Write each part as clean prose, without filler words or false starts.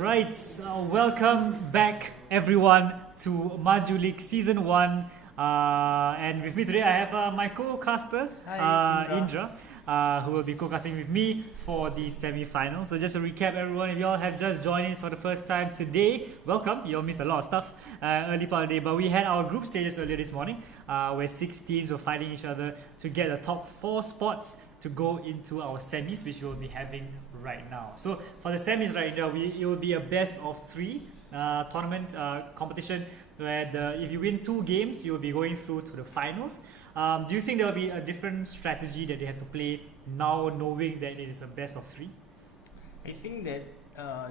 Right, welcome back everyone to Majuleague Season 1. And with me today I have my co-caster, Hi, Indra, who will be co-casting with me for the semi-final. So just to recap everyone, if you all have just joined us for the first time today, welcome. You all missed a lot of stuff early part of the day, but we had our group stages earlier this morning where 6 teams were fighting each other to get the top 4 spots to go into our semis, which we'll be having right now. So for the semis right now, it will be a best of 3 tournament competition where if you win 2 games, you will be going through to the finals. Do you think there will be a different strategy that they have to play now, knowing that it is a best of 3? I think that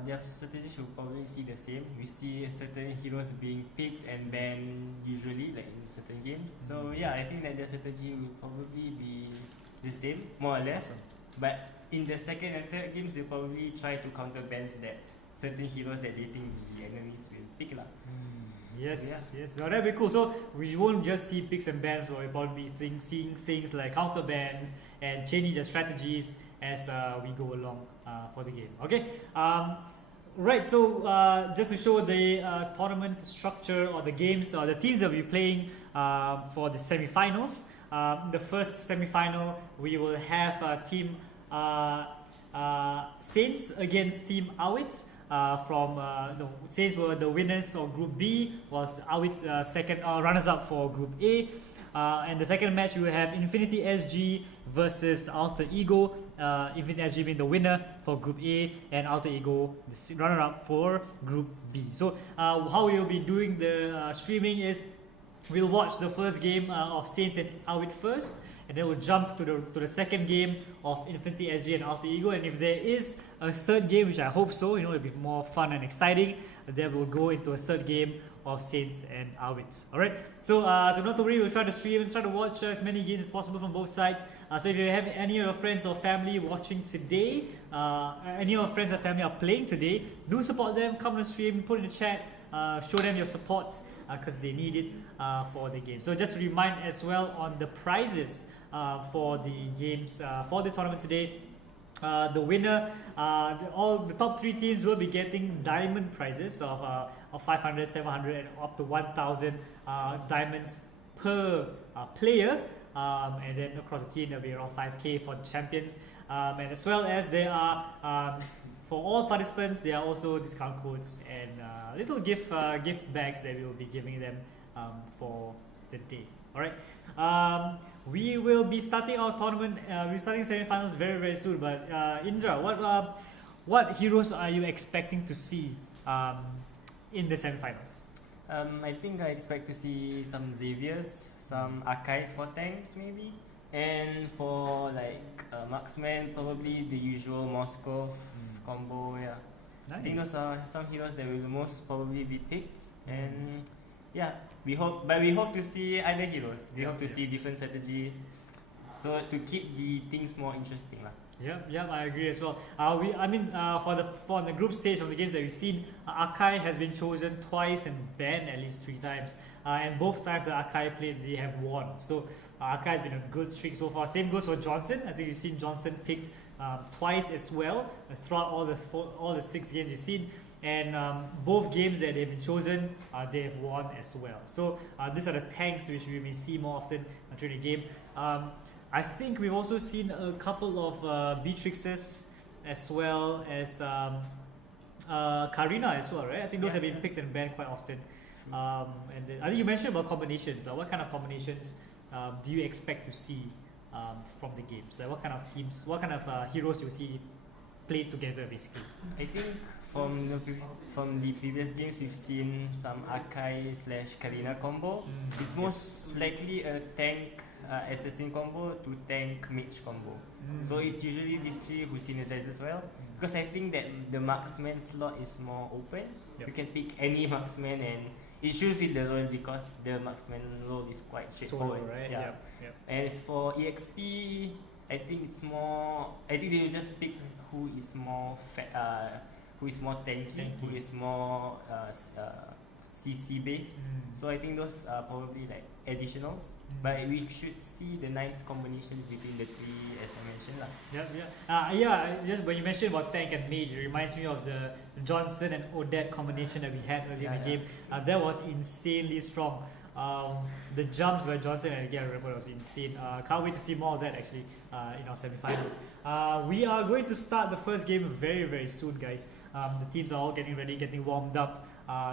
their strategy should probably see the same. We see certain heroes being picked and banned usually, like in certain games. So yeah, I think that their strategy will probably be the same, more or less. But in the second and third games, they'll probably try to counter bans that certain heroes that they think the enemies will pick lah. Yes, yes. No, that'd be cool. So we won't just see picks and bans, or we'll probably be seeing things like counter bans and changing their strategies as we go along for the game. Okay. Right. So just to show the tournament structure or the games or the teams that we're playing for the semi-finals. The first semi-final, we will have team Saints against team Awit. Saints were the winners of Group B, whilst Awit second runners-up for Group A. And the second match, we will have Infinity SG versus Alter Ego. Infinity SG being the winner for Group A, and Alter Ego the runner-up for Group B. So how we will be doing the streaming is, we'll watch the first game of Saints and Awit first, and then we'll jump to the second game of Infinity SG and Alter Ego. And if there is a third game, which I hope so, it'll be more fun and exciting, then we'll go into a third game of Saints and Awit. Alright, so not to worry, we'll try to stream and try to watch as many games as possible from both sides. So if you have any of your friends or family watching today, any of your friends or family are playing today, do support them, come on the stream, put in the chat, show them your support, because they need it for the game. So just to remind as well on the prizes for the games for the tournament today. The winner, all the top 3 teams will be getting diamond prizes of 500, 700 and up to 1,000 diamonds per player, and then across the team there will be around 5k for the champions, and as well as there are for all participants, there are also discount codes and little gift bags that we will be giving them for the day. Alright, we will be starting our tournament. We're starting semi-finals very, very soon. But Indra, what heroes are you expecting to see in the semi-finals? I think I expect to see some Xaviers, some Akais for tanks maybe, and for like marksman, probably the usual Moskov combo. Yeah, nice. I think those are some heroes that will most probably be picked, and yeah, we hope to see other heroes. We hope to see different strategies, so to keep the things more interesting lah. Yeah, I agree as well. For the group stage of the games that we've seen, Akai has been chosen twice and banned at least 3 times. And both times that Akai played, they have won. So Akai has been a good streak so far. Same goes for Johnson. I think you've seen Johnson picked twice as well throughout all the 6 games you've seen. And both games that they've been chosen, they have won as well. So these are the tanks which we may see more often during the game. I think we've also seen a couple of Beatrixes as well as Karina as well, right? I think those have been picked and banned quite often. And then, I think you mentioned about combinations. What kind of combinations do you expect to see from the games? Like what kind of teams, what kind of heroes you see play together basically? I think from the previous games, we've seen some Akai / Karina combo. It's most likely a tank assassin combo to tank mage combo. So it's usually these 3 who synergize as well. Because I think that the marksman slot is more open. You can pick any marksman and it should fit the role because the marksman role is quite straightforward. Solo, right? Yeah. And as for EXP, I think it's more. I think they will just pick who is more tanky, who is more CC based. So I think those are probably like additionals. But we should see the nice combinations between the three, as I mentioned lah. Just when you mentioned about tank and mage, it reminds me of the Johnson and Odette combination that we had earlier in the game. That was insanely strong. The jumps by Johnson and again I remember it was insane. Can't wait to see more of that actually in our semifinals. We are going to start the first game very very soon, guys. The teams are all getting ready, getting warmed up.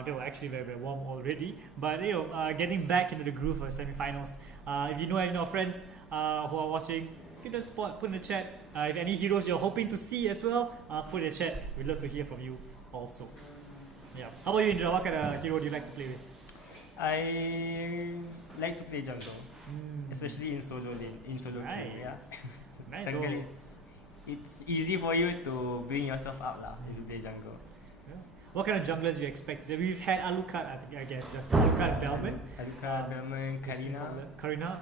They were actually very very warm already, but getting back into the groove for semifinals. If you know any of our friends who are watching, you can just put in the chat. If any heroes you're hoping to see as well, put in the chat. We'd love to hear from you also. Yeah. How about you, Indra? What kind of hero do you like to play with? I like to play jungle, especially in solo lane, in solo queue. Yeah. Nice. Jungle it's easy for you to bring yourself up lah if you play jungle. What kind of junglers do you expect? So we've had Alucard, I guess, just Alucard, Belman. Alucard, Belman, Karina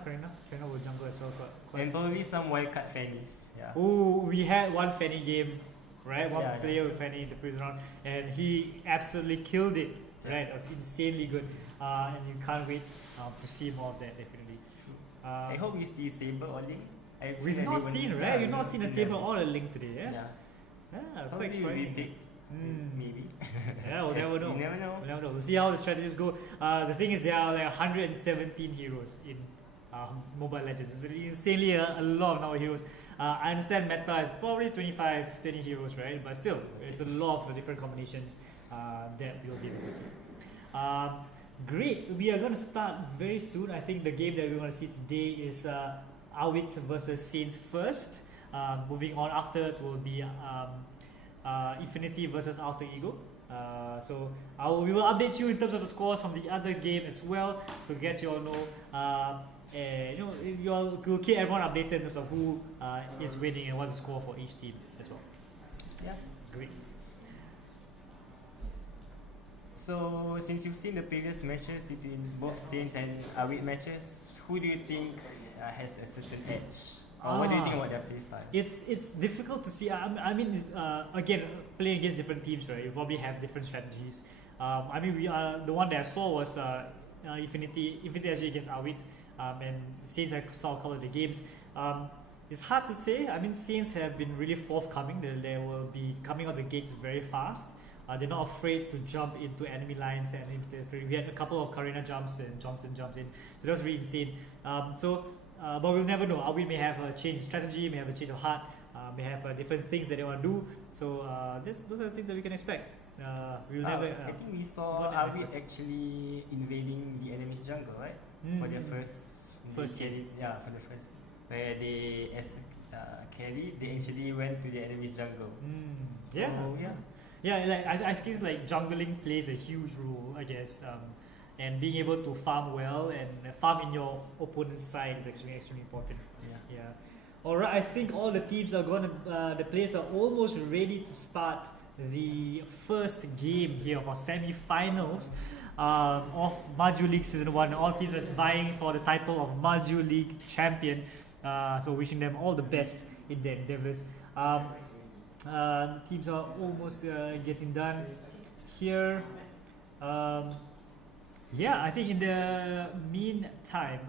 will jungle as well. And probably some wildcard Fannies. Yeah. Oh, we had one Fanny game, right? One Yeah, player with Fanny in the previous round, and he absolutely killed it. Right, it was insanely good, and you can't wait to see more of that definitely. I hope you see Saber or Link. We've not seen, right? We've not seen a Saber or a Link today, yeah? Quite surprising. Maybe. Yeah, we'll never know. You never know. We'll never know. We'll see how the strategies go. The thing is, there are like 117 heroes in Mobile Legends. It's insanely a lot of number of heroes. I understand meta is probably 25, 20 heroes, right? But still, there's a lot of different combinations that we'll be able to see. Great. So we are going to start very soon. I think the game that we're going to see today is Awit versus Saints first. Moving on afterwards will be Infinity versus Alter Ego. So we will update you in terms of the scores from the other game as well. So get you all know. We'll keep everyone updated in terms of who is winning and what's the score for each team as well. Yeah. Great. So since you've seen the previous matches between both Saints and Awit matches, who do you think has a certain edge? Or what do you think about their play style? It's difficult to see. Again, playing against different teams, right? You probably have different strategies. We are the one that I saw was Infinity SG against Awit, and Saints I saw a couple of the games. It's hard to say. Saints have been really forthcoming. They will be coming out the gates very fast. They're not afraid to jump into enemy lines, and we had a couple of Karina jumps and Johnson jumps in. So that was really insane. But we'll never know. Awit may have a change of strategy, may have a change of heart, may have different things that they want to do. So those are the things that we can expect. We'll never. I think we saw Awit actually invading the enemy's jungle, right? For their first carry. Yeah, for the first. Where they, as carry, they actually went to the enemy's jungle. I think it's like jungling plays a huge role, I guess. And being able to farm well and farm in your opponent's side is actually extremely important. Yeah. Alright, I think all the teams are the players are almost ready to start the first game here of our semi-finals of Majuleague Season 1. All teams are vying for the title of Majuleague Champion. So wishing them all the best in their endeavors. Teams are almost getting done here. I think in the meantime,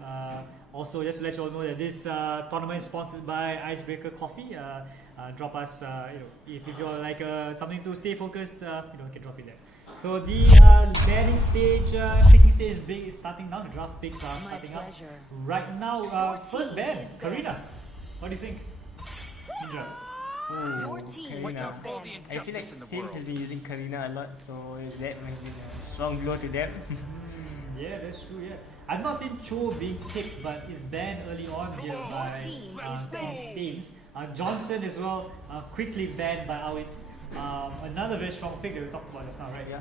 also just to let you all know that this tournament is sponsored by Icebreaker Coffee. Drop us, if you're like something to stay focused, you can drop it there. So the banning stage, picking stage is starting now. The draft picks are starting up right now. First ban, Karina. What do you think, Indra? Your team Karina. I feel like Saints has been using Karina a lot, so that might be a strong blow to them. Yeah, that's true. Yeah, I've not seen Cho being picked, but is banned early on here by Saints. Johnson as well, quickly banned by Awit. Another very strong pick that we talked about just now, right? Yeah.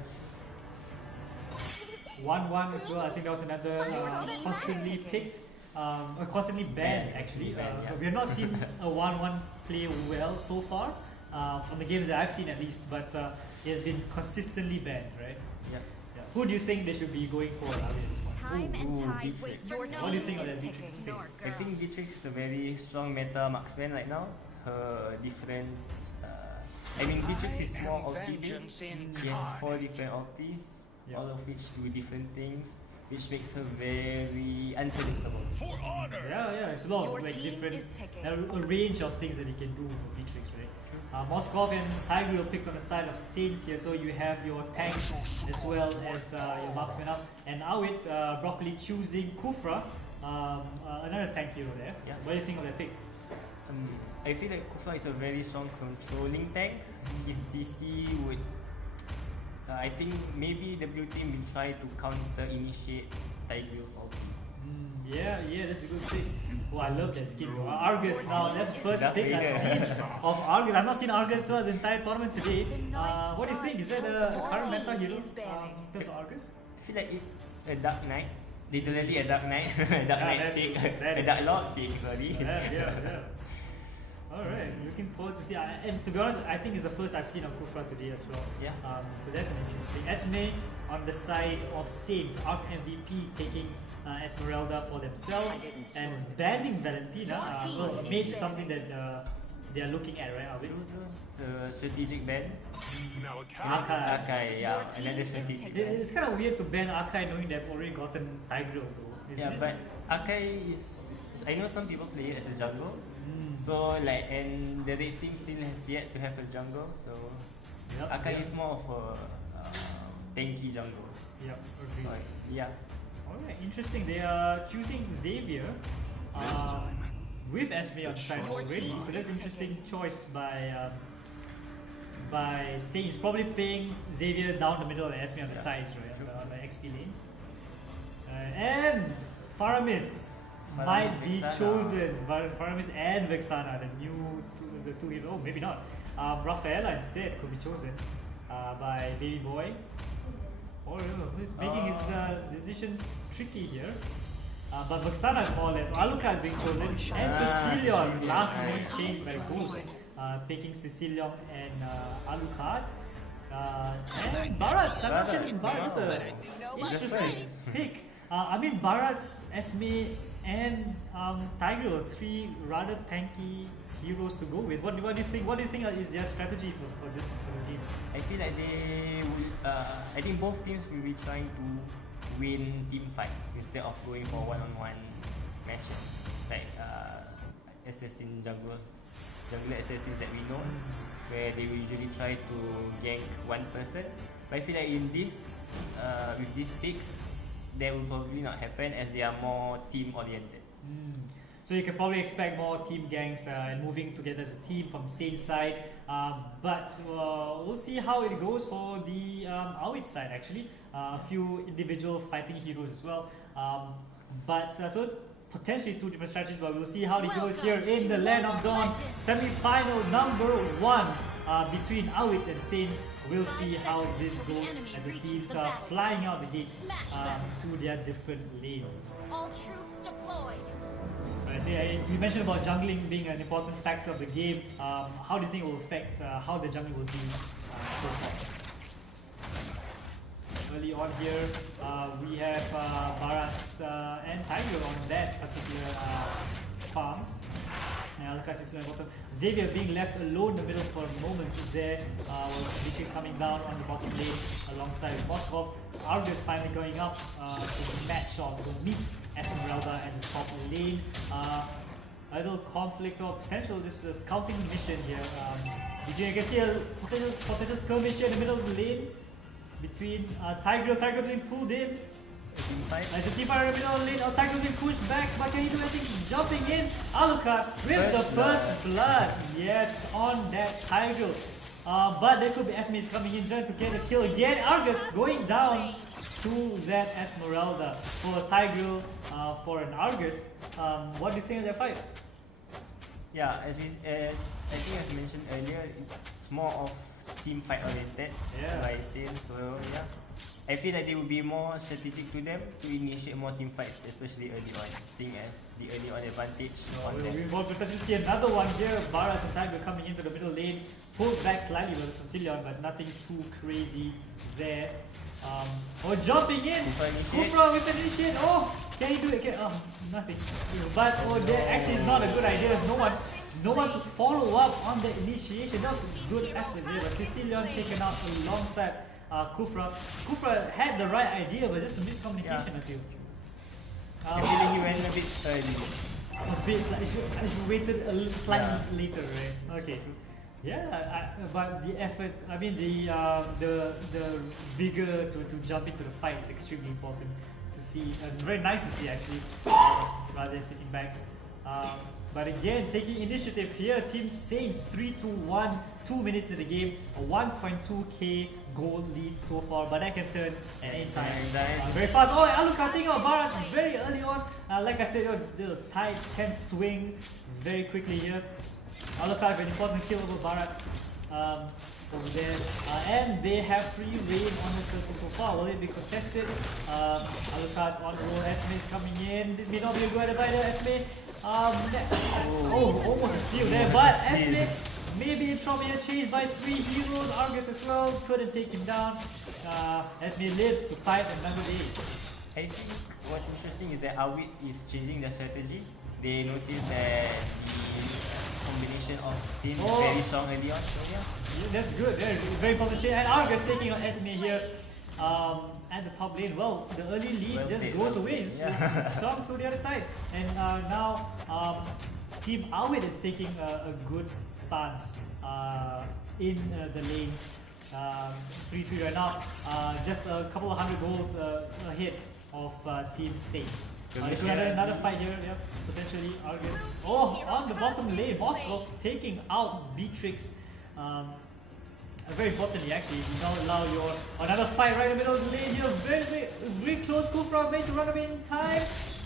1-1 as well. I think that was another constantly picked, constantly banned actually. We have not seen a 1-1 play well so far from the games that I've seen at least, but he has been consistently banned, right? Yeah. Who do you think they should be going for at this point? Time and tide wait for no What do you think of that Beatrix pick? I think Beatrix is a very strong meta marksman right now. Her different Beatrix is more ulti based. She has 4 different ultis. Yeah. all of which do different things, which makes her very unpredictable. Yeah, it's a lot Your of like team different, is picking. a range of things that you can do for Beatrix, right? Moskov and Tiger picked on the side of Saints here, so you have your tank as well as your marksman up, and Awit Broccoli choosing Kufra, another tank hero there. Yeah. What do you think of that pick? I feel like Kufa is a very strong controlling tank. His CC would, I think maybe the blue team will try to counter initiate Tiger's ulti. Yeah, that's a good pick. Oh, I love that skin though. Argus now, that's the first Darth pick I've Vader. seen of Argus. I've not seen Argus throughout the entire tournament today. What do you think? Is that a current meta hero in terms of Argus? I feel like it's a Dark Knight. Literally a Dark Knight. Dark Knight that's pick. true. That A is Dark true. Lord pick, sorry. Yeah. Alright, looking forward to see. And to be honest, I think it's the first I've seen of Kufra today as well. Yeah. So that's an interesting. Esme on the side of Saints, Arc MVP taking Esmeralda for themselves and banning Valentina. Mage something that they are looking at, right? Arvind? It's a strategic ban. Akai. Akai, yeah. Another strategic ban. It's kind of weird to ban Akai knowing they've already gotten Tigreal though, isn't Yeah, it? but Akai is. I know some people play it as a jungle. So like, and the red team still has yet to have a jungle. So Akai is more of a tanky jungle. Yep, So, agreed. yeah. Alright, interesting. They are choosing Xavier with Esme on side already. So that's an interesting choice by Saints. Probably playing Xavier down the middle and Esme on the sides, right? On the XP lane. And Faramis might be Vexana. chosen. Faramis and Vexana, the two heroes. Oh, maybe not. Rafaela instead could be chosen by Baby Boy. Or who's making his decisions tricky here. But Vexana is more or less. Alucard is being chosen. And Sicilion, last minute change by Gold. Picking Sicilion and Alucard. And Barat, I'm not saying Barat is an interesting pick. I mean, Barat's, Esme, and Tiger are three rather tanky heroes to go with. What do you think? What do you think is their strategy for this game? I feel like they will. I think both teams will be trying to win team fights instead of going for one-on-one matches, like assassin jungler assassins that we know, where they will usually try to gank one person. But I feel like in this, with these picks, that will probably not happen as they are more team oriented. So you can probably expect more team gangs and moving together as a team from the same side. But we'll see how it goes for the Awit side actually. A few individual fighting heroes as well. So potentially two different strategies, but we'll see how it goes here in the Land of Dawn semi-final number 1 between Awit and Saints. We'll see how this goes as the teams are flying out the gates to their different lanes. All troops deployed. I see. You mentioned about jungling being an important factor of the game. How do you think it will affect how the jungling will be so far? Early on here, we have Barats and Tiger on that particular farm. Xavier being left alone in the middle for a moment there. Beatrix coming down on the bottom lane alongside Moskov. Argus finally going up to match or to meet Esmeralda at the top lane. A little conflict or potential, this scouting mission here. You can see a potential skirmish here in the middle of the lane between Tiger being pulled in. As the team are in the middle of the lane, Tiger being pushed back, but can he do anything? Jumping in, Alucard with the first blood. Yes, on that Tiger. But there could be Esme's coming in trying to get a kill again. Argus going down to that Esmeralda for Tiger, for an Argus. What do you think of that fight? Yeah, as I think I've mentioned earlier, it's more of team fight oriented. Yeah. By Saints, so yeah. I feel like they will be more strategic to them to initiate more team fights, especially early on, seeing as the early on advantage on them. We will potentially see another one here. Barat and Tiger coming into the middle lane. Pulled back slightly by Sicilion, but nothing too crazy there. Jumping in! Kufra with an initiate! Oh! Can he do it? Nothing. But there actually is not a good idea. There's no one to follow up on the initiation. That was a good effort there, but Sicilion taken out alongside Kufra. Kufra had the right idea, but just a miscommunication, I feel. I feel he went a bit early. A bit, like, you waited a little slightly later, right? Okay. Yeah, but the effort, I mean the vigor to jump into the fight is extremely important to see, very nice to see actually, rather than sitting back. But again, taking initiative here, Team Saints 3-2-1, 2 minutes in the game, a 1.2k goal lead so far, but that can turn at any time. Very fast. Oh, Alucard taking out Barat very early on. Like I said, the tide can swing very quickly here. Alucard, an important kill over Barat over there. And they have free reign on the turtle so far. Will it be contested? Alucard's on roll. Esme is coming in. This may not be a good idea by the Esme. Almost a steal there, but Esme maybe in trouble here, chased by 3 heroes. Argus as well, couldn't take him down. Esme lives to fight another day. I think what's interesting is that Awit is changing their strategy. They noticed that the combination of Sin is very strong early on. So yeah. That's good. Very important change. And Argus taking on Esme here at the top lane. Well, the early lead just goes away. It's swung to the other side. And now Team Awit is taking a good stance in the lanes. 3-3 right now. Just a couple of hundred goals ahead of Team Saints. They could have another fight here, yeah, potentially. Argus. Oh, on the bottom lane, Moskov taking out Beatrix. Very importantly, actually, you now allow your another fight right in the middle of the lane here. Very close. Kufra makes a run away in time.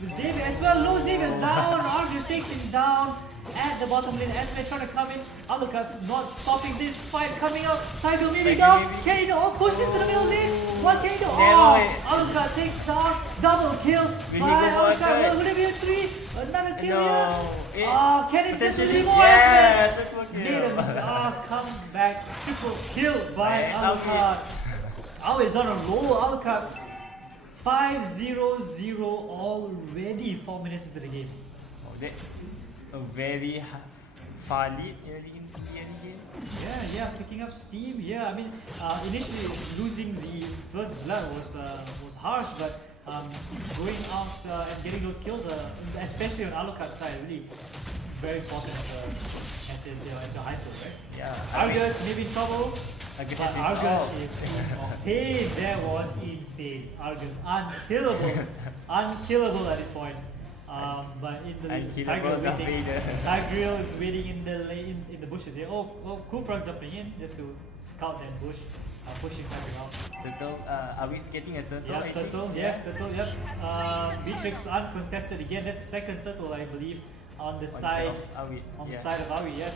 Xavier as well. Low Xavier's down. Argus takes him down at the bottom lane. Esme trying to come in. Alucard's not stopping this fight coming up. Tiger maybe down. Can he do? Oh, push into the middle lane. What can he do? Oh, Alucard takes down. Double kill by Alucard. Will it be a 3? Another kill here. Oh, can it just really more? Yeah, triple kill. Made a mistake. Come back. Triple kill by Alucard. It's on a roll. Alucard 5-0-0 already 4 minutes into the game. Oh, that's a very far lead early in the game. Yeah, picking up steam. Yeah, I mean, initially losing the first blood was harsh, but going out and getting those kills, especially on Alucard's side, really very important as your hyper, right? Yeah. Argus may be in trouble, but Argus is insane. That was insane. Argus unkillable at this point. But in the Tigreal is waiting in the lane, in the bushes here. Oh, Kufra jumping in just to scout that bush, pushing Tigreal out. Turtle, Awit's getting a turtle. Yeah, turtle. Yes, turtle. Yep. Beatrix uncontested again. That's the second turtle, I believe, on the side of Awit. Side of Awit, yes.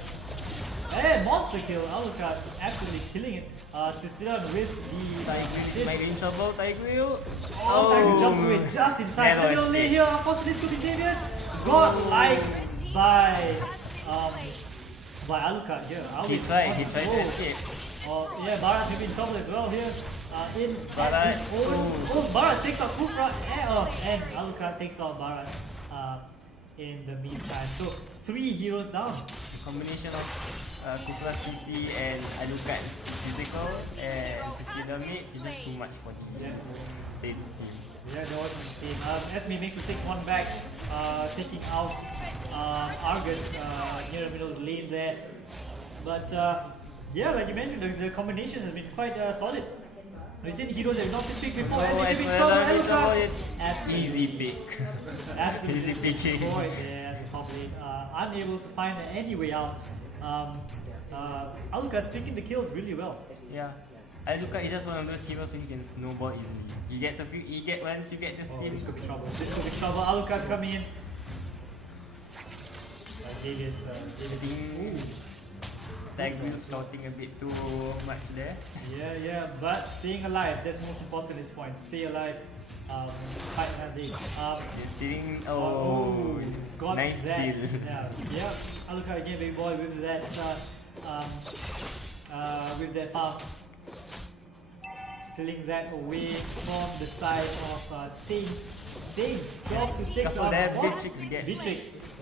And monster kill. Alucard absolutely killing it. Cecilia with the Tigreal. My green trouble, Tigreal. Oh, Tigreal jumps away just in time. The middle lane here, unfortunately, this could be Xavier's. Got liked by Alucard here. He tried to escape. Oh yeah, Barat may be in trouble as well here. Barat. Barat takes out Kufra and Alucard takes out Barat in the meantime. So 3 heroes down. The combination of Kufra CC and Alucard physical and Cecilia mid is just too much for the Saints team. Yeah, that was my team. Esme makes to take one back, taking out Argus near the middle of the lane there. But yeah, like you mentioned, the combination has been quite solid. We've seen heroes that we've not seen pick before, and they can be trouble. Easy pick. Absolutely. Easy picking. Boy, there at the top lane. Unable to find any way out. Alucard's picking the kills really well. Yeah. Alucard is just one of those heroes who can snowball easily. He gets a few. Once you get the steal. This could be trouble. Alucard's coming in. Davis. Tigreal scouting a bit too much there. Yeah, but staying alive, that's most important at this point. Stay alive. Fight that day. Stealing. Got nice that. steal. Yeah. Alucard again, baby boy, with that farm. Stealing that away from the side of Saints. 12 to 6 on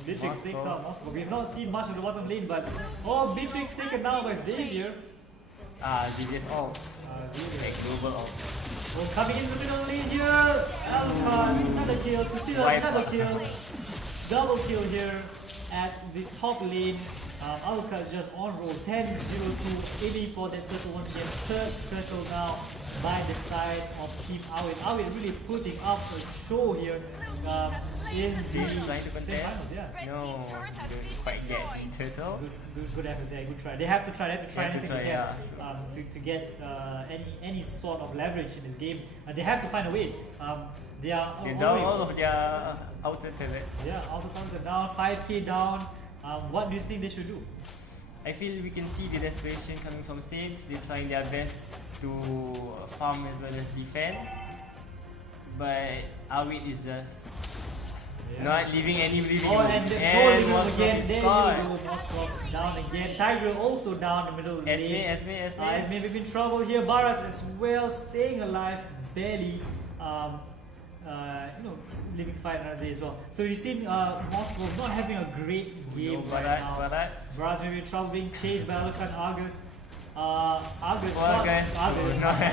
Beatrix takes out Moscow. We have not seen much of the bottom lane, but Beatrix taken down by Xavier. Xavier's ult. Like global off. Oh, coming in the middle lane here. Alucard, another kill. Cecilia, another kill. Double kill here at the top lane. Alucard just on roll 10-0-2, aiming for that turtle once again. Third turtle now by the side of Team Awit. Awit really putting up a show here in the Trying to contest. semifinals. Yeah. No, didn't quite get the turtle. Good effort there. Good try. They have to try. They have to try They have to anything try, they can to get any sort of leverage in this game. They have to find a way. They are They on down way. all of their outer turrets. Yeah, all the times are down. 5k down. What do you think they should do? I feel we can see the desperation coming from Sage. They're trying their best to farm as well as defend. But Awit is just not leaving any breathing Oh, room. and the goal Moskov again. is There you scored. go. Moskov down again. Tiger also down the middle lane. Esme. Esme may be in trouble here. Baras as well, staying alive, barely. Living to fight another day as well. So we've seen Moscow not having a great game right now. Baras may be in trouble, being chased by Alucard and Argus. Argus not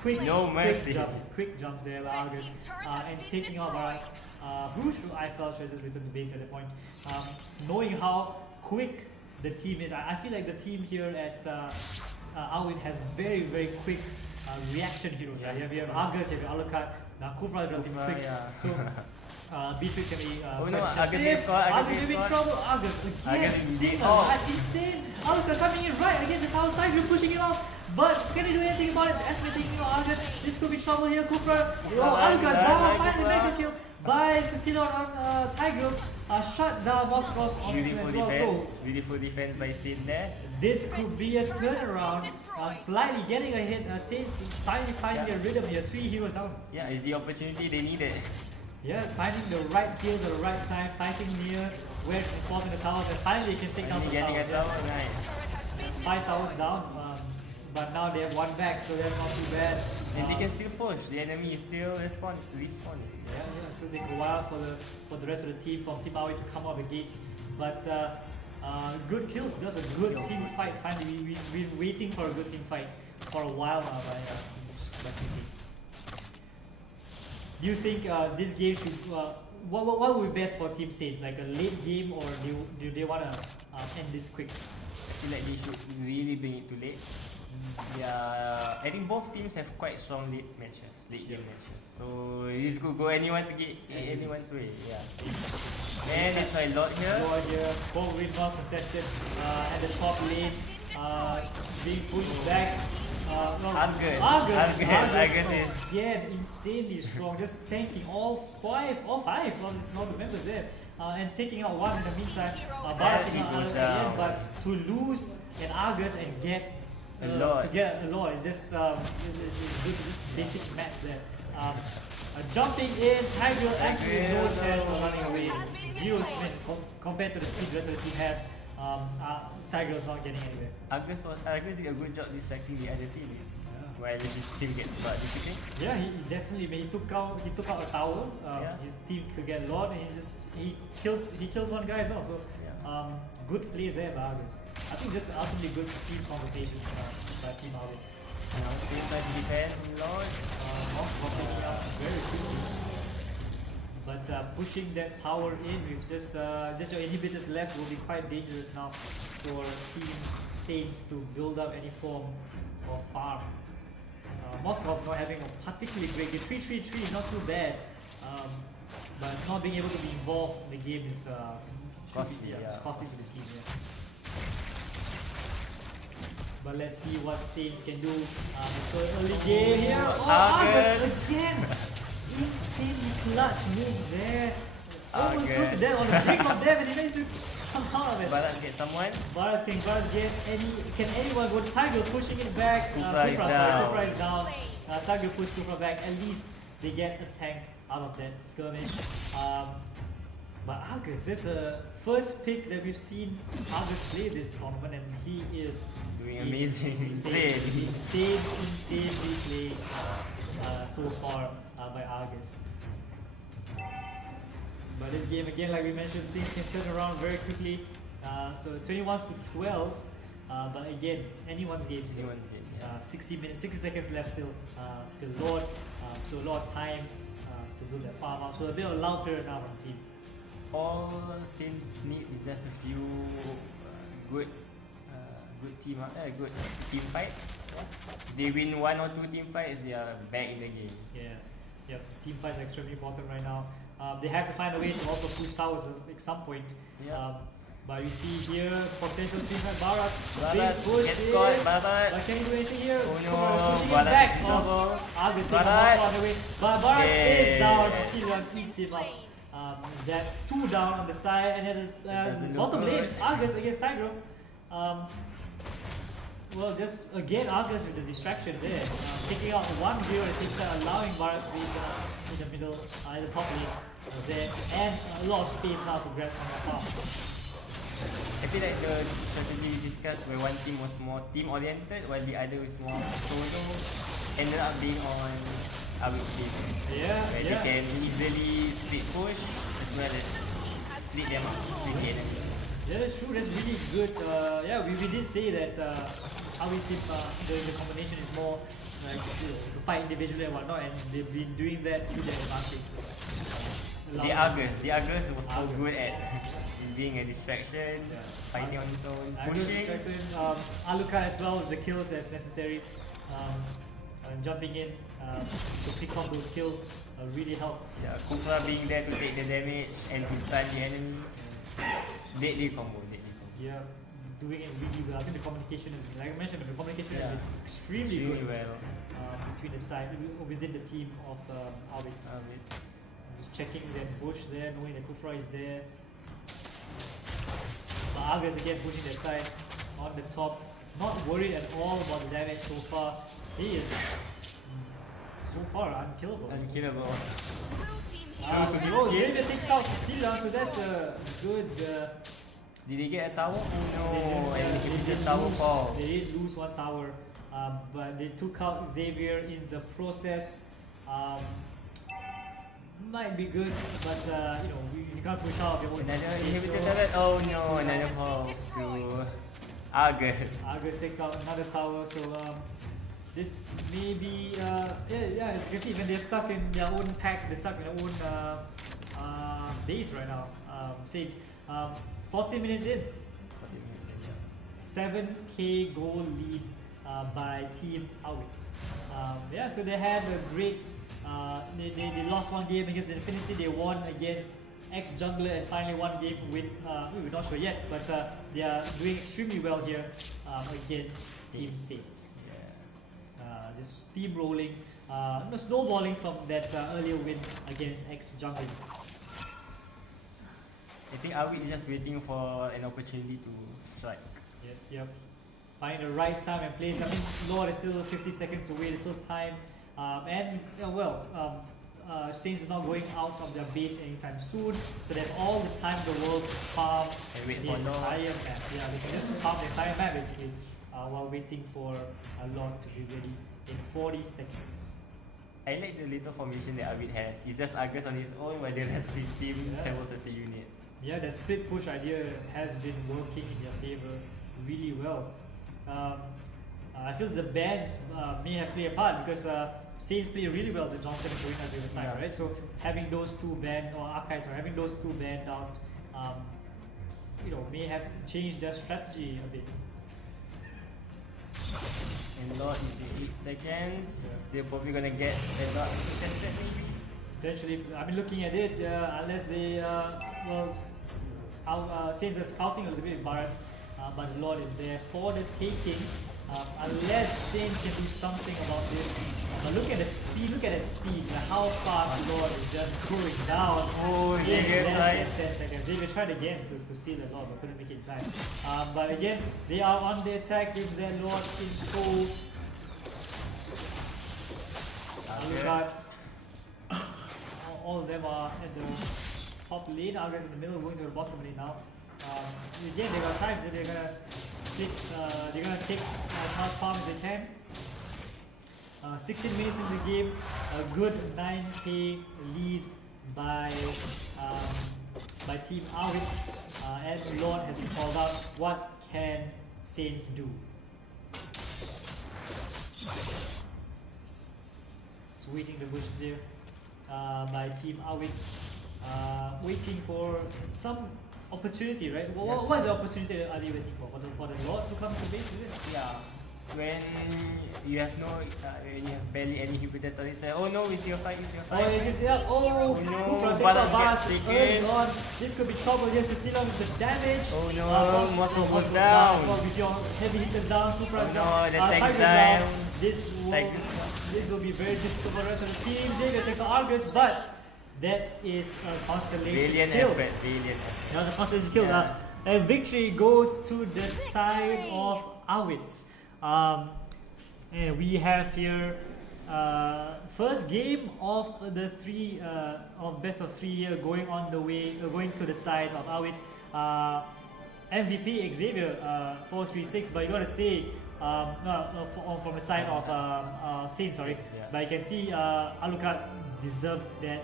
quick, no mercy. quick jumps there by Argus and taking out Baras. Bruce, I felt should just return to base at that point. Knowing how quick the team is, I feel like the team here at Awin has very quick reaction heroes. Right? You have Argus, you have Alucard. Now Kufra is relatively Kufra, quick. yeah. So Beatrix can be Oh no, quite Argus deceptive. is scored, Argus Argus is may be in scored. trouble. Argus again. Argus is dead. Oh. Oh. Insane. Alucard coming in right against the Tower Tiger, pushing it off. But can they do anything about it? Esme taking out Argus. This could be trouble here. Kufra. Alucard's down. Finally make a kill by Cecilia on Tiger. Shut down Moskov on his Beautiful as well. defense. So Beautiful defense by Sid there. this could be a turnaround. Slightly getting ahead. Saints finally finding their rhythm here. 3 heroes down. Yeah, it's the opportunity they needed. Yeah, finding the right kills at the right time, fighting near where it's important the towers, and finally they can take down Finally the getting a towers. tower, right. 5 towers down, but now they have 1 back, so they're not too bad. And they can still push. The enemy is still respawn. Yeah, so they go wild for the rest of the team from Team Aoi to come out the gates. But good kills, that's a good team fight. Finally, we've been waiting for a good team fight for a while now by Team Saints. Do you think this game should, what would be best for Team Saints? Like a late game, or do they want to end this quick? I feel like they should really bring it to late. Yeah, I think both teams have quite strong late game matches. So this could go anyone's way. Yeah. And they try Lord here. Lord here, both win well contested at the top lane, being pushed back. Argus is again insanely strong, just tanking all five of the members there, and taking out one in the meantime. Balancing out Argus again, but to lose an Argus and get Lord. to get a Lord is just just basic match there. Jumping in, Tiger actually no chance of running away. 0 spin compared to the speed the rest of the team has. Tiger is not getting anywhere. Argus did a good job distracting the other team. While his team gets spot, do you think? Yeah, he definitely. He took out a tower. His team could get Lord, and he kills one guy as well. So good play there by Argus. I think just ultimately good team conversations by Team Argus. Same time to defend Lord. Very quickly. But pushing that tower in with just your inhibitors left will be quite dangerous now for Team Saints to build up any form of farm. Moskov not having a particularly great game. 3-3-3 is not too bad, but not being able to be involved in the game is Costly, it's costly to this team. Yeah. But let's see what Saints can do. So early game here. Oh, Argus again! Insanely clutch move there. Almost close to death, on the brink of death, and he managed to come out of it. Barat get someone. Baras get can anyone go? Tiger pushing it back. Kufra is down. Tiger push Kufra back. At least they get a tank out of that skirmish. But Argus, that's a first pick that we've seen Argus play this tournament, and he is Doing amazing. insanely played so far by Argus. But this game again, like we mentioned, things can turn around very quickly. So 21-12. But again, anyone's game still. 60 seconds left till Lord. So a lot of time to build that farm up. So a bit of a loud period now from the team. All Saints need is just a few good team fights. They win 1 or 2 team fights, they are back in the game. Yeah, yep. Team fights are extremely important right now. They have to find a way to also push towers at some point. Yeah. But you see here potential team fight. Barat Gets caught, Barat. Can you do anything here? Oh no, Pushing it Barat back. is double. Argus Barat. on the way. But Barat is down. Yeah. Cecilia eats him up. That's 2 down on the side, and then Doesn't bottom look lane good. Argus against Tigro. Well, just again Argus with the distraction there, taking out 1-0 at the same time, allowing Barat to be in the middle, in the top lane there, and a lot of space now to grab some of the farm. I feel like the strategy we discussed where one team was more team oriented while the other was more solo ended up being on Awit's team. Yeah, Where they can easily split push as well as split them up quickly. Yeah, that's true. That's really good. Yeah, we did say that Awit's team the combination is more like to fight individually and whatnot, and they've been doing that to their advantage. The Argus was so good at being a distraction, fighting on his own, pushing. Alucard as well with the kills as necessary, and jumping in to pick up those kills really helps. Yeah, Kufra being there to take the damage and to stun the enemy. Deadly combo. Yeah, doing it really well. I think the communication is, like I mentioned, the communication has been extremely good well. between the side within the team of Awit. Just checking that bush there, knowing that Kufra is there. But Argus again pushing their side on the top, not worried at all about the damage so far. He is so far unkillable. Unkillable. Xavier takes out Cecilia, so that's a good. Did he get a tower? Oh They no, did- and they the did tower lose- falls. They did lose 1 tower, but they took out Xavier in the process. Might be good, but you can't push out your own. Another team, inhibitor so turret. Oh no, another falls to Argus. Argus takes out another tower, so this may be as you can see when they're stuck in their own pack, they're stuck in their own base right now. Saints, 14 minutes in, 7k goal lead by Team Awit. So they had a great. They lost 1 game against Infinity. They won against X Jungler and finally 1 game with we're not sure yet, but they are doing extremely well here against Team Saints. Just steamrolling, snowballing from that earlier win against X Jungler. I think Awit is just waiting for an opportunity to strike. Yep. Find the right time and place. I mean, Lord is still 50 seconds away. There's still time. Saints is not going out of their base anytime soon, so they have all the time in the world to farm And wait the for entire Lord. map. Yeah, they can just farm the entire map basically while waiting for a Lord to be ready in 40 seconds. I like the little formation that Awit has. It's just Argus on his own while the rest of his team travels as a unit. Yeah, the split push idea has been working in their favor really well. I feel the bans may have played a part because Saints play really well the Johnson and Corina during this time, right? So having those 2 banned, or Archives, or having those 2 banned out, may have changed their strategy a bit. And Lord is in 8 seconds. They're probably gonna get a lot contested maybe. Potentially, I've been looking at it, unless they, Saints are scouting a little bit with Barrett, but the Lord is there for the taking. Unless Saints can do something about this. Look at the speed, look at that speed, how fast Lord is just going down. Oh, in Xavier less tried. than 10 seconds. Xavier tried again to steal the Lord, but couldn't make it in time. But again, they are on the attack with their Lord in tow. Alucard. All of them are at the top lane. Argus in the middle, going to the bottom lane now. Again, they got time. They're gonna split. They're gonna take as much farm as they can. 16 minutes in the game, a good 9k lead by Team Awit. As Lord has been called out, what can Saints do? Sweeting the bushes here by Team Awits, waiting for some opportunity, right? What is the opportunity are they waiting for? For the Lord to come to base? Is it? Yeah. When you have when you have barely any inhibitor turrets, oh no, it's your fight, it's your Oh, fight. oh no, Kufra takes Balance a fast. gets Early taken. on. This could be trouble here. Cecilia with the damage. Oh no, Moscow goes down. down. As well with your heavy hitters down. Kufra Oh no, down. the tank's Tiger's down. This will be very difficult for the rest of the team. Xavier takes the Argus, but that is a consolation Valiant kill. effort, valiant effort. That was a consolation kill. Yeah. And victory goes to the side of Awit. And we have here first game of the three of best of 3 year going on the way going to the side of Awit. MVP Xavier 436, but you gotta say from the side of Saint, sorry. Yeah. But you can see Alucard deserved that.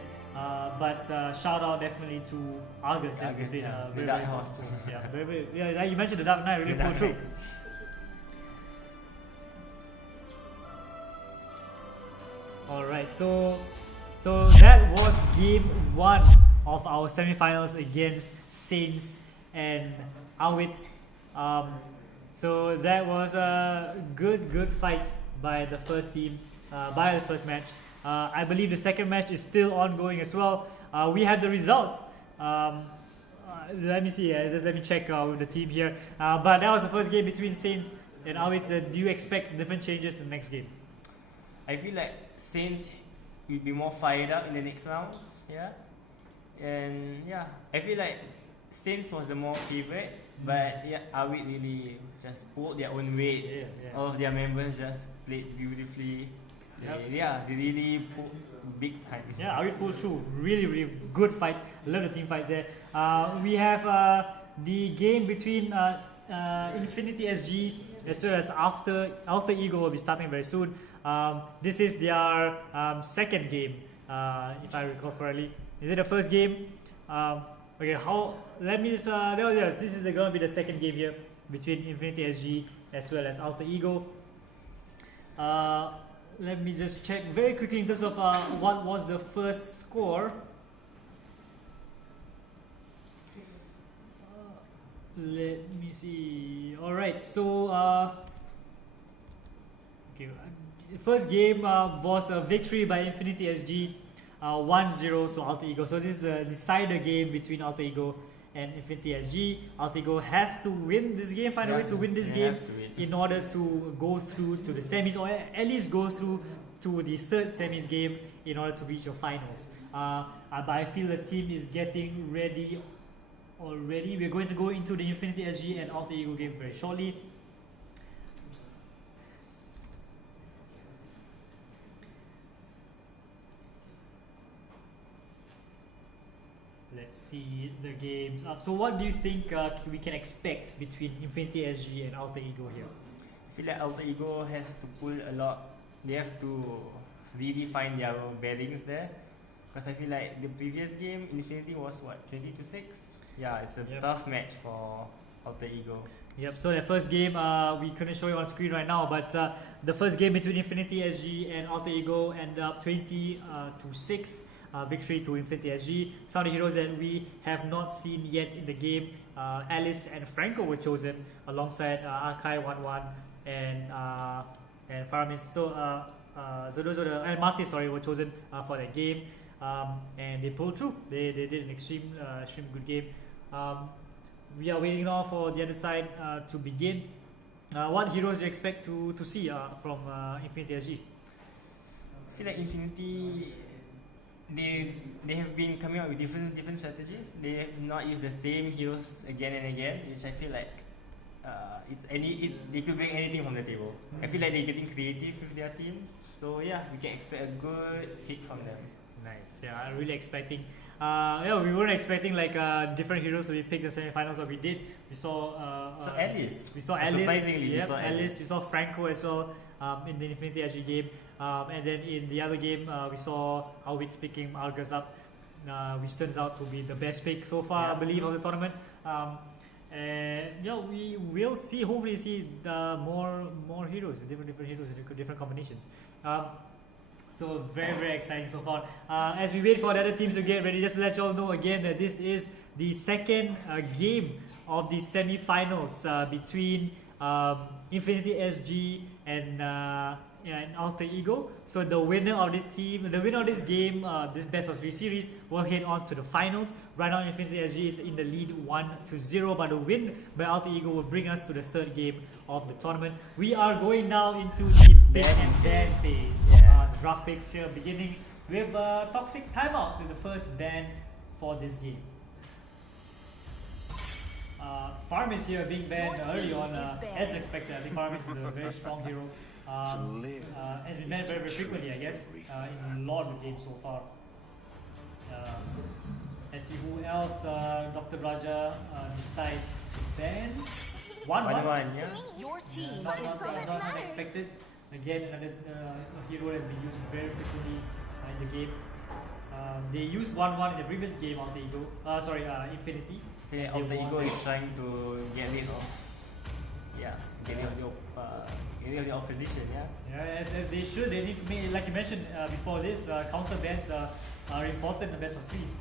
But shout out definitely to Argus. That's Argus, been yeah. very, The Dark very Horse. good. Yeah, very, like you mentioned the Dark Knight really The pulled Dark through. Knight. Alright, so that was game 1 of our semifinals against Saints and Awit. So that was a good fight by the first team, by the first match. I believe the second match is still ongoing as well. We had the results. Let me see, just let me check with the team here. But that was the first game between Saints and Awit. Do you expect different changes in the next game? I feel like Saints will be more fired up in the next rounds, yeah. And yeah, I feel like Saints was the more favorite, but yeah, Awit really just pulled their own weight. Yeah. All of their members just played beautifully. They really pulled big time. Yeah, Awit pulled through. Really good fight. Love the team fights there. We have the game between Infinity SG as well as Alter Ego will be starting very soon. This is their second game, if I recall correctly. Is it the first game? Okay, let me just. This is going to be the second game here between Infinity SG as well as Alter Ego. Let me just check very quickly in terms of what was the first score. Let me see. Alright, so okay, first game was a victory by Infinity SG, 1-0 to Alter Ego. So this is a decider game between Alter Ego and Infinity SG. Alter Ego has to win this game, find a way to win this game in order to go through to the semis, or at least go through to the third semis game in order to reach your finals. But I feel the team is getting ready already. We're going to go into the Infinity SG and Alter Ego game very shortly. Let's see the games up. So what do you think we can expect between Infinity SG and Alter Ego here? I feel like Alter Ego has to pull a lot. They have to really find their bearings there. Because I feel like the previous game, Infinity was what, 20-6? Yeah, it's a tough match for Alter Ego. Yep, so the first game, we couldn't show you on screen right now, but the first game between Infinity SG and Alter Ego ended up 20-6. Victory to Infinity SG. Some of the heroes that we have not seen yet in the game, Alice and Franco were chosen alongside Akai 1-1 and Faramis. So those are the, and Marty, sorry, were chosen for that game, and they pulled through. They did an extreme good game. We are waiting now for the other side to begin. What heroes do you expect to see from Infinity SG? I feel like Infinity, they have been coming up with different strategies. They have not used the same heroes again and again, which I feel like they could bring anything from the table. I feel like they're getting creative with their teams. So yeah, we can expect a good pick from them. Nice. Yeah, I'm really expecting. We weren't expecting like different heroes to be picked in the semifinals, but we did. We saw Alice. We saw Alice. Surprisingly, Yep, we saw Alice. We saw Franco as well in the Infinity SG game. And then in the other game, we saw Awit picking Argus up, which turns out to be the best pick so far, I believe, of the tournament. And we will see, hopefully see more heroes, different heroes and different combinations. So very exciting so far. As we wait for the other teams to get ready, just to let you all know again that this is the second game of the semi-finals between Infinity SG and Alter Ego. So the winner of this game, this best of 3 series, will head on to the finals. Right now, Infinity SG is in the lead 1-0, but the win by Alter Ego will bring us to the third game of the tournament. We are going now into the pick and ban phase. Draft picks here, beginning with Toxic Timeout to the first ban for this game. Farm is here being banned early on, as expected. I think Farm is a very strong hero. Has been banned very frequently, I guess, in a lot of the games so far. Let's see who else Dr. Raja decides to ban. 1-1. Yeah. Your team Not is banned. unexpected. Again, another hero has been used very frequently in the game. They used 1-1 in the previous game of the Ego. Infinity. Alter Ego is trying to get rid of the opposition. Yeah, as they should. They need to make, like you mentioned before this, counter bans are important in the best of 3s.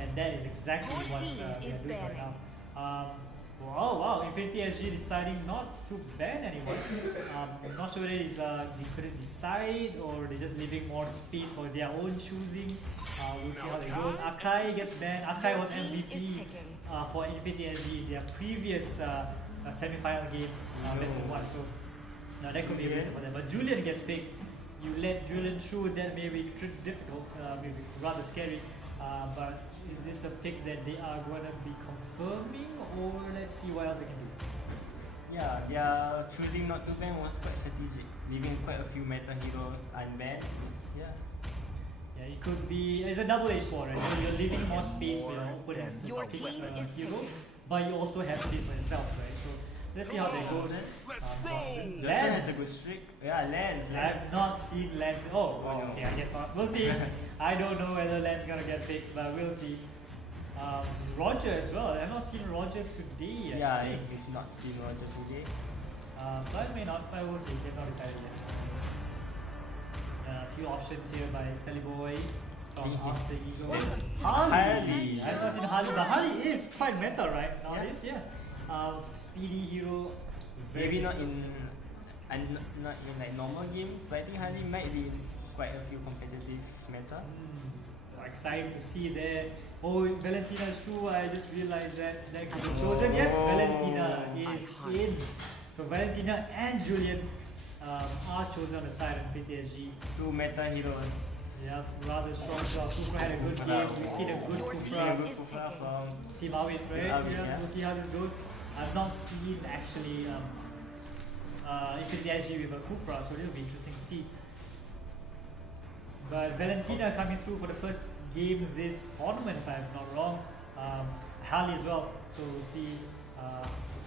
And that is exactly Your what team they is are doing right banning. now. Wow, Infinity SG deciding not to ban anyone. I'm not sure whether it's they couldn't decide or they're just leaving more space for their own choosing. We'll see how it goes. Akai gets banned. Akai was Your team is MVP picking. for Infinity SG, their previous semi-final game, best of 1. So now that could be a reason for them. But Julian gets picked. You let Julian through, that may be difficult, maybe rather scary. But is this a pick that they are going to be confirming, or let's see what else they can do? Yeah, their choosing not to ban was quite strategic, leaving quite a few meta heroes unbanned. Yeah, it could be. It's a double-edged sword, right? So you're leaving more space for your opponents to Your pick team is hero, picking. but you also have space for yourself, right? So let's see how that goes. Johnson Johnson. has a good streak. Yeah, Lance. I've not seen Lance. Oh, okay, I guess not. We'll see. I don't know whether Lance is gonna get picked, but we'll see. Roger as well. I've not seen Roger today. Yeah, I think. we've not seen Roger today. But may not. But we'll see. They've not decided yet. A few options here by Sally Boy from After Ego. Harley. I've not seen Harley, but Harley is quite meta right nowadays. Yeah. Speedy hero. Maybe not in like normal games, but I think Harley might be in quite a few competitive meta. Excited to see that. Oh, Valentina is true. I just realized that could be chosen. Yes, Valentina is in. So Valentina and Julian are chosen on the side of PTSG. 2 meta heroes. Yeah, rather strong. Kufra had a good game. We've seen a good Your Kufra. team Good is Kufra picking. from Team Awit, right? Team Awit, yeah. We'll see how this goes. I've not seen actually Infinity SG with a Kufra, so it'll be interesting to see. But Valentina coming through for the first game this tournament, if I'm not wrong. Harley as well. So we'll see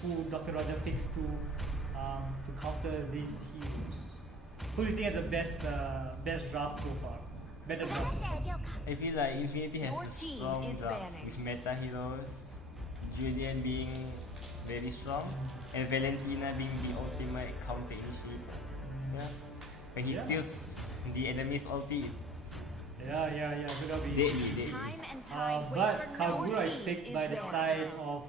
who Dr. Raja picks to counter these heroes. Who do you think has the best draft so far? Better draft so far? I feel like Infinity has Your a team strong is draft banning. with meta heroes, Julian being very strong, and Valentina being the ultimate counter initiator. Yeah. But he Yeah. steals the enemy's ulti, it's Yeah. Good of you. deadly. Time and tide wait But for no Kagura is team picked is by the banned. side of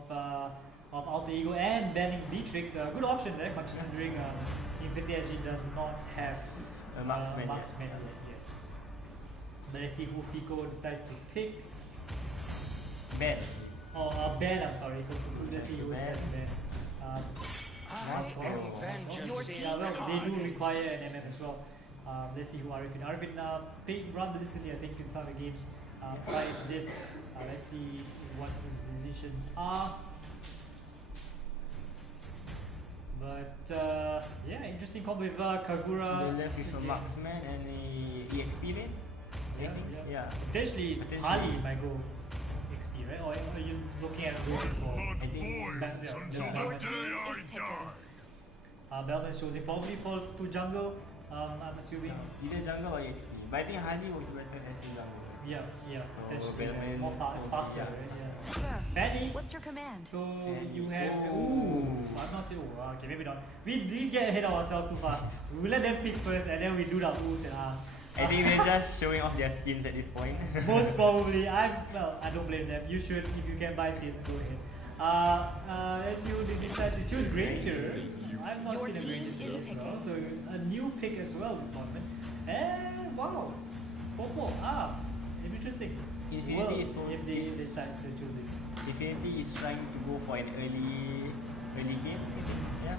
Alter Ego and banning Beatrix. Good option there, considering Infinity SG does not have A marksman yet. marksman yet. Yes. But let's see who Fico decides to pick. Bad. Ban. I'm sorry. So let's see who Ban. decides to ban. Your team Well, is they do picking. require an MM as well. Let's see who Arifin. Arifin paid rather recently, I think, in some of the games. Prior to this, let's see what his decisions are. But yeah, interesting combo with Kagura. They're left with a Okay. marksman and a EXP lane. I think. Yeah. Potentially, Harley might go XP, right? Or are you looking at going for? I think Your team is picking. Belman's choosing probably for to jungle. I'm assuming. either jungle or EXP. But I think Harley was better as a jungle. Yeah, So, potentially Bellman more it's faster, yeah. right? Yeah. Sir, Fanny. what's your command? So Fanny. you have Ooh. I'm not sure. Okay, maybe not. We get ahead of ourselves too fast. We let them pick first, and then we do the oohs and ahs. I think they're just showing off their skins at this point. Most probably, I don't blame them. You should, if you can buy skins, go ahead. Let's see who they decide to choose. Granger. I've not Your seen a team Granger is skills, picking. so a new pick as well this tournament. And wow, Popo. Interesting. Infinity is If probably they decide to choose this. Infinity is trying to go for an early game. I think. Yeah.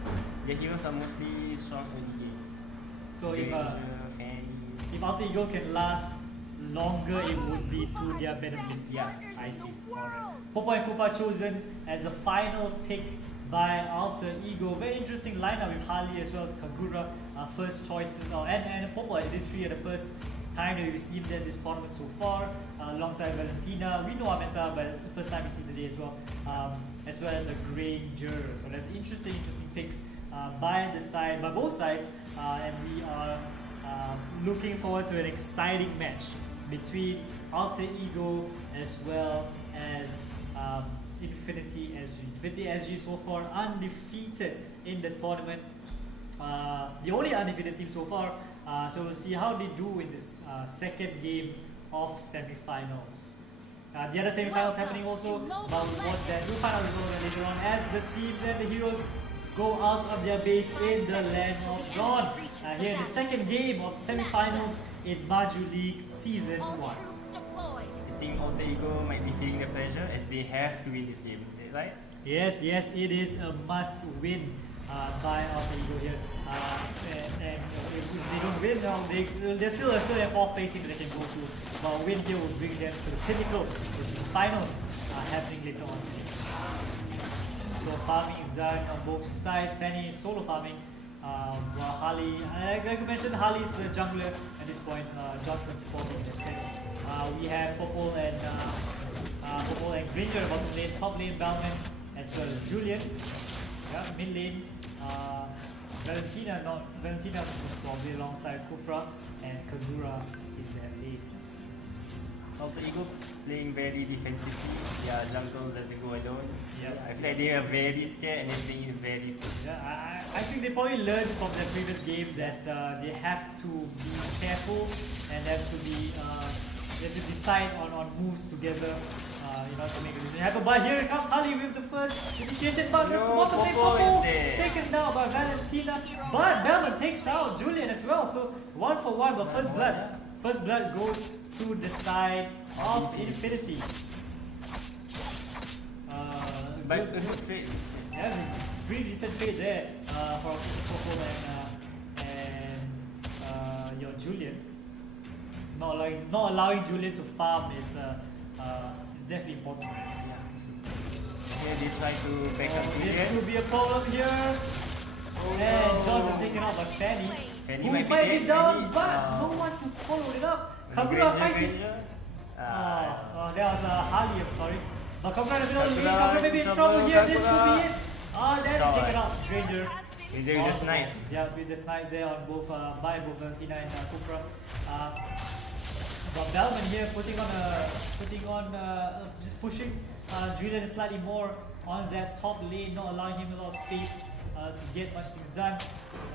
The heroes are mostly strong early games. So Fanny. if Alter Ego can last longer, it would be to their benefit. Yeah, I see. Alright. Popo and Koopa chosen as the final pick by Alter Ego. Very interesting lineup with Harley as well as Kagura. First choices. And Popo, it is three at the first time that we've seen them this tournament so far. Alongside Valentina. We know Amenta, but the first time we see today as well. As well as a Granger. So there's interesting picks by both sides. And we are looking forward to an exciting match between Alter Ego as well as Infinity SG. Infinity SG so far undefeated in the tournament. The only undefeated team so far. So we'll see how they do in this second game of semifinals. The other semifinals happening also, but we'll watch that. We'll find out results later on as the teams and the heroes go out of their base in the Land of Dawn. Here in the second game of semifinals in Majuleague Season 1. I think Alter Ego might be feeling the pressure as they have to win this game, right? Yes, it is a must win by Alter Ego here. And if they don't win, they're still at fourth place that they can go to. But a win here will bring them to the pinnacle, which is the finals happening later on today. So farming is done on both sides. Fanny is solo farming. While Harley, like I mentioned, Harley is the jungler at this point. Johnson supporting that sense. We have Popo and Granger bottom lane, top lane Bellman, as well as Julian. Yeah, mid lane. Valentina was probably alongside Kufra and Kagura in their lane. Alter Ego playing very defensively. Yeah, jungle doesn't go alone. Yeah. I feel like they are very scared and they're playing very safe. Yeah, I think they probably learned from their previous game that they have to be careful and have to be they have to decide on moves together in order to make a decision happen. But here comes Harley with the first initiation button. No, Bottom lane Popo Popo is there. taken down by Valentina. But Bellman takes out Julian as well. So 1 for 1, but first blood goes to the side of Infinity. But a good trade. Yeah, pretty decent trade there from Popo and your Julian. Not allowing Julian to farm is definitely important. Here they try to back up This Julian. could be a problem here. And Johnson taken out by Fanny. Fanny Who might might be be dead, down, Fanny. but no one to follow it up. Kagura fighting. That was Harley, I'm sorry. But Kagura in the middle of the lane. Kagura may be in trouble here. This could be it. Then taken out. Granger. Granger with the snipe. Yeah, with the snipe there on both by both Valentina and Kufra. But Bellman here just pushing Julian slightly more on that top lane, not allowing him a lot of space to get much things done.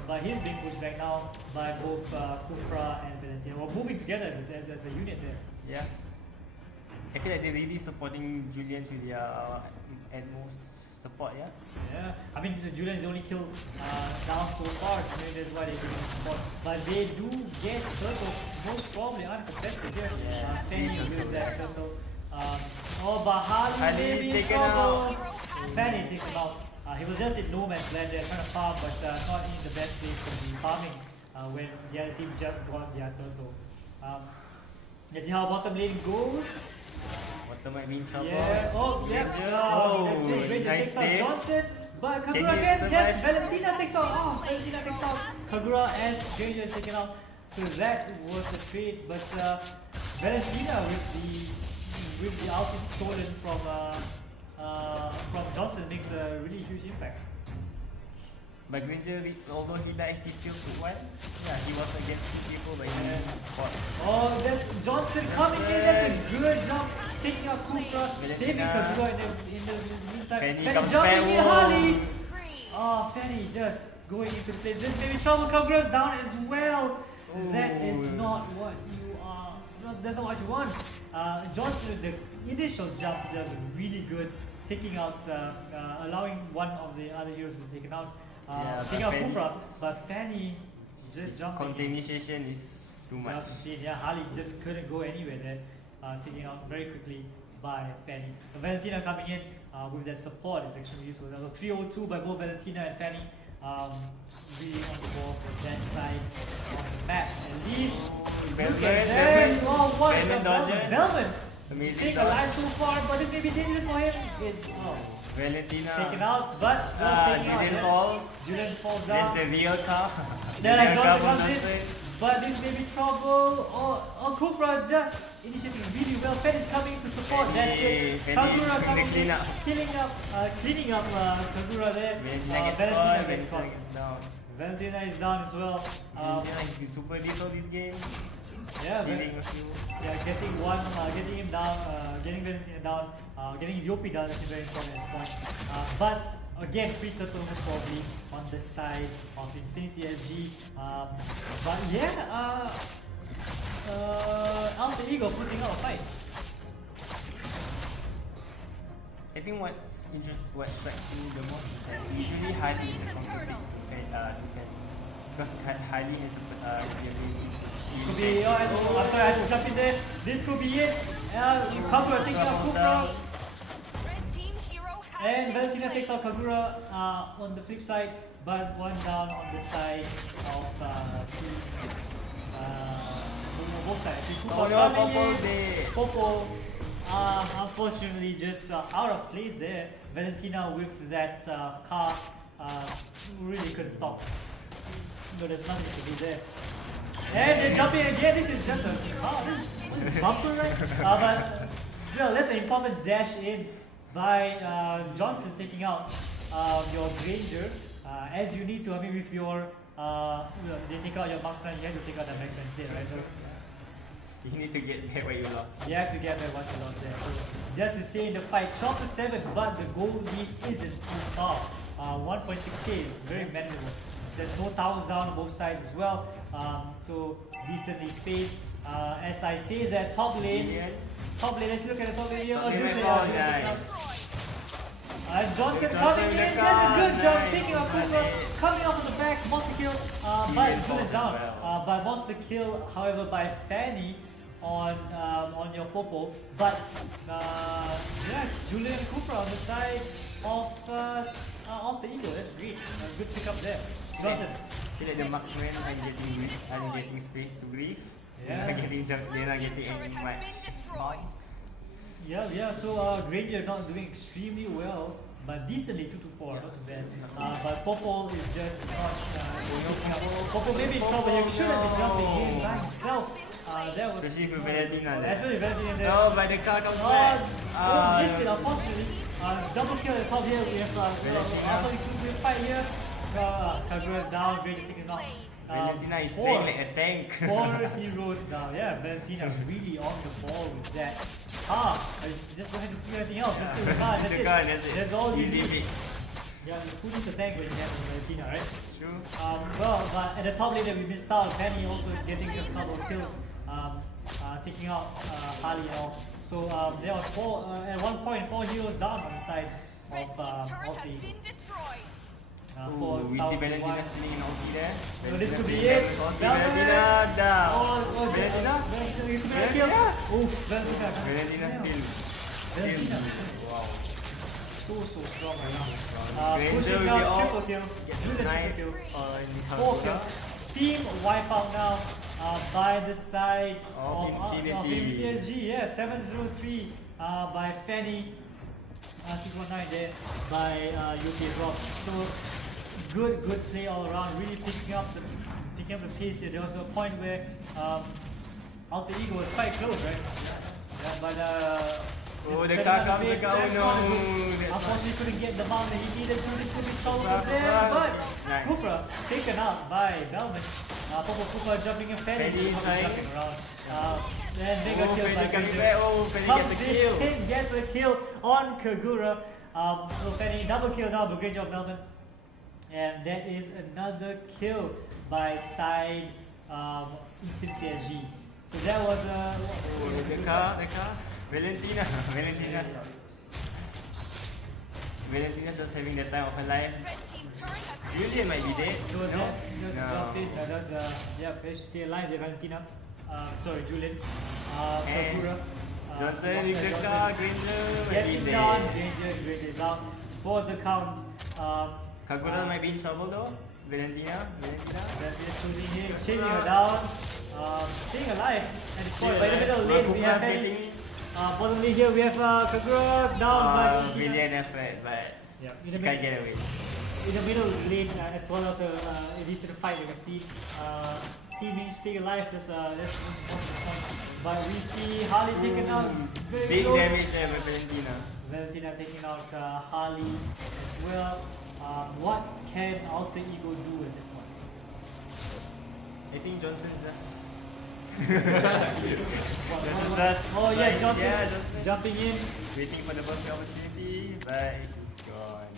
But he's being pushed back now by both Kufra and Valentina. We're moving together as a unit there. Yeah. I feel like they're really supporting Julian to their utmost support, yeah? Yeah, I mean Julian is the only kill down so far, so maybe that's why they're giving support. But they do get Turtle, most probably uncontested here. Fanny with that Turtle. But Harley may be in taken trouble. out. Fanny takes him out. He was just in no man's land there trying to farm, but not in the best place to be farming when the other team just got their Turtle. Let's see how bottom lane goes. Bottom might be in trouble. Yeah, that's it. Granger nice takes out save. Johnson, but Can Kagura he again, yes, survive? Valentina takes out Kagura as Granger is taken out. So that was a trade, but Valentina with the outfit stolen from Johnson makes a really huge impact. But Granger, although he died, he still took one. Yeah, he was against 2 people, but he fought. Oh, there's Johnson coming in. That's a good job taking out Kufra, saving Kagura in the meantime. Fanny Fanny comes jumping in, back. Harley. Spree. Oh, Fanny just going into the place. This may be trouble. Kagura's down as well. That is Ooh. not what you are. That's not what you want. Johnson, the initial jump does really good, taking out, allowing one of the other heroes to be taken out. Taking out Kufra, but Fanny just jumping. Continuation is too That much. was insane. Yeah, Harley just couldn't go anywhere there. Taken out very quickly by Fanny. Valentina coming in with that support is extremely useful. That was 302 by both Valentina and Fanny. Really on the ball for that side of the map. At least look at that. Oh, what? Velvet dodges. Velvet Amazing take a dodge. life so far, but this may be dangerous for him. Valentina. Taken out, but taken out. Julian Yeah. falls. Julian falls That's down. the real car. Then like The real Johnson car comes from in, Johnson. but this may be trouble. Kufra just initiating really well. Fanny's coming to support. That's it. Fanny Kagura doing the coming in, cleanup. cleaning up Kagura there. Valentina Valentina gets caught. down. Valentina is down as well. Valentina is super lethal this game. Yeah, Dealing a few. yeah, getting him down, getting Valentina down, getting Yopi down is very important at this point. But again, free turtle most probably on the side of Infinity SG. But yeah, Alter Ego putting out a fight. I think what strikes me the most is that usually Harley is a complicated defense. Because Harley is This could be, I'm sorry, I had to jump in there. This could be it. Kagura takes out Kufra. Red team hero has And been Valentina slain. takes out Kagura on the flip side, but one down on the side of both sides. Oh no, Popo dead. Popo, unfortunately, just out of place there. Valentina with that car really couldn't stop. No, there's nothing to do there. And they're jumping again. This is just a car. This is bumper, right? But well, that's an important dash in by Johnson taking out your Granger, as you need to. I mean, with your they take out your marksman, you have to take out the marksman instead, right? So You need to get back what you lost. you have to get back what you lost there. So just to stay in the fight, 12-7, but the goal lead isn't too far. 1.6k is very manageable. There's no towers down on both sides as well, so decently spaced. As I say that top lane, let's look at the top lane here. Top lane Good is player, all good nice. player. Johnson coming in, does a good job taking out Kufra, coming off of the back, monster kill, but Julian's down. By monster kill, however, by Fanny on your Popo, but yeah, Julian and Kufra on the side of Alter Ego. That's great. Good pick up there. Johnson. I feel like the marksmen are getting space to breathe. Yeah. They're not getting jumped, they're not getting Turret any has much. been destroyed. Yeah. So Granger not doing extremely well, but decently 2-4, not too bad. But Popo is just not picking up. Popo may be in trouble here. Should have been jumping in by himself. That was Especially with Valentina there. especially Valentina there. No, but the car comes back. Missed it, unfortunately. Double kill at the top here. We have after we fight here. Kagura is down, Granger taking off. Valentina is playing like a tank. 4 heroes down. Yeah, Valentina really on the ball with that. You just don't have to steal anything else. Just steal the car. That's The it. car, that's it. That's all you Easy need. fix. Yeah, who needs a tank when you have Valentina, right? True. Well, but at the top lane that we missed out, Penny also getting a couple of kills, taking out Harley and all. So there was at one point 4 heroes down on the side Red of team turret has the been destroyed. We see Valentina stealing an ulti there. So this could be Valentina it. stealing ulti. Velvet. Valentina down. Valentina? Valentina? Oof, Valentina. Valentina still. Valentina. Wow. So strong right now. Granger Pushing with the down triple ult. kill. Gets Julian his knife triple kill. on 4 Kagura. kills. Team wipeout now by the side Of Infinity. SG. Yeah, 703 by Fanny. 619 there by UK as well. So good play all around. Really picking up the pace here. There was a point where Alter Ego was quite close, right? Yeah, but Oh, the Just car turn on comes, face, the car, that's no. not good. That's Unfortunately, couldn't get the mount that he needed, so this could be trouble Kufra, for them. Kufra. But Nice. Kufra taken out by Belman. Popo Kufra jumping in Fenny. Fenny trying. Jumping around. Then mega Oh, kill by Fenny coming Granger. back. Oh, Fenny gets a kill. Gets a kill on Kagura. So Fenny double kill now, but great job Belman. And that is another kill by side Infinity SG. So that was a. Oh, the car. Valentina. Valentina's just having the time of her life. Red team turret has Julian might be dead. So No? just drop it. That's let's see alive there, Valentina. Sorry, Julian. And Kagura. Johnson with the car. Granger might be Getting down. dead. Granger is out for the count. Kagura might be in trouble though. Valentina. Chasing her down. Staying alive at this point. By the middle lane, we have Fanny. Bottom lane here, we have Kagura down by Brilliant effort, but yeah, she can't get away. in the middle lane, as well as a decent fight, you can see teammates stay alive. That's point. But we see Harley taken out very Big close. damage there by Valentina. Valentina taking out Harley as well. What can Alter Ego do at this point? I think Johnson's just Oh yes, Johnson Johnson. jumping in. Waiting for the perfect opportunity, but he's gone.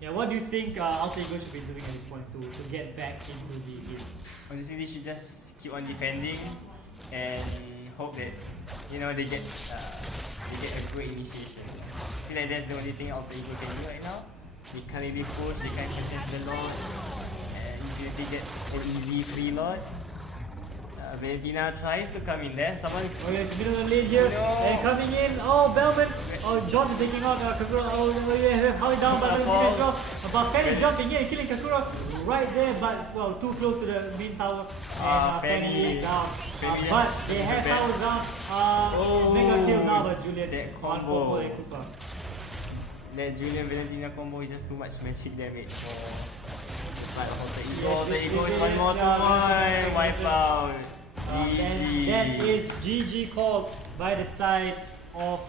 Yeah, what do you think Alter Ego should be doing at this point to get back into the game? Honestly, they should just keep on defending and hope that they get a great initiation. I feel like that's the only thing Alter Ego can do right now. They can't really push, they can't contest the Lord, and if they get an easy free Lord. Valentina tries to come in there. Someone. Oh yes, middle of the lane here, No. and coming in. Oh, Belman. Oh, Johnson taking out Kagura. Oh, yeah, how down by Valentina as well. But Fanny jumping in, killing Kagura right there, but well, too close to the main tower. And Fanny is down. Fanny But is they have the best. towers down. Mega kill now by Julian. That On combo. Popo and Cooper. That Julian Valentina combo is just too much magic damage for the side of Alter Ego. Yes, Alter it Ego is is, one more to one. Wipe out. And that is GG called by the side of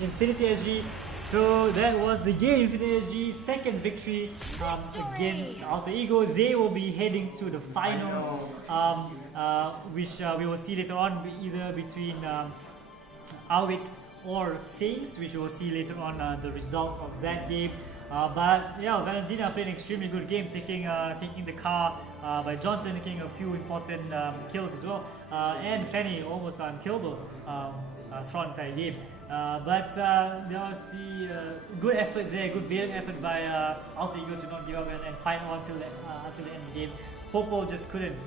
Infinity SG. So that was the game. Infinity SG second victory against Alter Ego. They will be heading to the finals, which we will see later on, either between Awit or Saints, which we will see later on the results of that game. But yeah, Valentina played an extremely good game, taking the car by Johnson, taking a few important kills as well, and Fanny almost unkillable throughout the entire game. But there was the good effort there, good valiant effort by Alter Ego to not give up and fight on until the end of the game. Popo just couldn't,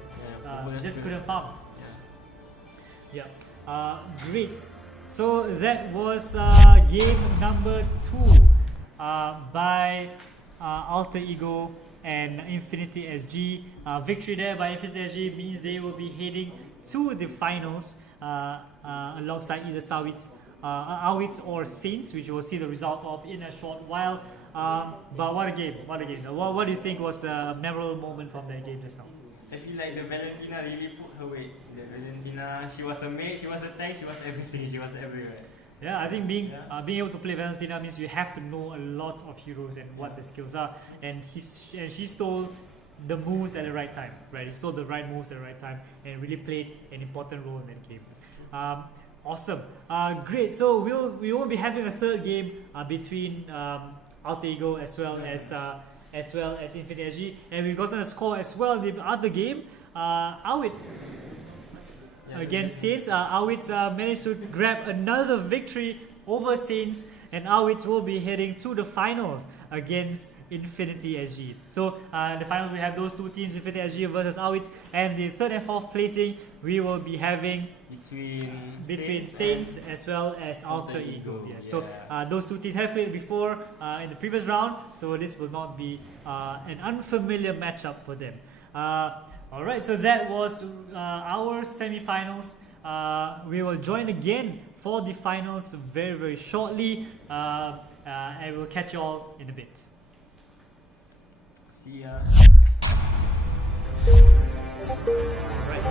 couldn't farm. Yeah, great. So that was game number 2. By Alter Ego and Infinity SG. Victory there by Infinity SG means they will be heading to the finals alongside either Awit or Saints, which we'll see the results of in a short while. But what a game, what a game. What do you think was a memorable moment from that game just now? I feel like the Valentina really put her weight. The Valentina, she was a mage, she was a tank, she was everything, she was everywhere. Yeah, I think being able to play Valentina means you have to know a lot of heroes and what the skills are. And she stole the moves at the right time, right? He stole the right moves at the right time and really played an important role in that game. Awesome, great. So we won't be having a third game between Alter Ego as well as Infinity SG, and we've gotten a score as well in the other game. Awit against Saints. Awit managed to grab another victory over Saints, and Awit will be heading to the finals against Infinity SG. So in the finals we have those two teams, Infinity SG versus Awit, and the third and fourth placing we will be having between Saints as well as Alter Ego. Yeah. So those two teams have played before in the previous round, so this will not be an unfamiliar matchup for them. Alright, so that was our semi-finals. We will join again for the finals very, very shortly, and we'll catch you all in a bit. See ya. Alright.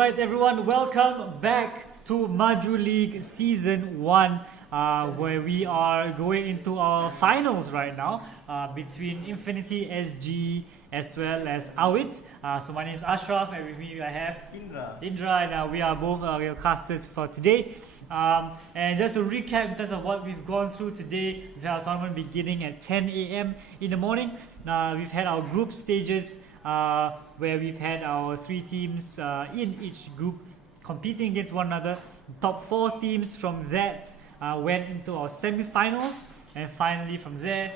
Alright everyone, welcome back to Majuleague Season 1, where we are going into our finals right now between Infinity SG as well as Awit. So my name is Ashraf, and with me I have Indra, and we are both your casters for today. And just to recap in terms of what we've gone through today, we've had our tournament beginning at 10 a.m. in the morning. We've had our group stages where we've had our 3 teams in each group competing against one another. Top 4 teams from that went into our semi-finals, and finally from there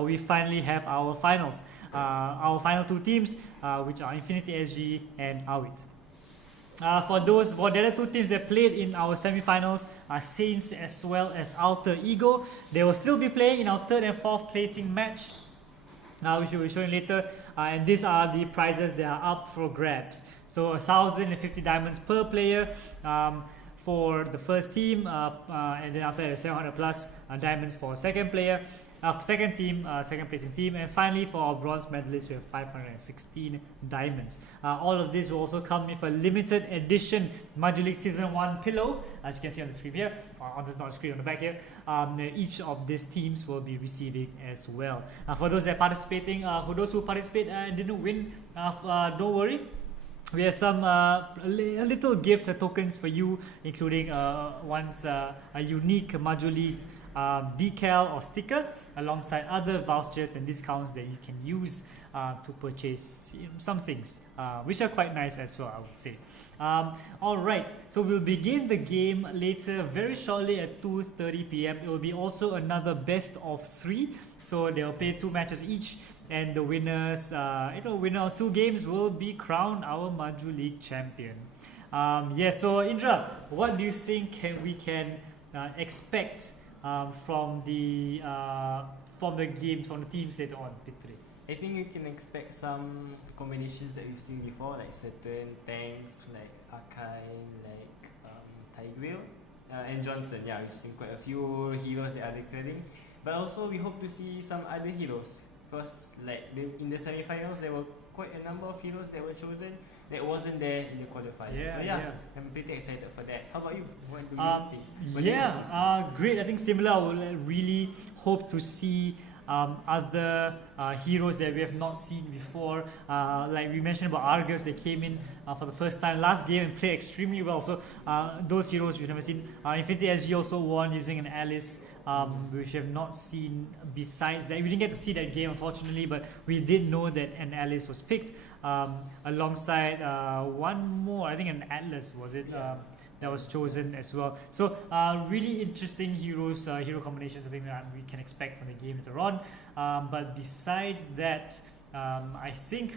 we finally have our finals. Our final 2 teams, which are Infinity SG and Awit. For the other 2 teams that played in our semi-finals, Saints as well as Alter Ego, they will still be playing in our 3rd and 4th placing match, which we will be showing later, and these are the prizes that are up for grabs. So 1,050 diamonds per player for the first team, and then after that 700 plus diamonds for second player, second placing team, and finally for our bronze medalists we have 516 diamonds. All of this will also come with a limited edition Majuleague Season 1 pillow, as you can see on the screen here, on the screen on the back here. Each of these teams will be receiving as well. For those that are participating, for those who participate and didn't win, don't worry. We have some a little gift tokens for you, including a unique Majuleague decal or sticker, alongside other vouchers and discounts that you can use to purchase some things, which are quite nice as well, I would say. Alright, so we'll begin the game later, very shortly at 2:30 p.m. It will be also another best of 3, so they'll play 2 matches each, and the winners, winner of 2 games will be crowned our Majuleague champion. So Indra, what do you think we can expect from the games, from the teams later on today? I think you can expect some combinations that we've seen before, like certain tanks, like Akai, like Tigreal, and Johnson. Yeah, we've seen quite a few heroes that are recurring. But also we hope to see some other heroes, because like in the semi-finals there were quite a number of heroes that were chosen that wasn't there in the qualifiers. I'm pretty excited for that. How about you? What do you think? Great. I think similar. I would really hope to see other heroes that we have not seen before. Like we mentioned about Argus, they came in for the first time last game and played extremely well. So those heroes we've never seen. Infinity SG also won using an Alice, which we have not seen besides that. We didn't get to see that game, unfortunately, but we did know that an Alice was picked alongside one more, I think an Atlas, was it? That was chosen as well. So really interesting hero combinations, I think, that we can expect from the game later on. But besides that, I think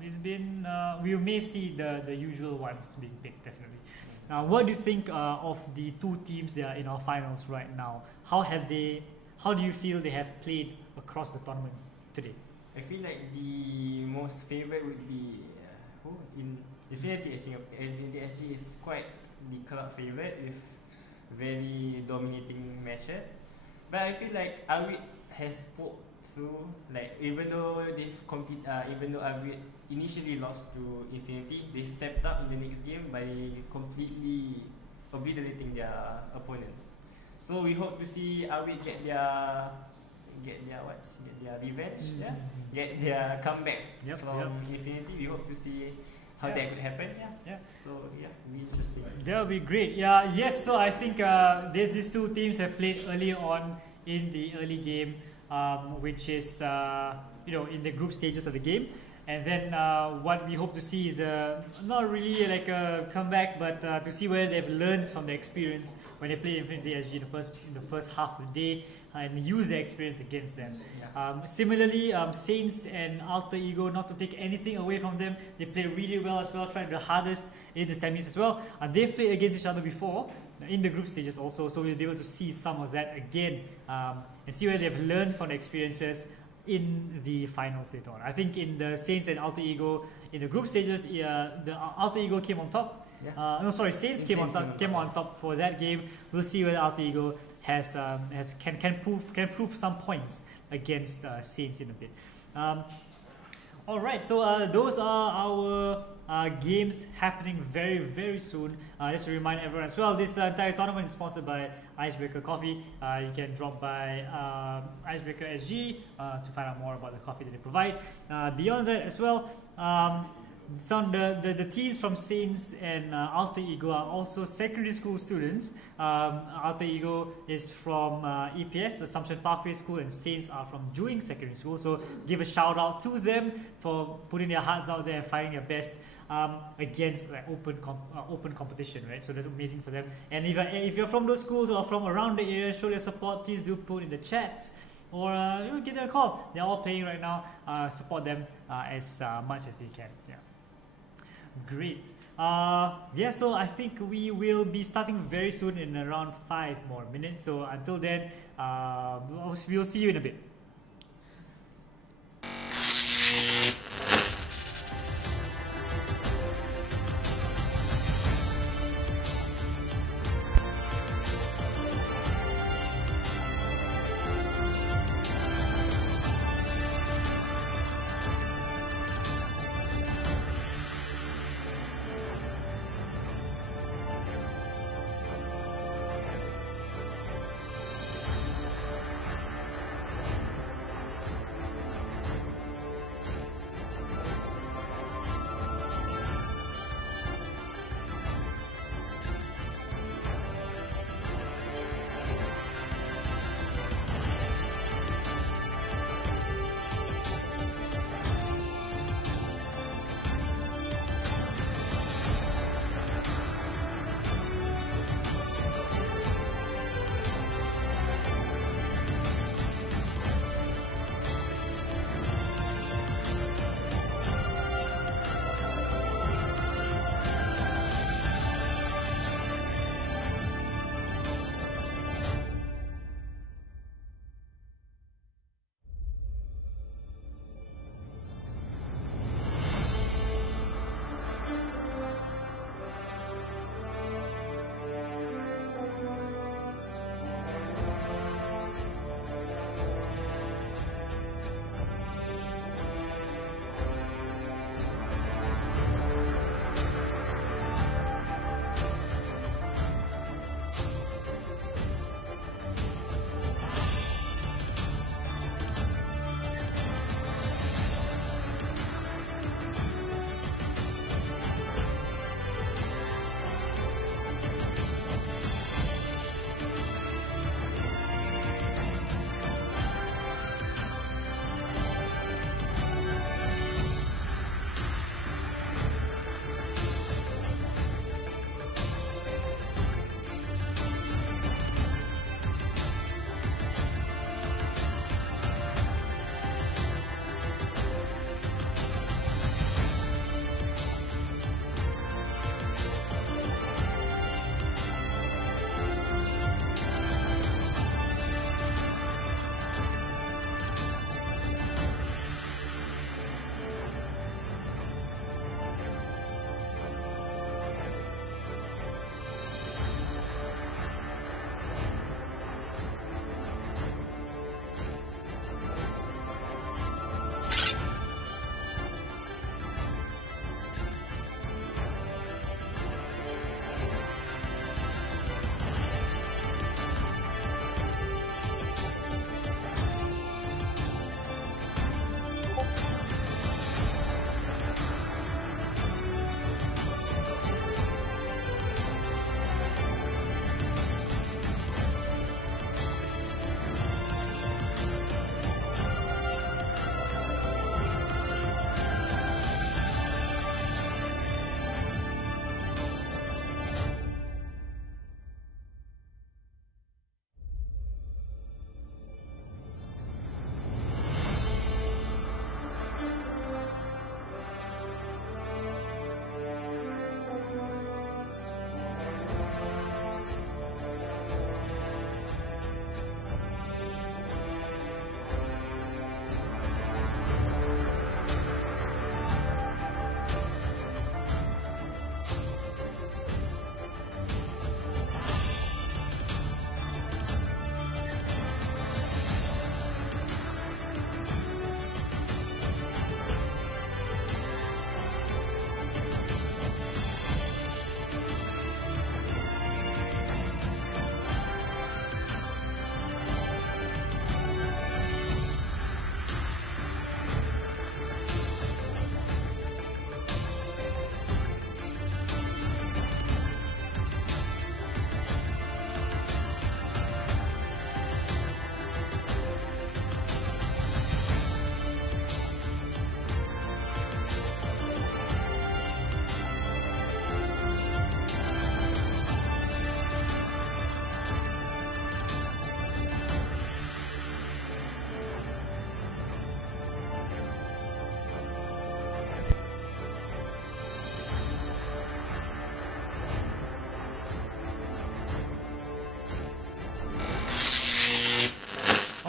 it's been we may see the usual ones being picked, definitely. What do you think of the 2 teams that are in our finals right now? How do you feel they have played across the tournament today? I feel like the most favorite would be in Infinity SG is quite the club favorite with very dominating matches. But I feel like Awit has poked through, like even though Awit initially lost to Infinity, they stepped up in the next game by completely obliterating their opponents. So we hope to see Awit get their revenge, get their comeback from Infinity. We hope to see how that could happen. So it'll be interesting. That'll be great. So I think these 2 teams have played early on in the early game, which is in the group stages of the game. And then what we hope to see is not really like a comeback, but to see whether they've learned from the experience when they played Infinity SG in the first half of the day, and use their experience against them. Similarly, Saints and Alter Ego, not to take anything away from them, they played really well as well, tried the hardest in the semis as well. They've played against each other before in the group stages also, so we'll be able to see some of that again, and see whether they've learned from the experiences in the finals later on. I think in the Saints and Alter Ego in the group stages, the Alter Ego came on top. Saints came on top for that game. We'll see whether Alter Ego can prove some points against Saints in a bit. Alright, so those are our games happening very soon. Just to remind everyone as well, this entire tournament is sponsored by Icebreaker Coffee. You can drop by Icebreaker SG to find out more about the coffee that they provide. Beyond that as well, some the teams from Saints and Alter Ego are also secondary school students. Alter Ego is from EPS, Assumption Pathway School, and Saints are from Juing Secondary School. So give a shout out to them for putting their hearts out there and fighting their best against like open competition, right? So that's amazing for them. And if you're from those schools or from around the area, show your support. Please do put in the chat. Or give them a call. They're all playing right now. Support them as much as they can. Yeah. Great. So I think we will be starting very soon in around 5 more minutes. So until then, we'll see you in a bit.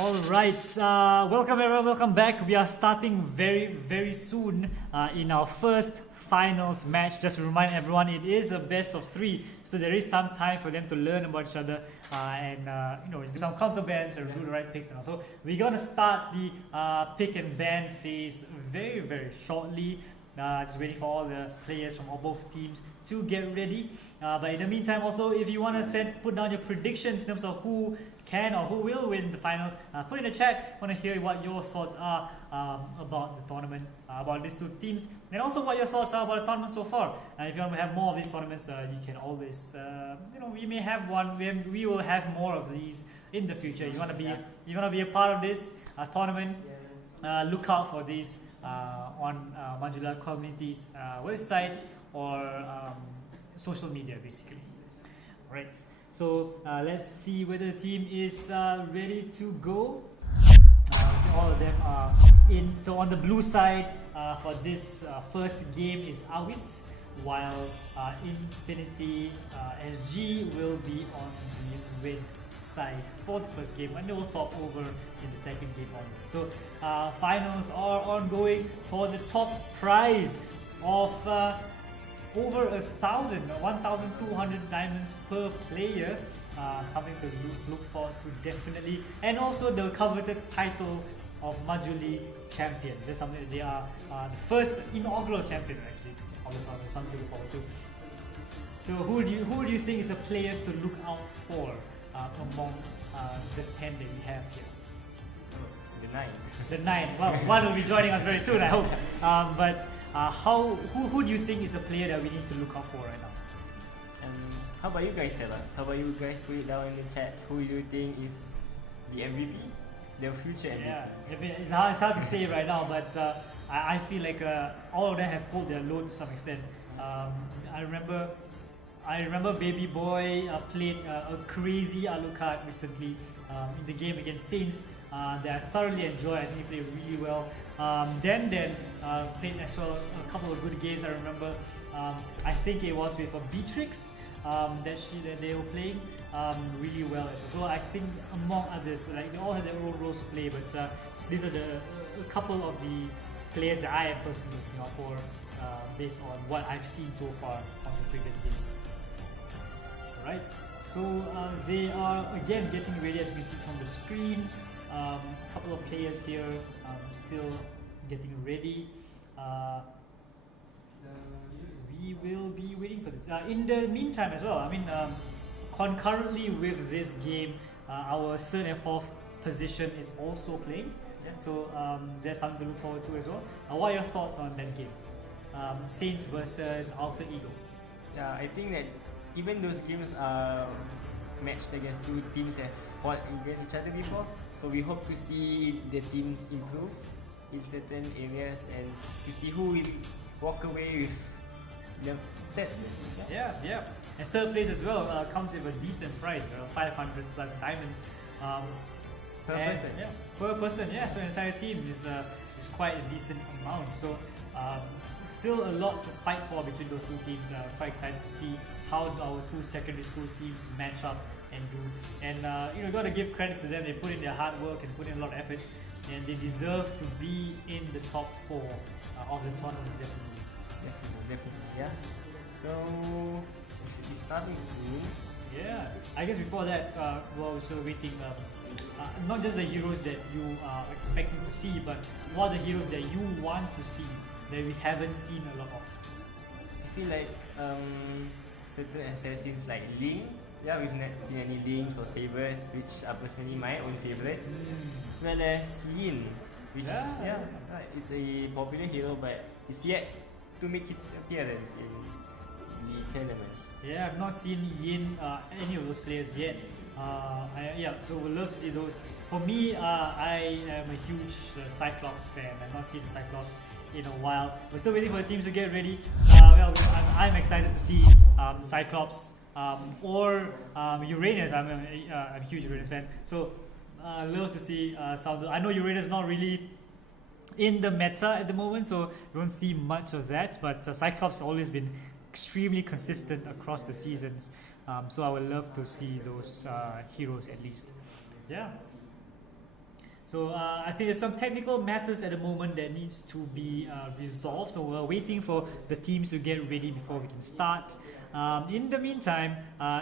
All right, welcome everyone, welcome back. We are starting very soon in our first finals match. Just to remind everyone, it is a best of 3, so there is some time for them to learn about each other and do some counter bans and do the right picks. And also, we're gonna start the pick and ban phase very shortly. Just waiting for all the players from both teams to get ready. But in the meantime, also, if you want to put down your predictions in terms of who can or who will win the finals, put in the chat. I want to hear what your thoughts are about the tournament, about these two teams, and also what your thoughts are about the tournament so far. If you want to have more of these tournaments, you can always, we may have one. We will have more of these in the future. You want to be a part of this tournament? Look out for these on Majulah community's website or social media, basically. Right. So let's see whether the team is ready to go. All of them are in. So on the blue side for this first game is Awit, while Infinity SG will be on the red side for the first game, and they will swap over in the second game onwards. So finals are ongoing for the top prize of over 1,200 diamonds per player. Something to look forward to, definitely. And also the coveted title of Majuleague champion. That's something that they are the first inaugural champion actually of the tournament. Something to look forward to. So who do you think is a player to look out for among the 10 that we have here? The 9. Well, one will be joining us very soon, I hope. But who do you think is a player that we need to look out for right now? How about you guys tell us? How about you guys put it down in the chat? Who do you think is the MVP? The future MVP? Yeah, it's hard to say right now, but I feel like all of them have pulled their load to some extent. I remember Baby Boy played a crazy Alucard recently in the game against Saints that I thoroughly enjoyed. I think he played really well. Dan played as well a couple of good games. I remember. I think it was with a Beatrix that they were playing really well as well. So I think among others, like they all had their own roles to play, but these are a couple of the players that I am personally looking out for based on what I've seen so far on the previous game. Right, so they are again getting ready as we see from the screen. A couple of players here still getting ready. We will be waiting for this. In the meantime as well, I mean, concurrently with this game, our 3rd and 4th position is also playing. So there's something to look forward to as well. What are your thoughts on that game? Saints versus Alter Ego. Yeah, I think that even those games are matched against two teams that fought against each other before, so we hope to see the teams improve in certain areas and to see who will walk away with that. Yeah. And 3rd place as well comes with a decent prize, 500 plus diamonds Per person. Yeah, per person. Yeah, so the entire team is quite a decent amount. So still a lot to fight for between those two teams. Quite excited to see how our two secondary school teams match up and do. And you got to give credit to them. They put in their hard work and put in a lot of effort, and they deserve to be in the top 4 of the tournament. Definitely. Yeah. So we should be starting soon. Yeah. I guess before that, we're also waiting. Not just the heroes that you are expecting to see, but what are the heroes that you want to see that we haven't seen a lot of? I feel like certain assassins like Ling, we've not seen any Lings or Sabers, which are personally my own favourites, as well as Yin, which it's a popular hero, but it's yet to make its appearance in the tournament. Yeah, I've not seen Yin, any of those players yet. So we'll love to see those. For me, I am a huge Cyclops fan. I've not seen Cyclops in a while. We're still waiting for the teams to get ready. I'm excited to see Cyclops or Uranus. I'm a huge Uranus fan. So I love to see some. I know Uranus is not really in the meta at the moment, so you won't see much of that. But Cyclops has always been extremely consistent across the seasons. So I would love to see those heroes at least. Yeah. So I think there's some technical matters at the moment that needs to be resolved. So we're waiting for the teams to get ready before we can start. In the meantime,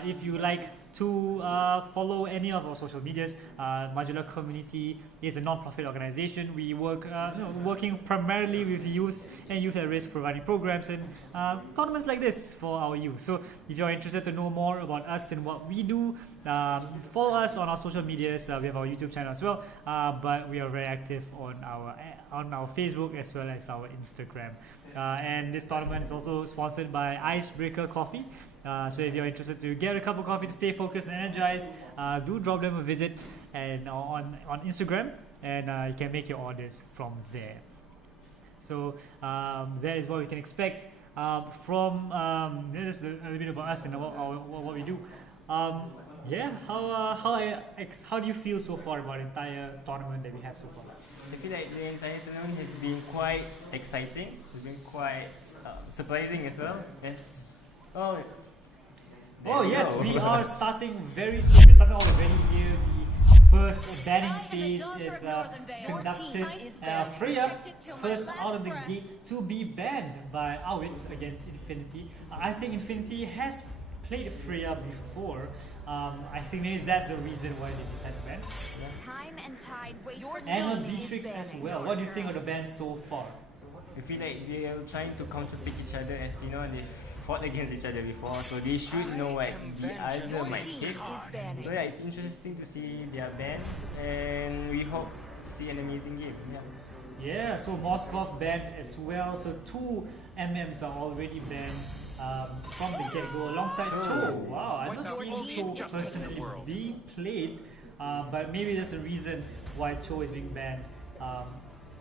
if you like to follow any of our social medias, Majulah Community is a non-profit organization. We work working primarily with youth and youth at risk, providing programs and tournaments like this for our youth. So if you're interested to know more about us and what we do, follow us on our social medias. We have our YouTube channel as well, but we are very active on our Facebook as well as our Instagram. And this tournament is also sponsored by Icebreaker Coffee. So if you're interested to get a cup of coffee to stay focused and energized, do drop them a visit and on Instagram, and you can make your orders from there. So that is what we can expect from. This is a little bit about us and what we do. Yeah, how do you feel so far about the entire tournament that we have so far? I feel like the entire tournament has been quite exciting. It's been quite surprising as well. Oh yes, we are starting very soon. We're starting already here. The first banning phase is conducted. Freya, first out of the gate to be banned by Awit against Infinity. I think Infinity has played Freya before. I think maybe that's the reason why they decided to ban. Time and tide wait for And Beatrix as well. What do you think of the ban so far? I feel like they are trying to counterpick each other, as you know, they fought against each other before, so they should know what the other might hit. So yeah, it's interesting to see their bans, and we hope to see an amazing game. Yeah, so Moskov banned as well. So 2 MMs are already banned from the get-go alongside Cho. Wow, I've not seen Cho personally being played, but maybe that's a reason why Cho is being banned.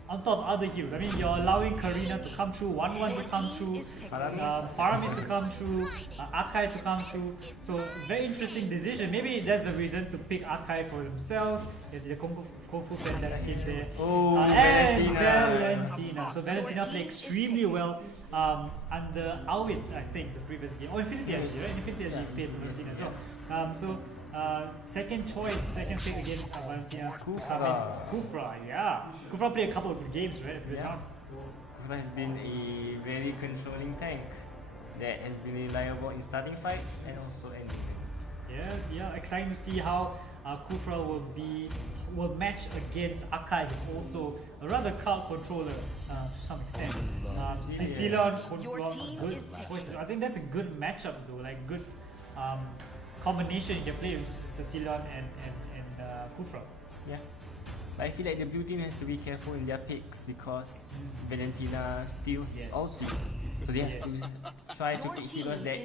On top of other heroes, I mean, you're allowing Karina to come through, 1-1 to come through, Faramis to come through, Akai to come through. So very interesting decision. Maybe that's the reason to pick Akai for themselves. There's the Kung Fu Panda skin there. And Valentina. So Valentina played extremely well under Awit, I think, the previous game. Oh, Infinity actually, right? Infinity actually played Valentina as well. Second pick again, Valentina. Kufra, yeah. Kufra played a couple of good games, right? Kufra has been a very controlling tank that has been reliable in starting fights and also ending. Yeah, exciting to see how Kufra will match against Akai, who's also a rather crowd controller to some extent. Sicilian, good choice. I think that's a good matchup though, like good combination you can play with Sicilian and Kufra. Yeah. But I feel like the blue team has to be careful in their picks because Valentina steals ultis. So they have to try to pick heroes that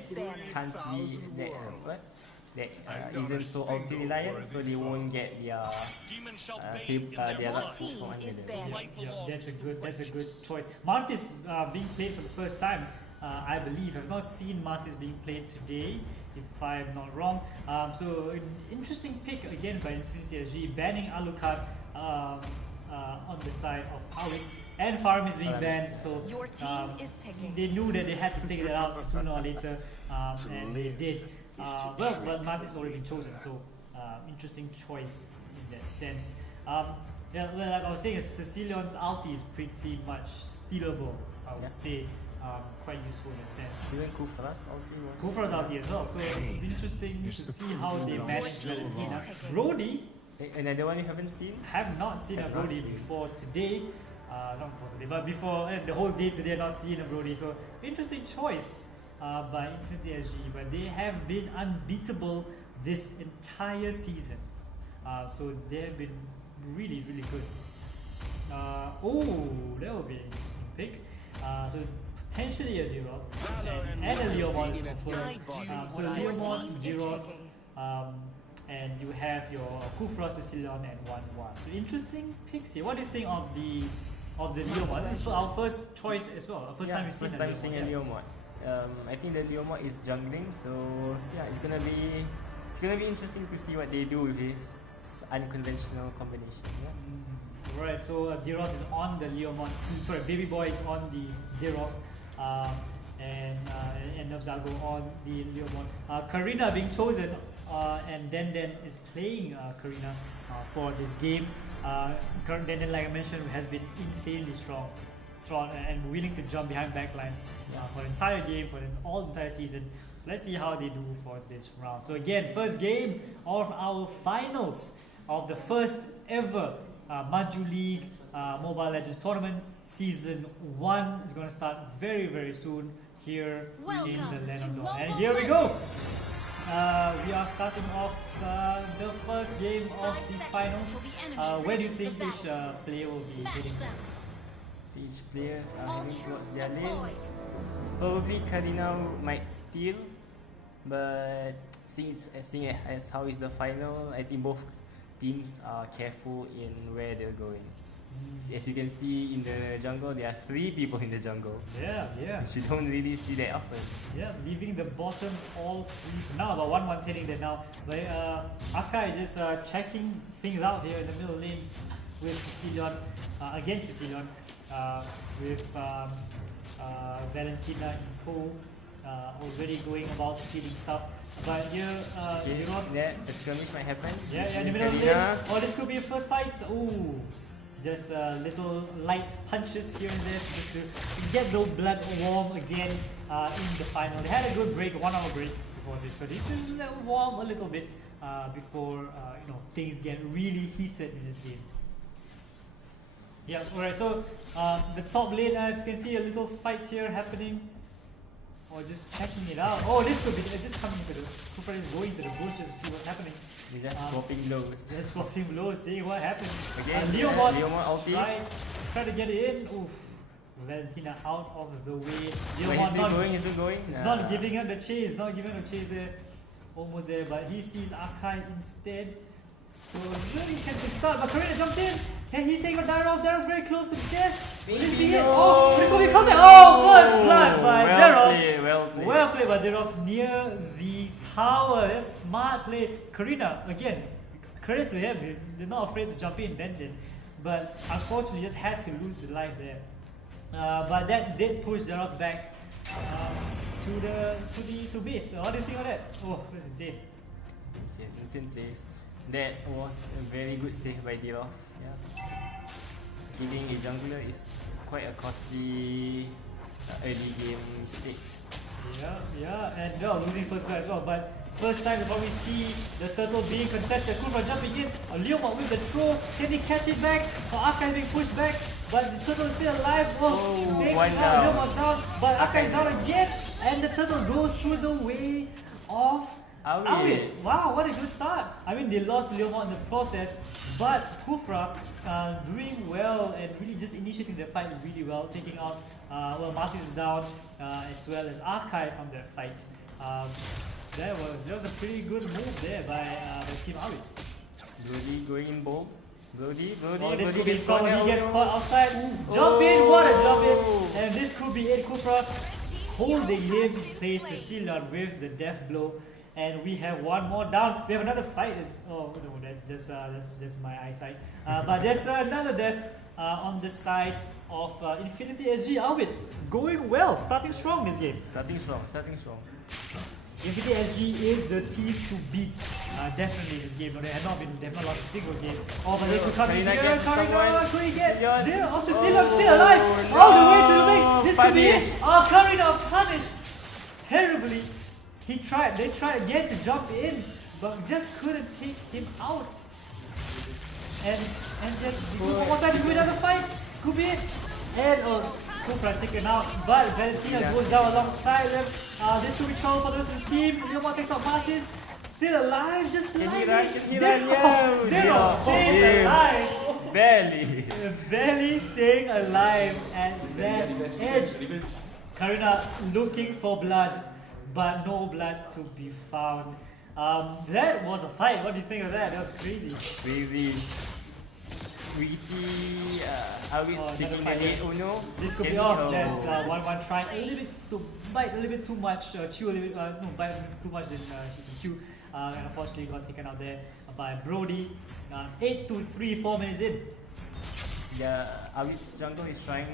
can't be that isn't so ulti reliant, so they won't get their luck from under them. That's a good choice. Martis being played for the first time, I believe. I've not seen Martis being played today, if I'm not wrong. So interesting pick again by Infinity SG, banning Alucard on the side of Awit, and Farm is being banned. So they knew that they had to take that out sooner or later, and they did. But Martis already been chosen, so interesting choice in that sense. Like I was saying, Sicilian's ulti is pretty much stealable, I would say. Quite useful in that sense. Even Kufra's ulti as well, so interesting to see how they manage Valentina. Brody, another one you haven't seen? Have not seen a Brody before today. Not before today, but before the whole day today, I've not seen a Brody. So interesting choice by Infinity SG, but they have been unbeatable this entire season. So they have been really good. That will be an interesting pick. So potentially a Diroth and a Leomon is confirmed. So Leomon, Diroth, and you have your Kufra, Sicilian, and 1-1. So interesting picks here. What do you think of the Leomon? This is our first choice as well. First time we've seen a Leomon. I think the Leomon is jungling, so yeah, it's gonna be interesting to see what they do with this unconventional combination. Yeah. Right. So Diroth is on the Leomon. Sorry, Baby Boy is on the Diroth. And Nabzago on the Leomon. Karina being chosen, and Den is playing Karina for this game. Current Daniel, like I mentioned, has been insanely strong and willing to jump behind backlines for the entire game, for the entire season. So let's see how they do for this round. So again, first game of our finals of the first ever Majuleague Mobile Legends tournament. Season 1 is going to start very, very soon here in the Land of Dawn. And here we go. We are starting off the first game of the finals. Where do you think each player will be heading towards? Each players are heading towards their lane. Probably Karina might steal, but seeing as how is the final, I think both teams are careful in where they're going. As you can see in the jungle, there are 3 people in the jungle. Yeah. Which you don't really see that often. Yeah, leaving the bottom all 3 for now, but one's heading there now. But Akai is just checking things out here in the middle lane with Cecilion, against Cecilion, with Valentina in tow, already going about stealing stuff. But here, the skirmish might happen. Yeah, in the middle lane. Oh, this could be a first fight. Ooh. Just little light punches here and there just to get the blood warm again in the final. They had a good break, a 1 hour break before this, so they just warm a little bit before things get really heated in this game. Yeah, alright, so the top lane, as you can see, a little fight here happening. Or just checking it out. Oh, this could be just coming to the Cooper is going to the bush just to see what's happening. They're just swapping blows. They're swapping blows, seeing what happens. Again, Leomon try to get it in. Oof. Valentina out of the way. Leomon he's still going. Not giving up the chase, there. Almost there, but he sees Akai instead. So really can to start, but Karina jumps in. Can he take a Daros? Daros very close to death. Will this be it? Oh, Rico comes in. Oh, first blood by Daros. Well played by Daros near the tower. That's smart play. Karina, again, credits to him. They're not afraid to jump in, but unfortunately just had to lose the life there. But that did push Daros back to base. So what do you think of that? Oh, that's insane. Insane place. That was a very good save by Diroff. Yeah. Killing a jungler is quite a costly early game mistake. Yeah, and losing first blood as well. But first time we probably see the turtle being contested. Kufra jumping in. Leomon with the throw. Can he catch it back? Or Akai being pushed back? But the turtle is still alive. One down. Leomon's down. But Akai is down again. And the turtle goes through the way of Awit. Wow, what a good start. I mean, they lost Leomon in the process, but Kufra doing well and really just initiating the fight really well, taking out, Martis is down, as well as Akai from the fight. There was a pretty good move there by the team Awit. Brody going in bold. Brody this could be trouble. He gets caught outside. Jump in, what a jump in. And this could be it. Kufra holding him in place, Cecilia with the death blow. And we have one more down. We have another fight. Oh no, that's just my eyesight. But there's another death on the side of Infinity SG. Albit going well, starting strong this game. Starting strong. Infinity SG is the team to beat. Definitely this game. They have not lost a single game. Oh, but they could come in here. Karina, could he get there? Oh, Cecilia's still alive. No. All the way to the wing. This could be it. Oh, Karina punished terribly. They tried again to jump in, but just couldn't take him out. And then one more time to do another fight. Could be it. And Kufra taken out, but Valentina goes down alongside them. This could be trouble for the rest of the team. Leomon takes out Martis. Still alive, just like Daryl stays alive. Barely staying alive at that edge. Karina looking for blood, but no blood to be found. That was a fight. What do you think of that? That was crazy. We see Awit taking the lead. Oh no. This could be off. That's 1-1 try. A little bit to bite a little bit too much. Chew a little bit. No, bite too much than he can chew. And unfortunately got taken out there by Brody. 8-3, 4 minutes in. Yeah, Awit's jungle is trying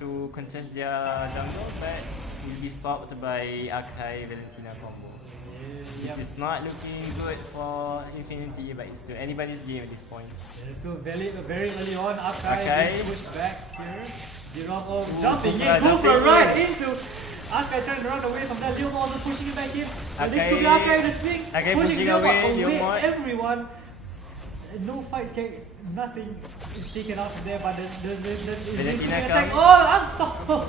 to contest their jungle, but will be stopped by Akai Valentina combo. This is not looking good for Infinity, but it's still anybody's game at this point. Yeah, so very early on, Akai Akai. gets pushed back here. Dirov jumping in, Kufra Kufra jumping right in. into Akai trying to run away from that. Leomon also pushing it back in. And this Akai- could be Akai in the swing, Akai pushing pushing Leomon away, away Leomon. everyone. No fights can, nothing is taken out of there, but the Valentina attack. comes. Oh, unstoppable!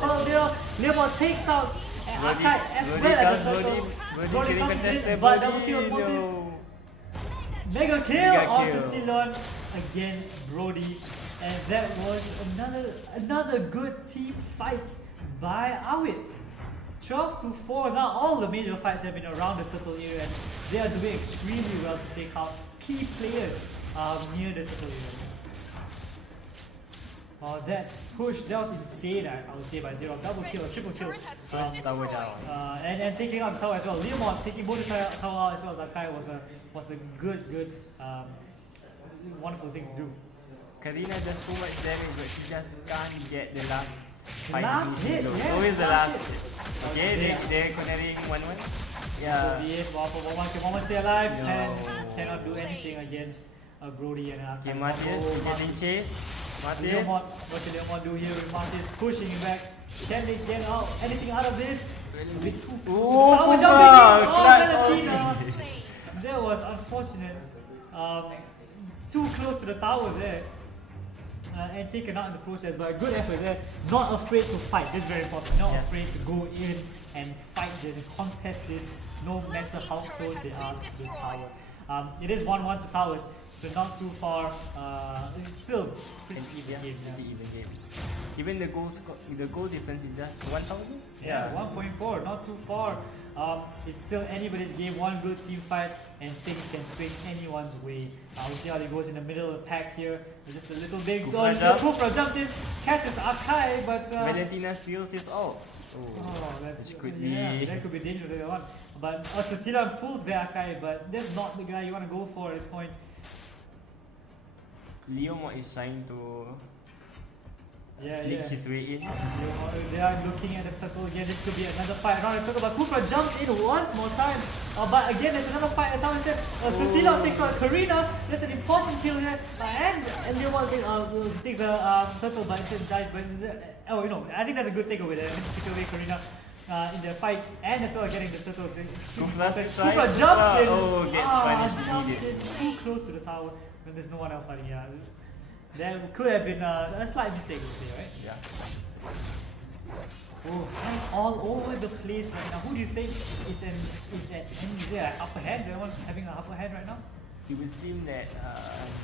Leomon takes out Brody- Akai as Brody well as comes, the turtle. Brody Brody getting comes in, contested, but Brody, double kill on Mortis. no. Mega kill Mega on kill. Cecilon against Brody, and that was another good team fight by Awit. 12-4 now. All the major fights have been around the turtle area, and they are doing extremely well to take out key players near the turtle area. That push, that was insane, I would say, by Zero. Double kill, triple kill. First tower down. And taking out the tower as well. Leomon taking both the tower out as well as Akai was a good wonderful thing to do. Karina does so much damage, but she just can't get the last fight. Last hit, blow. yes, Always the last last hit. hit. Okay, they're cornering 1-1. Yeah. Yeah. Can Momo stay alive? No. Cannot do anything against Brody and Akai. Okay, Matthias getting chased. Matthias. What did Leomon do here with Matthias pushing him back? Can they get out anything out of this? A bit too close. Oh, Tower Kufra, jumping in. clutch Valentina. on. That was unfortunate. Too close to the tower there. And taken out in the process, but a good effort there. Not afraid to fight. This is very important. Not Yeah. afraid to go in and fight this and contest this, no matter how close they are to the tower. It is 1-1 to towers, so not too far. It's still pretty even game. Pretty even game. Even the goal difference is just 1,000. Yeah, 1.4, not too far. It's still anybody's game, one good team fight, and things can swing anyone's way. We'll see how it goes in the middle of the pack here. Just a little big Kufra jumps in, catches Akai, but Valentina steals his ult. which could that could be dangerous later on. But Cecilia pulls back Akai, but that's not the guy you want to go for at this point. Leomon is trying to Yeah, sneak yeah. his way in. They are looking at the turtle again. This could be another fight around the turtle, but Kufra jumps in once more time. But again, there's another fight at tower set. Cecilia takes out Karina. That's an important kill here. And Leomon takes a turtle, but instead dies. But I think that's a good takeaway there. Take away Karina in the fight, and as well getting the turtle. Kufra jumps in. Gets punished Jumps in immediately. too close to the tower when there's no one else fighting. Yeah. There could have been a slight mistake, we'll say, right? Yeah. Oh, hands all over the place right now. Who do you think is there an upper hand? Is anyone having an upper hand right now? It would seem that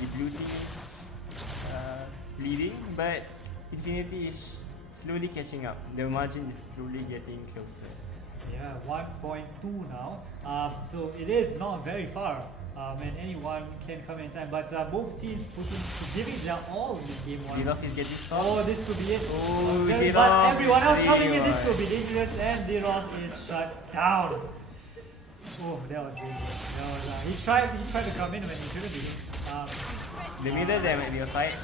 the blue team is leading, but Infinity is slowly catching up. The margin is slowly getting closer. Yeah, 1.2 now. So it is not very far. And anyone can come in time, but both teams giving their all in game one. Dirov is getting stopped. Oh, this could be it. But Dirov, everyone else coming in, this 3-1. could be dangerous, and Dirov is shut down. Oh, that was dangerous. That was, he tried to come in when he shouldn't be. The middle there might be a fight.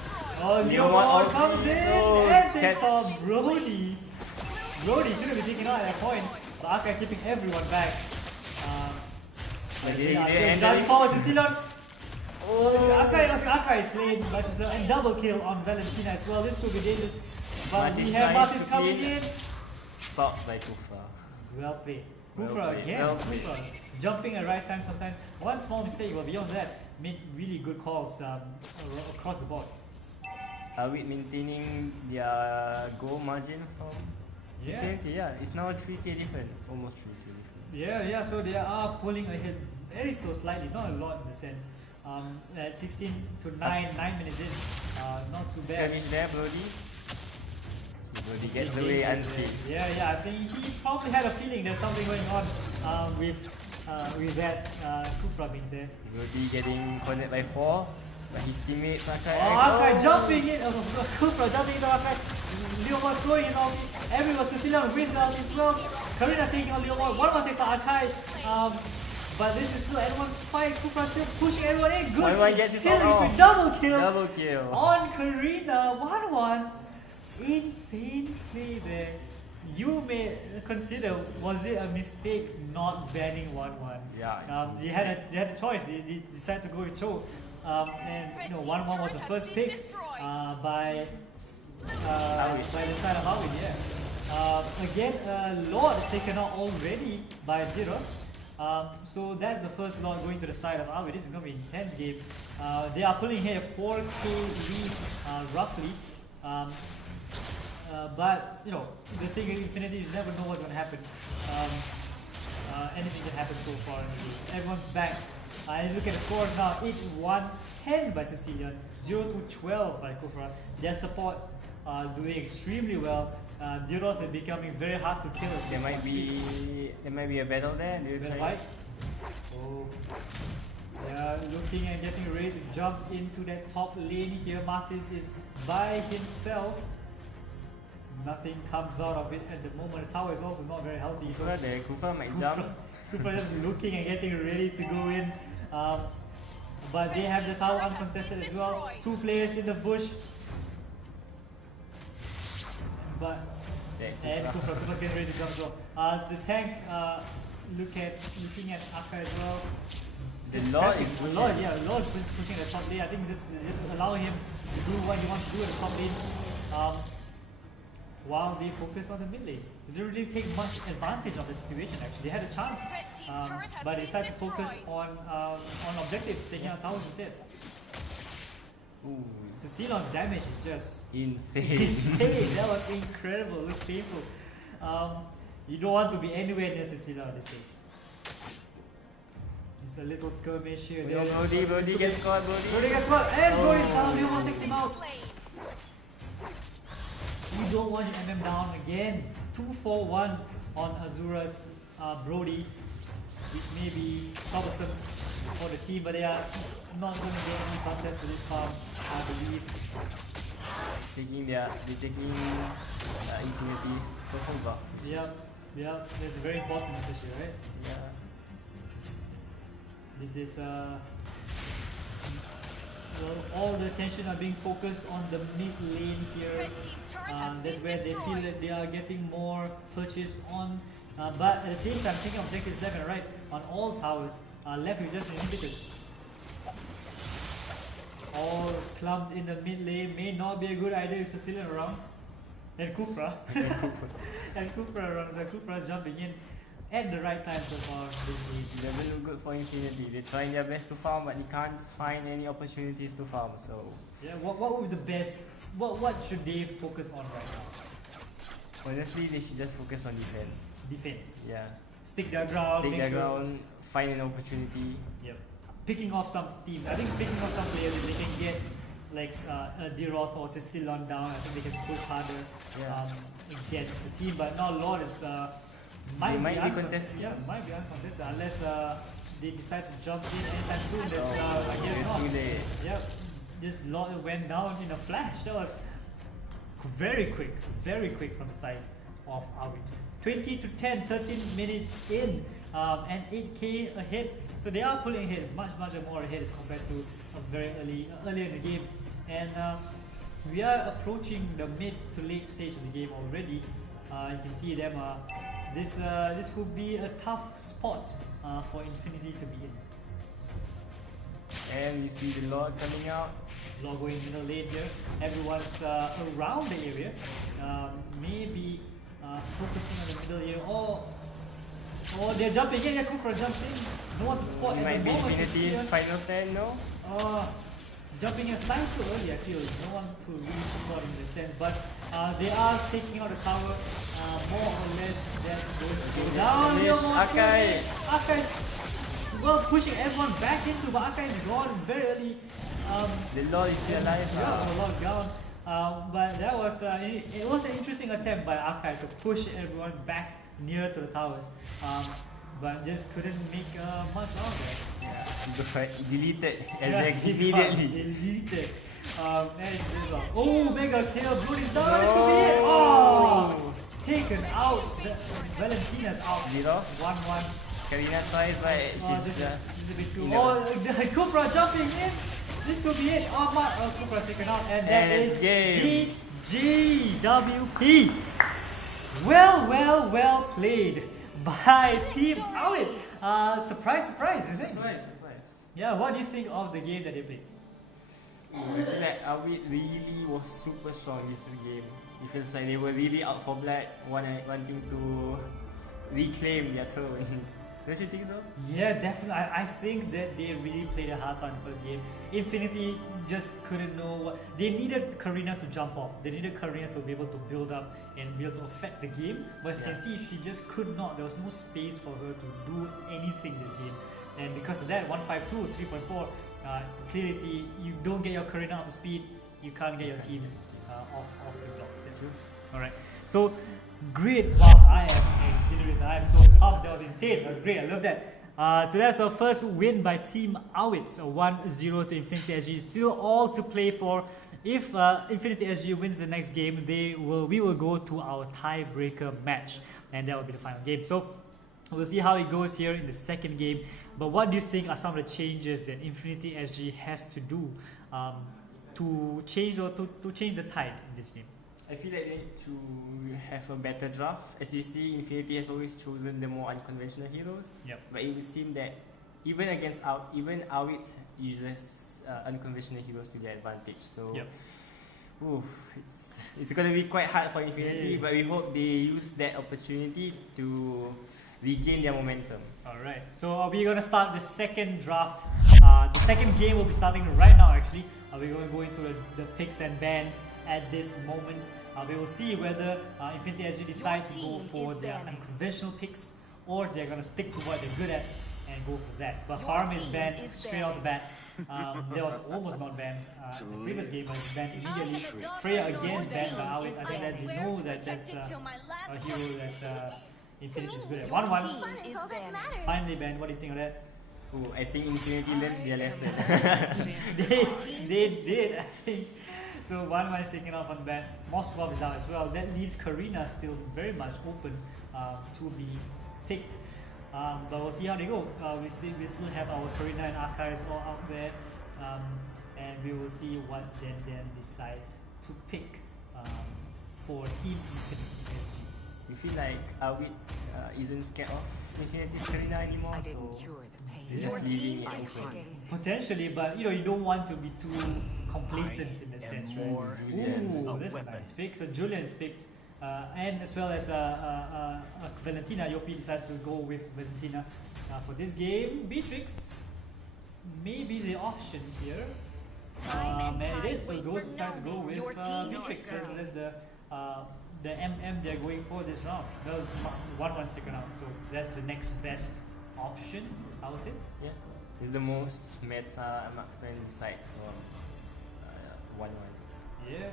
Oh, Leomon Leomon ulti. comes in Oh, and takes catch. off Brody. Brody shouldn't be taken out at that point, but Akai keeping everyone back. Driving forward, Cecilon. Akai is slain, but and double kill on Valentina as well. This could be dangerous. But we have Martis coming in. Stopped by Kufra. Well played. Well Kufra played, again. well Kufra jumping at right time sometimes. One small mistake, but beyond that, made really good calls across the board. Are we maintaining their goal margin from Infinity? Yeah, it's now a 3K difference, almost 3K difference. Yeah, so they are pulling ahead very so slightly, not a lot in the sense. At 16 to 9 minutes in, not too bad. Skirmish there, Brody. Brody gets away unscathed. Yeah, I think he probably had a feeling there's something going on with that Kufra being there. Brody getting cornered by 4, but his teammate Sakai. Akai jumping in, Kufra jumping into Akai. Leomon throwing it off. Everyone, Cecilia wins out as well. Karina taking on Leomon. One of them takes on Akai. But this is still everyone's fight. Kufra still pushing everyone in. Good. Everyone gets his Kill own. with double kill. Double kill. On Karina. 1-1. Insane play there. you may consider, was it a mistake not banning 1-1? Yeah. They had a choice. They decided to go with Cho, and 1-1 was the first pick by the side of Howard. Yeah. Again, Lord is taken out already by Dira. So that's the first Lord going to the side of Awi. This is going to be an intense game. They are pulling here 4k lead roughly. But the thing in Infinity, you never know what's going to happen. Anything can happen so far in the game. Everyone's back. And look at the scores now: 8-1-10 by Cecilia, 0-12 by Kufra. Their support doing extremely well. Diroth is becoming very hard to kill. There might be a battle there. Right? Oh, yeah, looking and getting ready to jump into that top lane here. Martis is by himself. Nothing comes out of it at the moment. The tower is also not very healthy. Kufa might jump. Kufa just looking and getting ready to go in. But they have the tower uncontested as well. 2 players in the bush. But and Kufa's getting ready to jump as well. The tank looking at Akka as well. Lord is pushing the top lane. I think just allowing him to do what he wants to do at the top lane. While they focus on the mid lane. They didn't really take much advantage of the situation actually. They had a chance, but they decided to focus on objectives, taking out towers instead. Ooh. Cecilion's damage is just insane. That was incredible. It was painful. You don't want to be anywhere near Cecilion at this stage. Just a little skirmish here. Brody gets caught. Brody gets caught. And Brody is down. Leon takes him out. You don't want your MM down again. 2-4-1 on Azura's Brody, which may be troublesome for the team, but they are not going to get any contest for this farm, I believe. They're taking Infinity's purple buff. Yeah, that's very important especially, right? Yeah. This is all the attention are being focused on the mid lane here. That's where they feel that they are getting more purchase on. But at the same time, taking objectives left and right on all towers. Left with just inhibitors. All clumped in the mid lane may not be a good idea with Cecilion around. And Kufra. And Kufra around. So Kufra jumping in at the right time so far. It doesn't look good for Infinity. They're trying their best to farm, but they can't find any opportunities to farm. So yeah, what would be the best? What should they focus on right now? Honestly, they should just focus on defense. Defense. Yeah. Stick their ground. Find an opportunity. Yep. Picking off some teams. I think picking off some players, if they can get like Diroth or Cecilion down, I think they can push harder against the team. But now Lord is might be contested. Yeah, might be uncontested unless they decide to jump in anytime soon. That's I guess not. Yep. This Lord went down in a flash. That was very quick from the side of Awit. 20-10, 13 minutes in, and 8k ahead. So they are pulling ahead, much more ahead as compared to earlier in the game. And we are approaching the mid to late stage of the game already. You can see them. This could be a tough spot for Infinity to be in. And you see the Lord coming out. Lord going middle lane here. Everyone's around the area. Maybe focusing on the middle here. Oh, they're jumping in. Kufra jumps in. No one to spot at the moment. Might be Infinity's final stand, no? Jumping in slightly too early, I feel. No one to really support in the sense. But they are taking out the tower. More or less, that's going to go down. Akai is pushing everyone back into, but Akai is gone very early. The Lord is still alive. Yeah, the Lord is gone. But that was it was an interesting attempt by Akai to push everyone back near to the towers. But just couldn't make much out of it. Yeah. Deleted immediately. Deleted. Mega kill. Brody's down. This could be it. Oh! Taken out. Valentina's out. 1-1. Karina tries, but she's this is a bit too. Kufra jumping in. This could be it. Kufra's taken out, and that is GGWP. Well played by Team Awit. Surprise, I think. Surprise. Yeah, what do you think of the game that they played? I feel like Awit really was super strong this game. It feels like they were really out for blood, wanting to reclaim their throne. Don't you think so? Yeah, definitely. I think that they really played their hearts out in the first game. Infinity just couldn't know what they needed. Karina to jump off. They needed Karina to be able to build up and be able to affect the game. But as you can see, she just could not. There was no space for her to do anything this game. And because of that, 152, 3.4, clearly see you don't get your Karina up to speed, you can't get your team off the blocks. Alright, so great. Wow, I am exhilarated. I am so pumped. That was insane. That was great. I love that. So that's our first win by Team Awit, a 1-0 to Infinity SG. Still all to play for. If Infinity SG wins the next game, we will go to our tiebreaker match, and that will be the final game. So we'll see how it goes here in the second game. But what do you think are some of the changes that Infinity SG has to do to change the tide in this game? I feel like they need to have a better draft. As you see, Infinity has always chosen the more unconventional heroes. Yep. But it would seem that even Awit uses unconventional heroes to their advantage. So Yep. it's going to be quite hard for Infinity, but we hope they use that opportunity to regain their momentum. Alright, so we're going to start the second draft. The second game will be starting right now actually. We're going to go into the picks and bans at this moment. We will see whether Infinity SG decide to go for their unconventional picks, or they're going to stick to what they're good at and go for that. But Farm is banned straight off the bat. There was almost not banned. The previous game was banned immediately. Freya again banned by Awit. I think that they know that that's a hero that Infinity is good at. 1-1. Finally banned. What do you think of that? I think Infinity learned their lesson. they did, I think. So 1-1 is taken off on ban. Moskov is out as well. That leaves Karina still very much open to be picked. But we'll see how they go. We still have our Karina and Archives all out there. And we will see what Dan decides to pick for Team Infinity SG. You feel like Awit isn't scared of Infinity's Karina anymore, so they're just leaving it open. Potentially, but you don't want to be too complacent in a sense, right? Ooh, that's a nice pick. So Julian's picked, and as well as Valentina. Yopi decides to go with Valentina for this game. Beatrix may be the option here. And it is, so Ghost decides to go with Beatrix. So that's the MM they're going for this round. Well, 1-1's taken out, so that's the next best option, I would say. Yeah, it's the most meta marksman besides for 1-1. Yeah,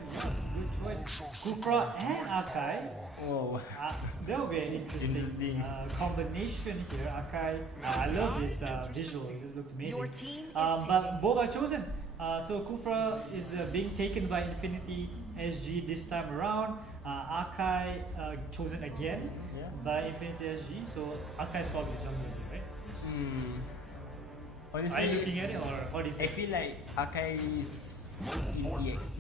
good choice. Kufra and Akai. Oh, That will be an interesting combination here. Akai, I love this visual. This looks amazing. But both are chosen. So Kufra is being taken by Infinity SG this time around. Akai chosen again by Infinity SG. So Akai is probably the jungler here, right? Honestly, Are you looking at it, or what do you I think? feel like Akai is in EXP.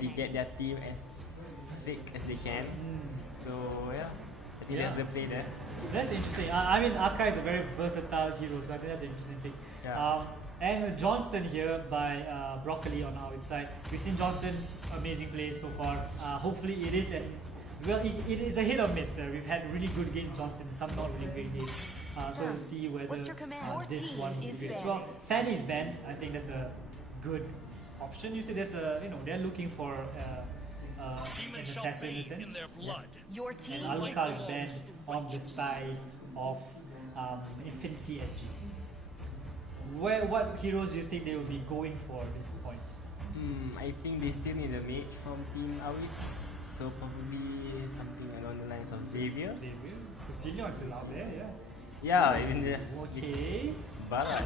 They get their team as thick as they can. So yeah, I think that's the play there. That's interesting. I mean, Akai is a very versatile hero, so I think that's an interesting thing. Yeah. And Johnson here by Broccoli on our side. We've seen Johnson, amazing play so far. Hopefully it is it is a hit or miss. We've had really good games Johnson, some not really great games. So we'll see whether this one will be good as well. Fanny's banned. I think that's a good option. You see, there's they're looking for an assassin in a sense. And Alucard is banned on the side of Infinity SG. What heroes do you think they will be going for at this point? I think they still need a mage from Team Awit. So probably something along the lines of Xavier. Cecilia is still out there, yeah. Yeah, even the Okay. Barat.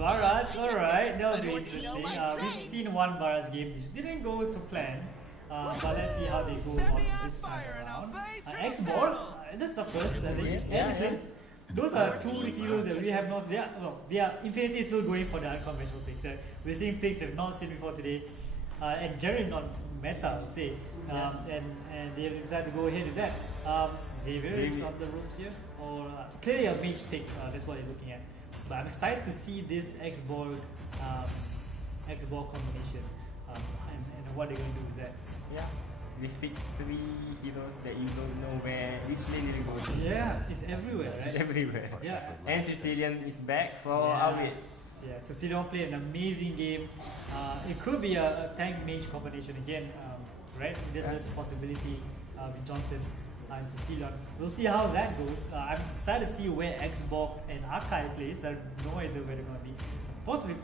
Alright, that will be interesting. We've seen one Baras game, which didn't go to plan. But let's see how they go on this time around. X-Borg, that's the first, I think. And Clint. Those are two heroes that we have not. They are Infinity is still going for the unconventional picks. We're seeing picks we have not seen before today. and Jaren on meta, I would say. And they decided to go ahead with that. Xavier is on the ropes here, or clearly a mage pick. That's what they're looking at. But I'm excited to see this X-Borg combination and what they're going to do with that. Yeah. They picked 3 heroes that you don't know which lane they're going to. Yeah, it's everywhere, right? It's everywhere. Yeah. And Sicilian is back for Awits. Yeah, Sicilian played an amazing game. It could be a tank mage combination again, right? There's a possibility with Johnson and Sicilian. We'll see how that goes. I'm excited to see where Xbox and Archive plays. I have no idea where they're going to be. Possibly,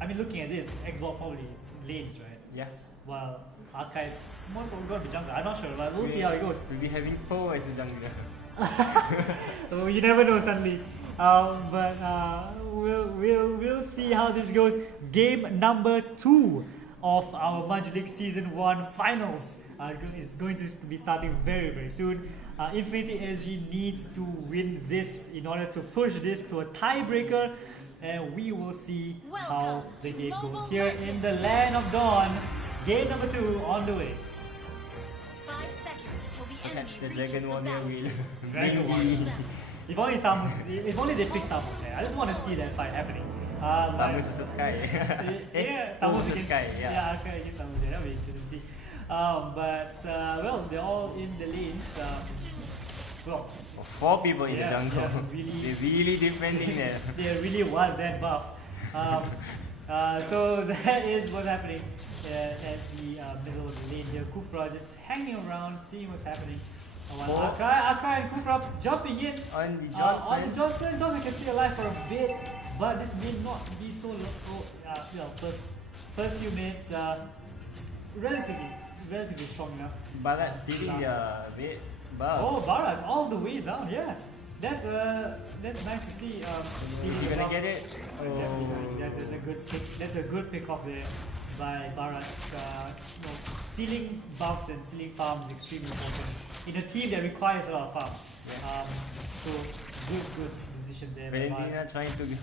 I mean, looking at this, Xbox probably lanes, right? Yeah. While Archive most will go to jungle. I'm not sure, but we'll see how it goes. We'll be having Po as the jungler. Well, you never know suddenly. But we'll see how this goes. Game number 2 of our Majuleague Season 1 finals is going to be starting very, very soon. Infinity SG needs to win this in order to push this to a tiebreaker, and we will see how the game goes here in the Land of Dawn. Game number 2 on the way. 5 seconds till the Perhaps enemy the reaches Dragon the Warrior battlefield. will Dragon bring Warrior. the If only they pick Tamus there. I just want to see that fight happening. Tamus versus Sky. Yeah, Po Tamus versus against Sky. Yeah. okay, against Tamus there. That'll be interesting to see. Well, they're all in the lanes. Well, 4 people in the jungle. They're really defending there. They're really wild and buff. So that is what's happening at the middle of the lane here. Kufra just hanging around, seeing what's happening. While Akai and Kufra jumping in On the on Johnson. Johnson. Johnson can stay alive for a bit, but this may not be so low. First few minutes, relatively strong enough. Barat still a bit buff. Oh, Barat all the way down. Yeah, that's nice to see. Is he gonna get it? Definitely. That's a good pick. That's a good pick off there by Barat. Stealing buffs and stealing farms is extremely important in a team that requires a lot of farms. Yeah. So good decision there. by Valentina Barat. trying to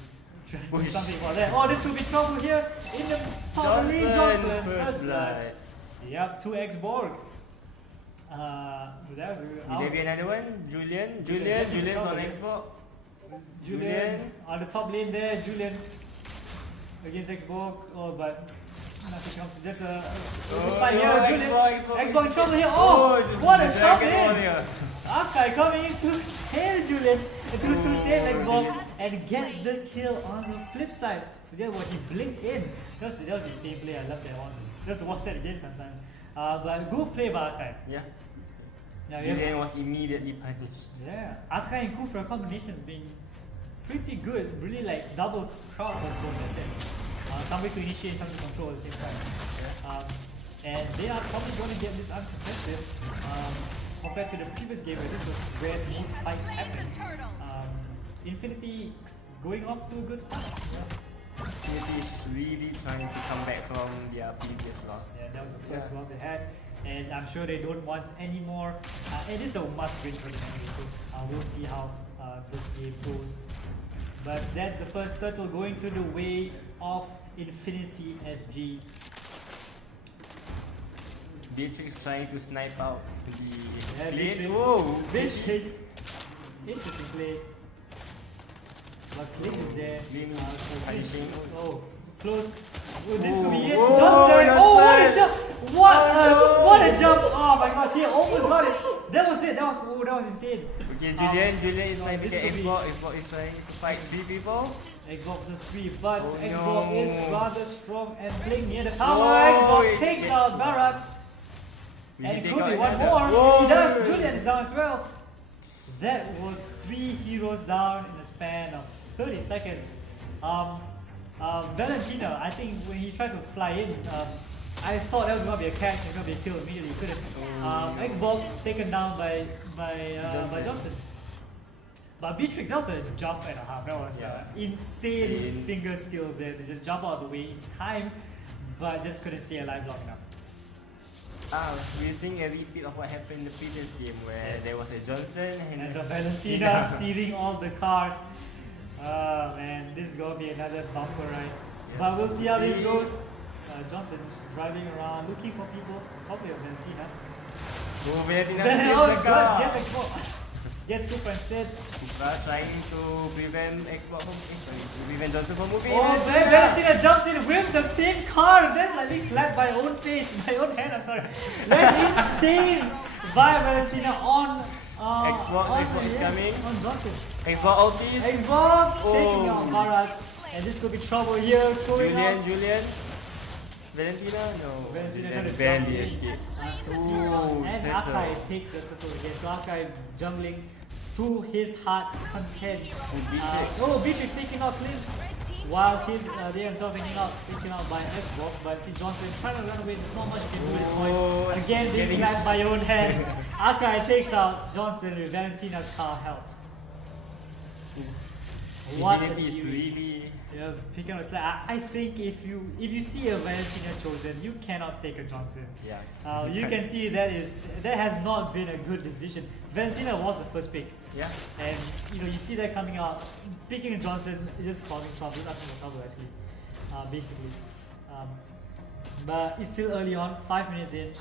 Trying to do something about that. Oh, this could be trouble here in the top lane. Johnson first blood. Yep, 2x Borg. Maybe another one? Julian on Xbox. Julian on the top lane there. Julian against Xbox. Oh, but nothing comes. Just a fight here. Julian. Xbox in trouble here. Oh, what a top lane! Akai coming in to save Julian, to save Xbox and get the kill on the flip side. Forget what he blinked in. That was insane play. I love that one. You have to watch that again sometime. But good play by Akai. Yeah. Yeah, Julian was immediately punished. yeah. Akai and Kufra combination has been pretty good. Really like double crowd control in a sense. Somebody to initiate, somebody to control at the same time. And they are probably going to get this uncontested. Compared to the previous game where this was where most fights happened. Infinity going off to a good start. Yeah. Infinity is really trying to come back from their previous loss. Yeah, that was the first loss they had, and I'm sure they don't want any more. It is a must-win for them anyway, so we'll see how this game goes. But that's the first turtle going to the way of Infinity SG. Beatrix trying to snipe out the plate. Beatrix. Whoa! Beatrix. Interesting play. But Clint is there. Clint punishing. Oh, close. Oh, this could be it. Whoa, Johnson. Johnson. Oh, what a jump! What a jump! Oh my gosh, he almost got it. That was it. That was insane. Okay, Julian is trying to this get could be- Xbox. Xbox is trying to fight 3 people. Xbox is 3, but Oh, Xbox no. is rather strong and playing near the tower. Oh, Xbox it takes gets- out Barat. Will And he it take could be out one another? more. Whoa. He does. Julian's down as well. That was 3 heroes down in the span of 30 seconds. Valentina, I think when he tried to fly in, I thought that was going to be a catch, it was going to be a kill immediately. He couldn't. Xbox taken down by Johnson. But Beatrix, that was a jump and a half. That was insane finger skills there to just jump out of the way in time, but just couldn't stay alive long enough. We're seeing a repeat of what happened in the previous game where there was a Johnson And the Valentina stealing all the cars. Man, this is gonna be another bumper ride. But we'll see how this goes. Johnson is driving around looking for people, probably a Valentina. Oh, Valentina Oh, steals the car. gets a goal. Gets Cooper instead. Cooper trying to prevent Xbox from to prevent Johnson from moving. Oh, then Valentina jumps in with the same car. That's like being slapped by own face, my own hand. I'm sorry. That's insane. By Valentina on Xbox is coming. on Johnson. Xbox ultis. Xbox taking Oh. out Barat, and this could be trouble here. Going out. Julian. Valentina? No. Valentina trying to barely jump in. escapes. Ooh, and turtle. Akai takes the turtle again. So Akai jungling to his heart's content. Beatrix taking out Clint. While they themselves taken out by Xbox, but see Johnson trying to run away. There's not much you can do at this point. Again, being slapped by your own hand. Akai takes out Johnson with Valentina's car help. What a Infinity is series. really. Yeah, picking on a slap. I think if you see a Valentina chosen, you cannot take a Johnson. Yeah. You can see that has not been a good decision. Valentina was the first pick. Yeah. And you see that coming out, picking a Johnson is just causing trouble, nothing but trouble actually, basically. But it's still early on, 5 minutes in,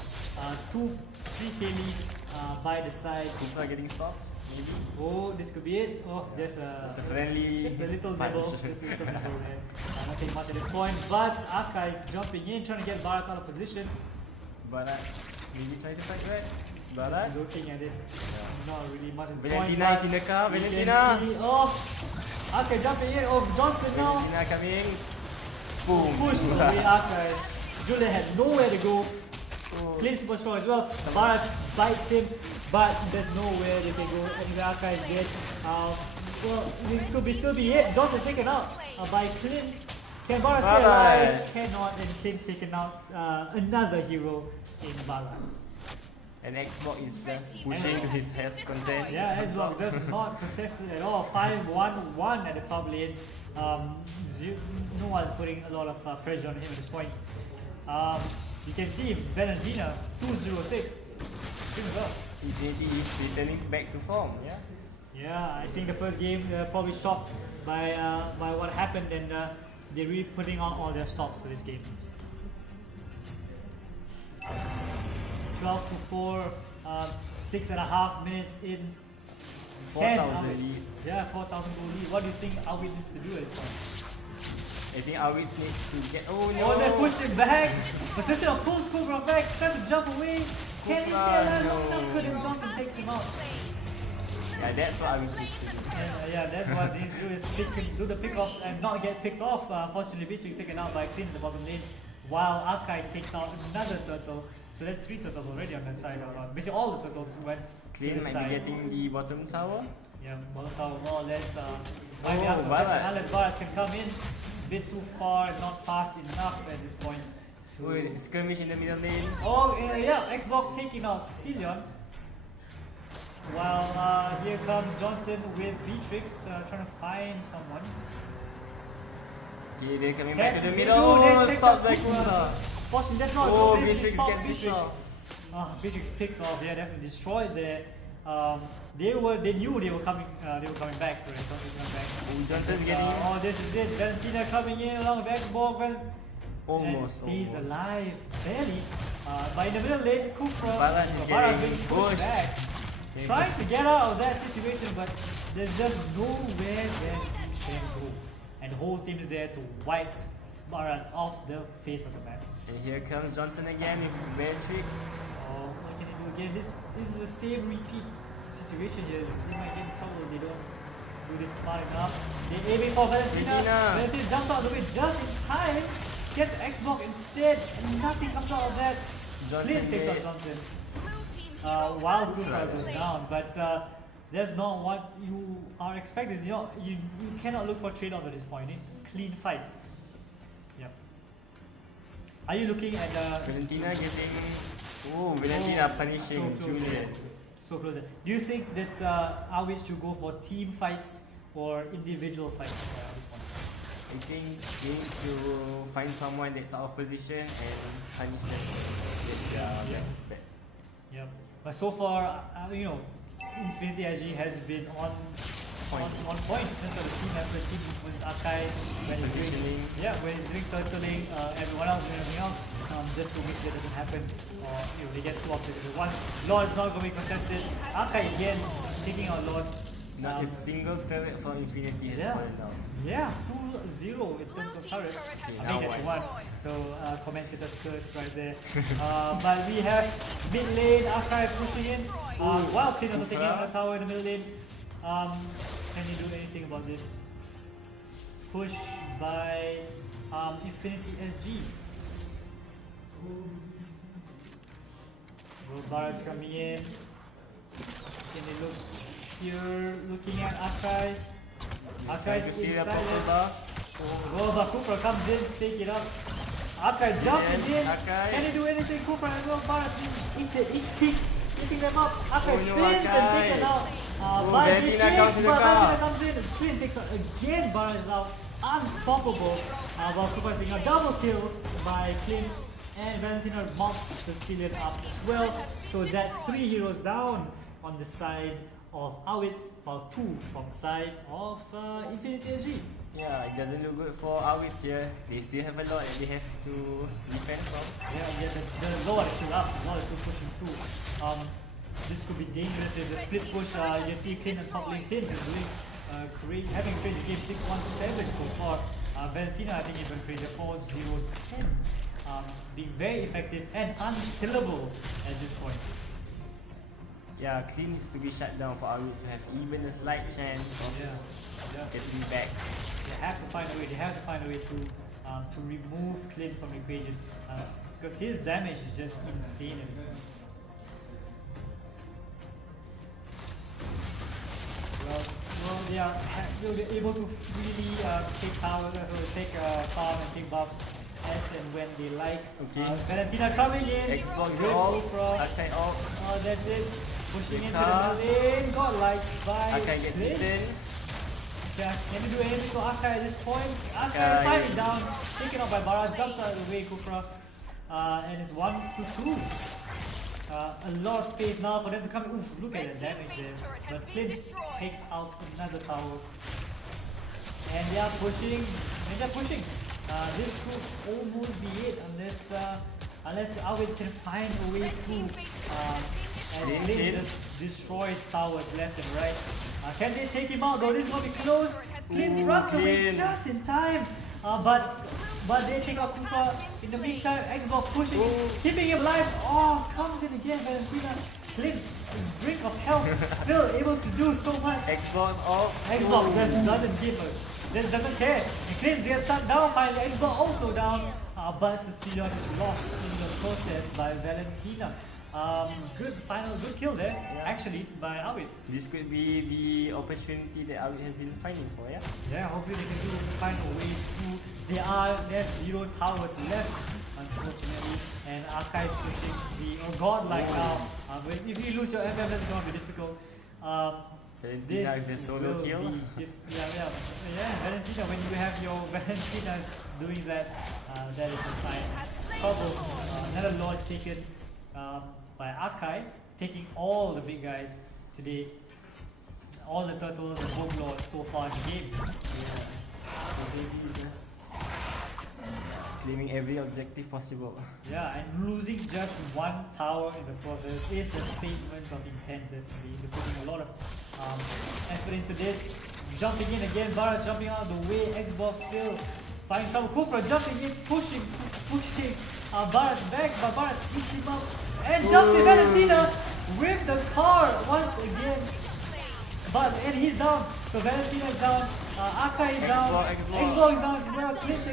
2-3K lead by the side. Cooper getting stopped. Maybe. Oh, this could be it. Oh, there's a friendly. just a little punch. nibble, just a little nibble there. Nothing much at this point, but Akai jumping in, trying to get Barat out of position. Barat maybe try to fight back. Just Barat. looking at it, not really much at this Valentina point. is in the car. but you can Valentina. see- Oh, Akai jumping in. Oh, Johnson now. Valentina coming. Boom. Pushed away Akai. Julia has nowhere to go. Clint super strong as well. Barat bites him, but there's nowhere they can go. Anyway, Akai is dead. Well, this could still be it. Johnson taken out by Clint. Can Barat stay alive? Cannot, and Clint taken out another hero in Barat. And Xbox is just pushing to his health content. Yeah, Xbox does not contested at all. 5-1-1 at the top lane. No one's putting a lot of pressure on him at this point. You can see Valentina 206. Doing well. Infinity is returning back to form. Yeah. Yeah, I think the first game probably shocked by what happened, and they're really putting on all their stops for this game. 12-4, 6.5 minutes in. 4,000 lead. Yeah, 4,000 goal lead. What do you think Awit needs to do at this point? I think Awitz needs to get. Oh no! Oh, they pushed him back. Position of pulls Cobra back, trying to jump away. Can he stay alive long enough? Good, and Johnson takes him out. Yeah, that's what Awitz needs to do. And, yeah, that's what they need to do is do the pickoffs and not get picked off. Unfortunately, Beatrix taken out by Clint in the bottom lane, while Akai takes out another turtle. So that's 3 turtles already on that side. Basically, all the turtles went to Clint the might side. be getting the bottom tower. Yeah, Molotov more or less. Barat. Unless Barat can come in. A bit too far, not fast enough at this point. Oh, skirmish in the middle lane. Oh, yeah, Xbox taking out Cillian. While here comes Johnson with Beatrix, trying to find someone. Okay, they're coming back to the They middle. do, they Oh, take stop the the Cooper. Cooper. Fortunately, that's not Oh, a good place to Beatrix stop gets Beatrix. destroyed. Beatrix picked off. Yeah, definitely destroyed there. They knew they were coming. They were coming back. Right? Johnson's coming back. Oh, Johnson's getting Oh, this is it. Valentina coming in along the backboard. almost. And stays almost. alive, barely. But in the middle lane, Cooper. Barat is Barat's getting being pushed pushed. back. Okay. Trying to get out of that situation, but there's just nowhere that he can go. And the whole team is there to wipe Barat off the face of the map. And here comes Johnson again with Beatrix. Oh, what can he do again? This is the same repeat situation here. They might get in trouble if they don't do this smart enough. They're aiming for Valentina. Valentina jumps out of the way just in time. Gets Xbox instead, and nothing comes out of that. Clint takes out Johnson. While Cooper goes down, but that's not what you are expected. You cannot look for trade-off at this point. Clean fights. Yep. Are you looking at Valentina getting. Oh, Valentina punishing so close. Julian. So close. Do you think that Awit should go for team fights or individual fights at this point? I think you need to find someone that's out of position and punish them. That's their best bet. Yep. But so far, Infinity SG has been on on point in terms of the team effort. Team influence Akai when he's doing when he's doing turtling, everyone else doing everything else, just to make sure that doesn't happen, or they get too optimistic. Once Lord is not going to be contested, Akai again taking out Lord. Not a single turret for Infinity has fallen down. Yeah, 2-0 in terms of turrets. I think that's one. So commentator's curse right there. But we have mid lane, Akai pushing in. While Clean also taking out the tower in the middle lane. Can you do anything about this? Push by Infinity SG. Barrett's coming in. Can they look here? Looking at Akai. Akai's inside it. Kufra comes in to take it up. Akai jumping in. Can he do anything? Kufra as well. Barrett hitting them up. Akai spins and takes it out. But he shakes, but Valentina comes in and Flynn takes out again. Barrett is out. Unstoppable. While Kufra is getting a double kill by Clint. And Valentina mocks the Cillian up as well. So that's 3 heroes down on the side of Awitz, while 2 from the side of Infinity SG. Yeah, it doesn't look good for Awitz here. They still have a lot that they have to defend from. Yeah, the Lord is still up. The Lord is still pushing through. This could be dangerous if the split push. You see Clint and top lane. Clint is doing having created the game 6-1-7 so far. Valentina, I think, even created 4-0-10. Being very effective and unkillable at this point. Yeah, Clean needs to be shut down for Awitz to have even a slight chance of getting back. They have to find a way. They have to find a way to remove Clint from the equation because his damage is just insane at this point. Well, yeah, they'll be able to freely take towers, take farm and take buffs as and when they like. Okay. Valentina coming in. Xbox ult, Akai ult. That's it. Pushing into the lane. Got like by Akai gets eaten. Yeah, can you do anything to Akai at this point? Akai fighting down, taken out by Bara, jumps out of the way, Kufra. And it's 1-2. A lot of space now for them to come in. Oof, look at the damage there. But Clint takes out another tower. And they are pushing. This could almost be it unless Awit can find a way through. As Clint just destroys towers left and right. Can they take him out though? This is going to be close. Clint runs away just in time. But they take out Kufra in the meantime. Xbox pushing, keeping him alive. Oh, comes in again, Valentina. Clint, brink of health, still able to do so much. Xbox off. Xbox just doesn't give a, just doesn't care. And Clint gets shut down finally. Xbox also down. But Cecilia is lost in the process by Valentina. Good kill there, actually, by Awit. This could be the opportunity that Awit has been fighting for, yeah? Yeah, hopefully they can find a way through. They have 0 towers left, unfortunately, and Akai is pushing the godlike now. But if you lose your MM, that's going to be difficult. Valentina is a solo kill. Valentina, when you have your Valentina doing that, that is a sign of trouble. Another Lord taken by Akai, taking all the big guys today, all the turtles and both lords so far in the game. Claiming every objective possible. Yeah, and losing just 1 tower in the process is a statement of intent, definitely. They're putting a lot of effort into this. Jumping in again, Barra jumping out of the way, Xbox still finding trouble. Kufra jumping in, pushing. Barra's back, but Barra eats him up. And jumps in Valentina with the car once again. And he's down. So Valentina is down. Akai is down. Xbox is down as well. Clint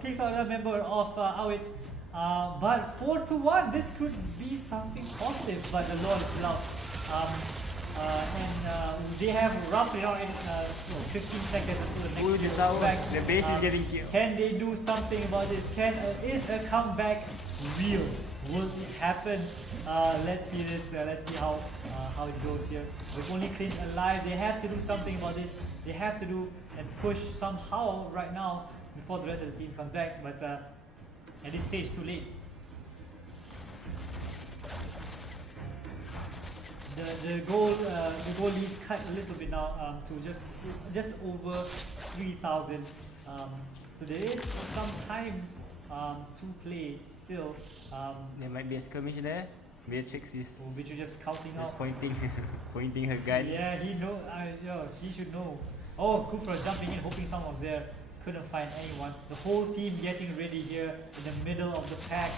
takes out another member of Awit. But 4-1, this could be something positive. But the Lord is still out. They have roughly around 15 seconds until the next comeback. The base is getting killed. Can they do something about this? Is a comeback real? Will it happen? Let's see this. Let's see how it goes here. With only Clint alive, they have to do something about this. They have to do and push somehow right now before the rest of the team comes back. But at this stage, too late. the goal leads cut a little bit now to just over 3,000. So there is some time to play still. There might be a skirmish there. Beatrix is Which you're just counting just out. pointing her gun. Yeah, he know. He should know. Oh, Kufra jumping in, hoping someone was there. Couldn't find anyone. The whole team getting ready here in the middle of the pack.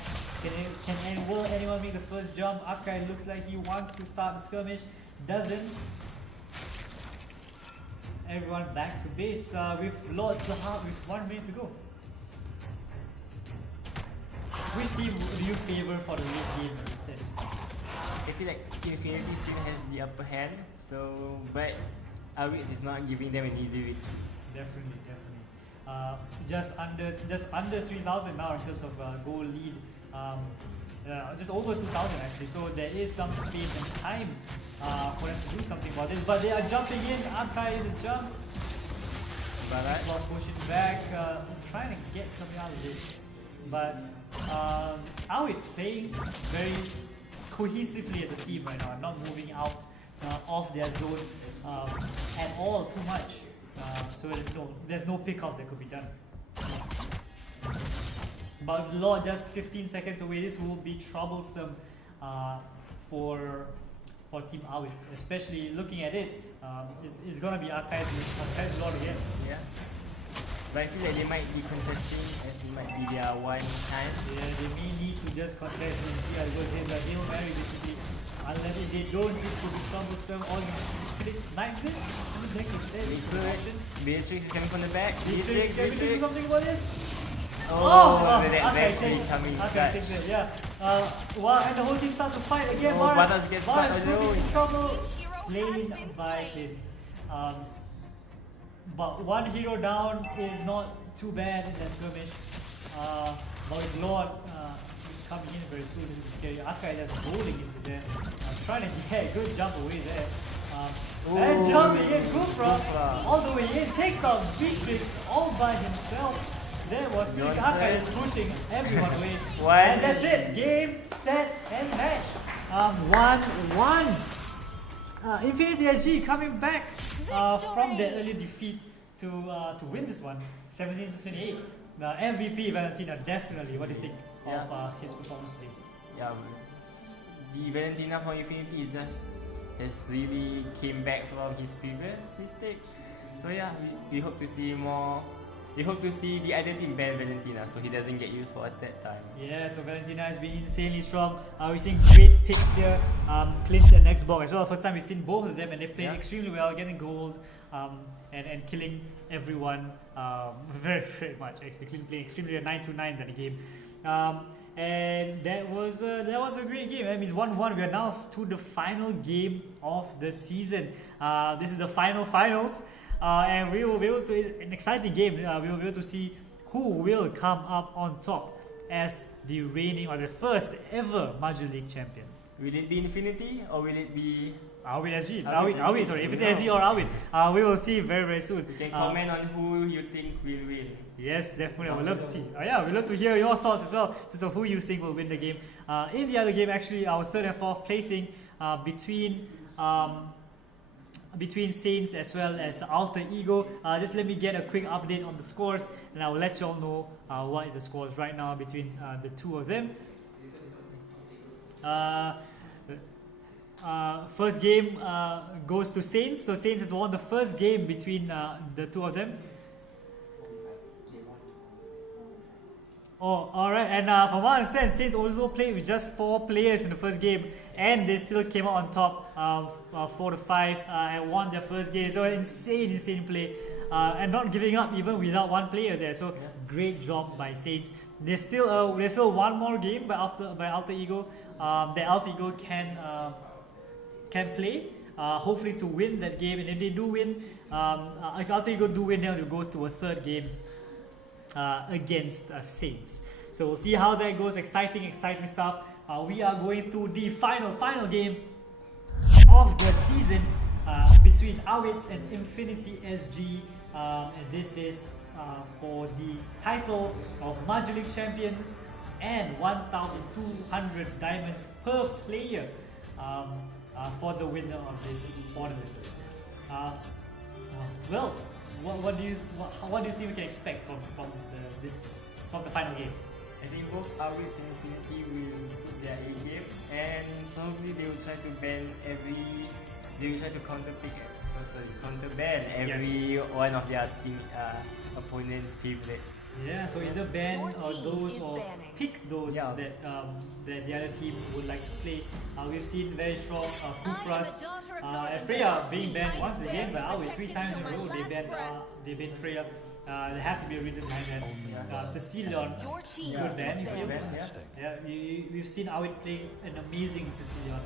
Will anyone make the first jump? Akai looks like he wants to start the skirmish. Doesn't. Everyone back to base. We've lost the heart with 1 minute to go. Which team do you favor for the late game instead? I feel like Infinity still has the upper hand. So, but Awits is not giving them an easy reach. Definitely. Just under 3,000 now in terms of goal lead. Just over 2,000 actually. So there is some space and time for them to do something about this. But they are jumping in. Akai in the jump. Xbox pushing back, trying to get something out of this. But Awit playing very cohesively as a team right now, not moving out of their zone at all too much. So there's no pickoffs that could be done. But Law just 15 seconds away. This will be troublesome for Team Awit, especially looking at it. It's gonna be Archives Law again. Yeah. But I feel like they might be contesting as it might be their one time. Yeah, they may need to just contest and see how it goes. There's a Hail Mary basically. Unless if they don't, this will be troublesome. Or could they snipe this? Beatrix is coming from the back. Beatrix, can we do something about this? That okay, is coming. Okay, takes it, yeah. And the whole team starts to fight again. Batas gets stuck could be in trouble. Slain by Clint. But one hero down is not too bad in that skirmish. But with Lord is coming in very soon, this is scary. Akai just rolling into there. Trying to get a good jump away there. And jumping in, Kufra all the way in, takes out Beatrix all by himself. There was pretty Akai is pushing everyone away. And that's it. Game, set, and match. 1-1. Infinity SG coming back from their early defeat to win this one, 17-28. The MVP Valentina, definitely. What do you think of his performance today? Yeah, the Valentina from Infinity has really came back from his previous mistake. So yeah, we hope to see more. We hope to see the other team ban Valentina so he doesn't get used for a third time. Yeah, so Valentina has been insanely strong. We're seeing great picks here. Clint and Xbox as well. First time we've seen both of them and they played extremely well, getting gold and killing everyone very, very much. Actually, Clint playing extremely well, 9-9 that game. And that was a great game. That means 1-1. We are now to the final game of the season. This is the finals. And we will be able to, an exciting game, we will be able to see who will come up on top as the reigning or the first ever Majuleague champion. Will it be Infinity or will it be Awit SG? Awit, sorry, if it is SG or Awit. We will see very, very soon. You can comment on who you think will win. Yes, definitely. I would love to see. We'd love to hear your thoughts as well. So who you think will win the game. In the other game, actually, our third and fourth placing between Saints as well as Alter Ego. Just let me get a quick update on the scores and I will let you all know what is the scores right now between the two of them. First game goes to Saints. So Saints has won the first game between the two of them. Oh, alright, and from what I understand, Saints also played with just 4 players in the first game and they still came out on top 4-5 and won their first game. So insane play and not giving up even without one player there. So great job by Saints. There's still one more game by Alter Ego that Alter Ego can play. Hopefully to win that game, and if they do win, if Alter Ego do win, then we'll go to a third game against Saints. So we'll see how that goes. Exciting stuff. We are going to the final game of the season between Awit and Infinity SG, and this is for the title of Majuleague champions and 1,200 diamonds per player. for the winner of this tournament. Well, what do you think we can expect from the final game? I think both Awits and Infinity will put their A game, and probably they will try to ban counter ban every one of their team opponent's favorites. Yeah, so either ban Your or team those is or banning. pick those Yeah. that the other team would like to play. We've seen very strong Kufras daughter of and Northern Freya Reality. being banned I once swear again to by Awi. protect 3 it times till in a my row last they banned Freya. There has to be a reason behind that. Cecilion, Your team good is ban if you banning. yeah, we've seen Awit playing an amazing Cecilion.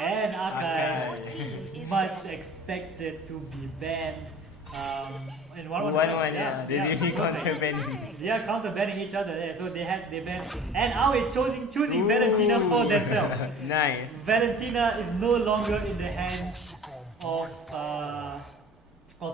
And Akai, Your team is much banning. expected to be banned. And one They really counter banning. they are counter banning each other there, so they banned and Awi choosing Valentina for themselves. Nice. Valentina is no longer in the hands of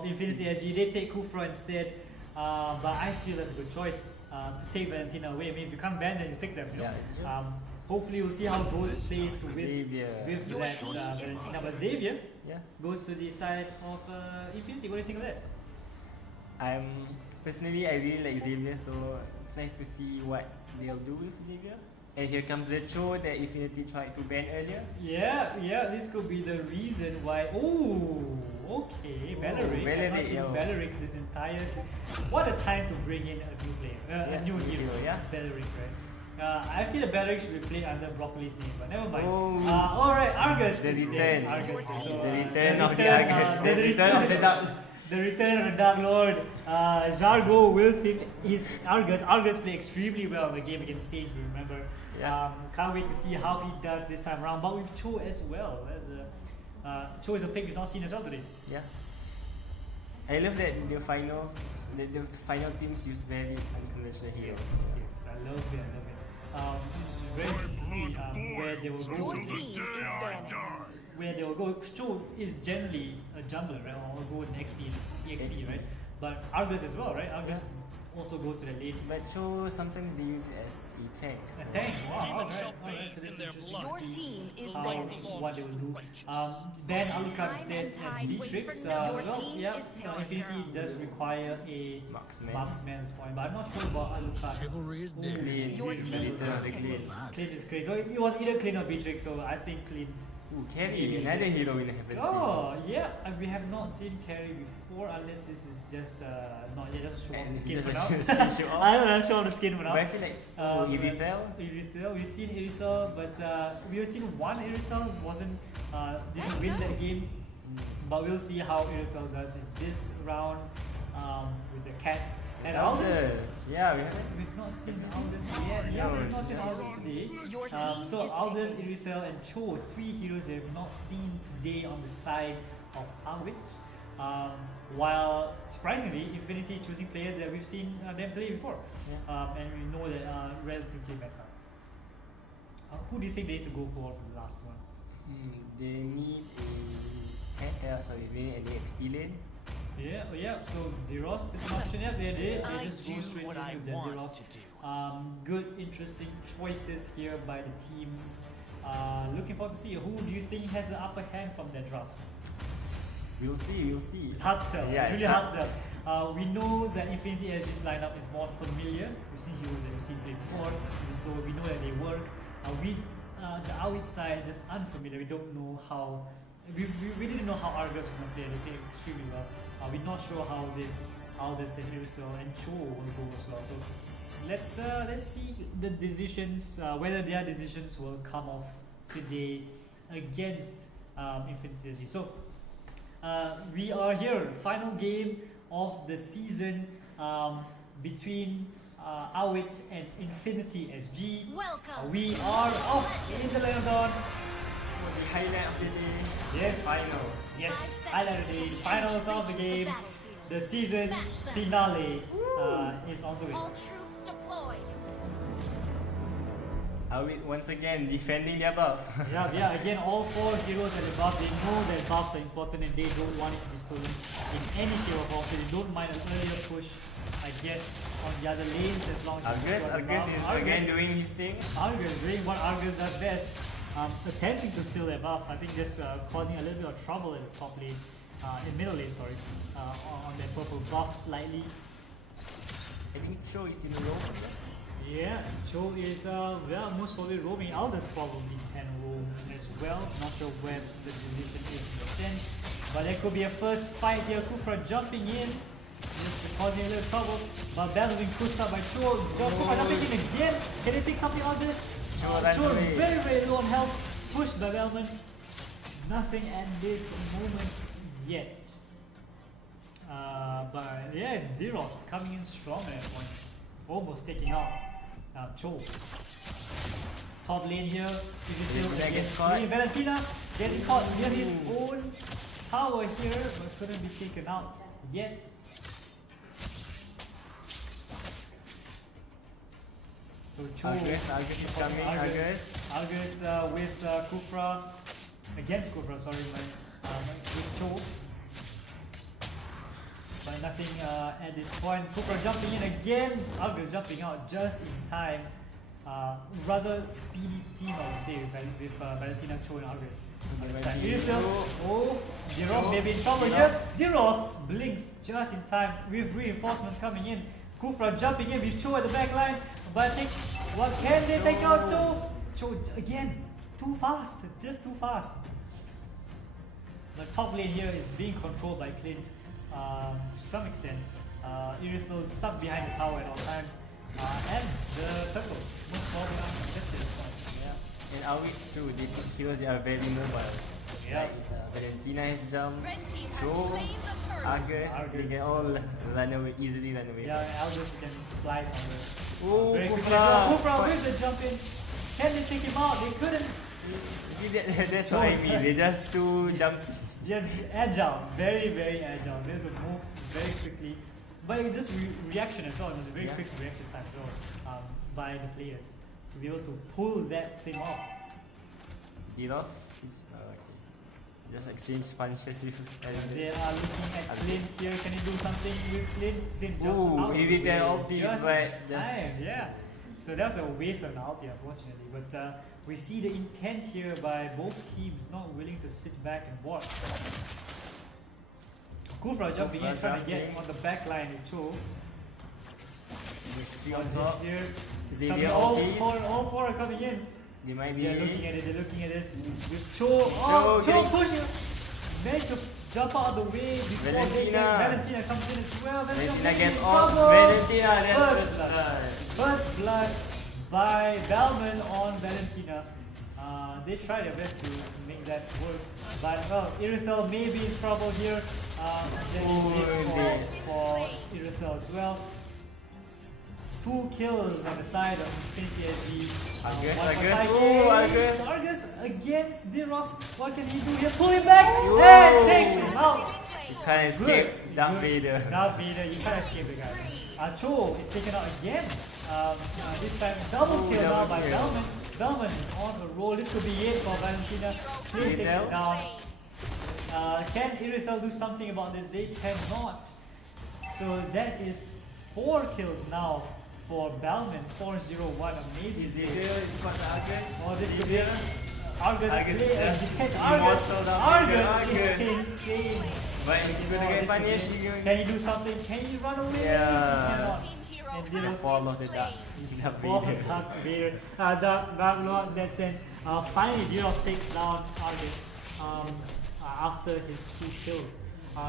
Infinity SG. They take Kufra instead, but I feel that's a good choice to take Valentina away. I mean, if you can't ban, then you take them. You know. Yeah, Hopefully, we'll see how Ghost plays with Xavier. that Valentina. But Xavier Yeah. goes to the side of Infinity. What do you think of that? Personally, I really like Xavier, so it's nice to see what they'll do with Xavier. And here comes the show that Infinity tried to ban earlier. Yeah, this could be the reason why. Oh, okay, Belleric. I've not seen Belleric this entire season. What a time to bring in a new player, a new hero. Yeah. Belleric, right? I feel that Belleric should be played under Broccoli's name, but never mind. Oh. Alright, Argus. The instead. return. Argus. The return of the Argus. The return of the Dark. The return of the Dark Lord. Jargo with his Argus. Argus played extremely well in the game against Saints, we remember. Yeah. Can't wait to see how he does this time around. But with Cho as well. Cho is a pick we've not seen as well today. Yeah. I love that the finals, the final teams use very unconventional heroes. Yes, I love it. It's very interesting to see where they will go Your with team this. is banning. Where they will go. Cho is generally a jungler, right? Or go in EXP, right? But Argus as well, right? Argus also goes to the lane. But show sometimes they use it as a tank. A So tank, wow, alright. So this is interesting Your to see team is how, banning. what they will do. Then Alucard instead and Beatrix. Your Well, team yeah, is Infinity does require a marksman. marksman's point, but I'm not sure about Alucard. Chivalry is dead. Clean. Your Clean. team Return of the is Clean. Clint is crazy. So it was either Clint or Beatrix, so I think Clint. Ooh, Carry, another hero we haven't Oh, yeah, we have not seen Carrie before, unless this is just not yet, just show off the And skin just for a now. skin show off. I don't know, show off the skin for seen. But now. I feel like But- Irithel. We've seen Irithel, but we've seen one Irithel didn't win that game. But we'll see how Irithel does in this round with the cat. And Aldous. Yeah, we haven't. We've not seen Aldous yet. Yeah, we've not seen Aldous today. Your team So is Aldous, banning. Irithel, and Cho, 3 heroes we have not seen today on the side of Awit. While surprisingly, Infinity choosing players that we've seen them play before, and we know that relatively better. Who do you think they need to go for the last one? They need they need an XP lane. Yeah. So Diroth is an option. Yeah, they just go straight in with the Diroth. Good, interesting choices here by the teams. Looking forward to see who do you think has the upper hand from their draft. We'll see. It's hard to tell. Yeah, It's it's really hard hard to tell. We know that Infinity SG's lineup is more familiar. We've seen heroes that we've seen play before, so we know that they work. The Awit side just unfamiliar. We don't know how. We didn't know how Argus was going to play. They played extremely well. We're not sure how this Aldous and Irithel and Cho will go as well. So let's see the decisions, whether their decisions will come off today against Infinity SG. So we are here, final game of the season between Awit and Infinity SG. Welcome. We are off in the Land of Dawn. For the highlight of the day. Yes. Finals. Yes, highlight of the day, finals of the game, the season finale is on the way. All troops deployed. Awit once again defending their buff. Yeah, again, all 4 heroes are the buff. They know that buffs are important and they don't want it to be stolen in any shape or form, so they don't mind an earlier push, I guess, on the other lanes as long as Argus is again doing his thing. Argus doing what Argus does best. attempting to steal that buff. I think just causing a little bit of trouble in the top lane, in middle lane, sorry, on that purple buff slightly. I think Cho is in the roam. Yeah, Cho is well, most probably roaming. Aldous probably can roam as well. Not sure where the position is in the sense, but there could be a first fight here. Kufra jumping in, just causing a little trouble. But Bell being pushed up by Cho. Kufra jumping in again. Can he take something out of this? Cho very, very low on health. Pushed by Bellman. Nothing at this moment yet. But yeah, Diros coming in strong at that point. Almost taking out Cho. Top lane here. Valentina getting caught near his own tower here, but couldn't be taken out yet. So Cho, Argus is coming. Argus with Kufra, against Kufra, sorry, with Cho. But nothing at this point. Kufra jumping in again. Argus jumping out just in time. Rather speedy team, I would say, with Valentina, Cho, and Argus. Oh, Diros may be in trouble here. Diros blinks just in time with reinforcements coming in. Kufra jumping in with Cho at the back line. But I think, what can they take out Cho? Cho again, too fast, just too fast. The top lane here is being controlled by Clint to some extent. Irithel stuck behind the tower at all times. And the turtle, most probably uncontested as well. Yeah. And Awits too, heroes they are very mobile. Yeah. Like Valentina has jumps, Red team has Cho, slain the turret. Argus, they can all easily run away. Yeah, Aldous can fly somewhere. Oh, Very quickly. Kufra! Kufra with the jump in. Can they take him out? They couldn't. See, that's what I mean, they just too jump. Yeah, agile, very, very agile. They have to move very quickly. But it's just reaction as well. It was a very quick reaction time as well by the players to be able to pull that thing off. Get off? Just exchange punches with They are looking at Clint here. Can he do something with Clint? Clint jumps Ooh, out. he did that ulti, Just but in time, yeah. So that's a waste of an ulti, unfortunately. But we see the intent here by both teams not willing to sit back and watch. Kufra jumping in, trying to get on the back line with Cho. Here. Xavier All ultis. four are coming in. They might be. They're looking at it, they're looking at this. With Cho, Cho pushing. Managed to jump out of the way before Valentina comes in as well. Valentina gets off. Valentina, First blood by Bellman on Valentina. They try their best to make that work, but well, Irithel may be in trouble here. For Irithel as well. 2 kills on the side of Infinity SG. Argus against Diros. What can he do here? Pull him back and takes him out. You can't escape Darth Vader. Darth Vader, you can't escape the guy. Cho is taken out again. This time double kill now by Bellman. Bellman is on the roll. This could be it for Valentina. Clint takes it down. Can Irithel do something about this? They cannot. So that is 4 kills now for Bellman. 4-0-1. Amazing. Oh, this could be it. Argus is insane. But he's gonna get punished. Can he do something? Can he run away? Yeah. He cannot. And Fall of the Darth Vader. Dark Lord in that sense. Finally, Diros takes down Argus after his 2 kills.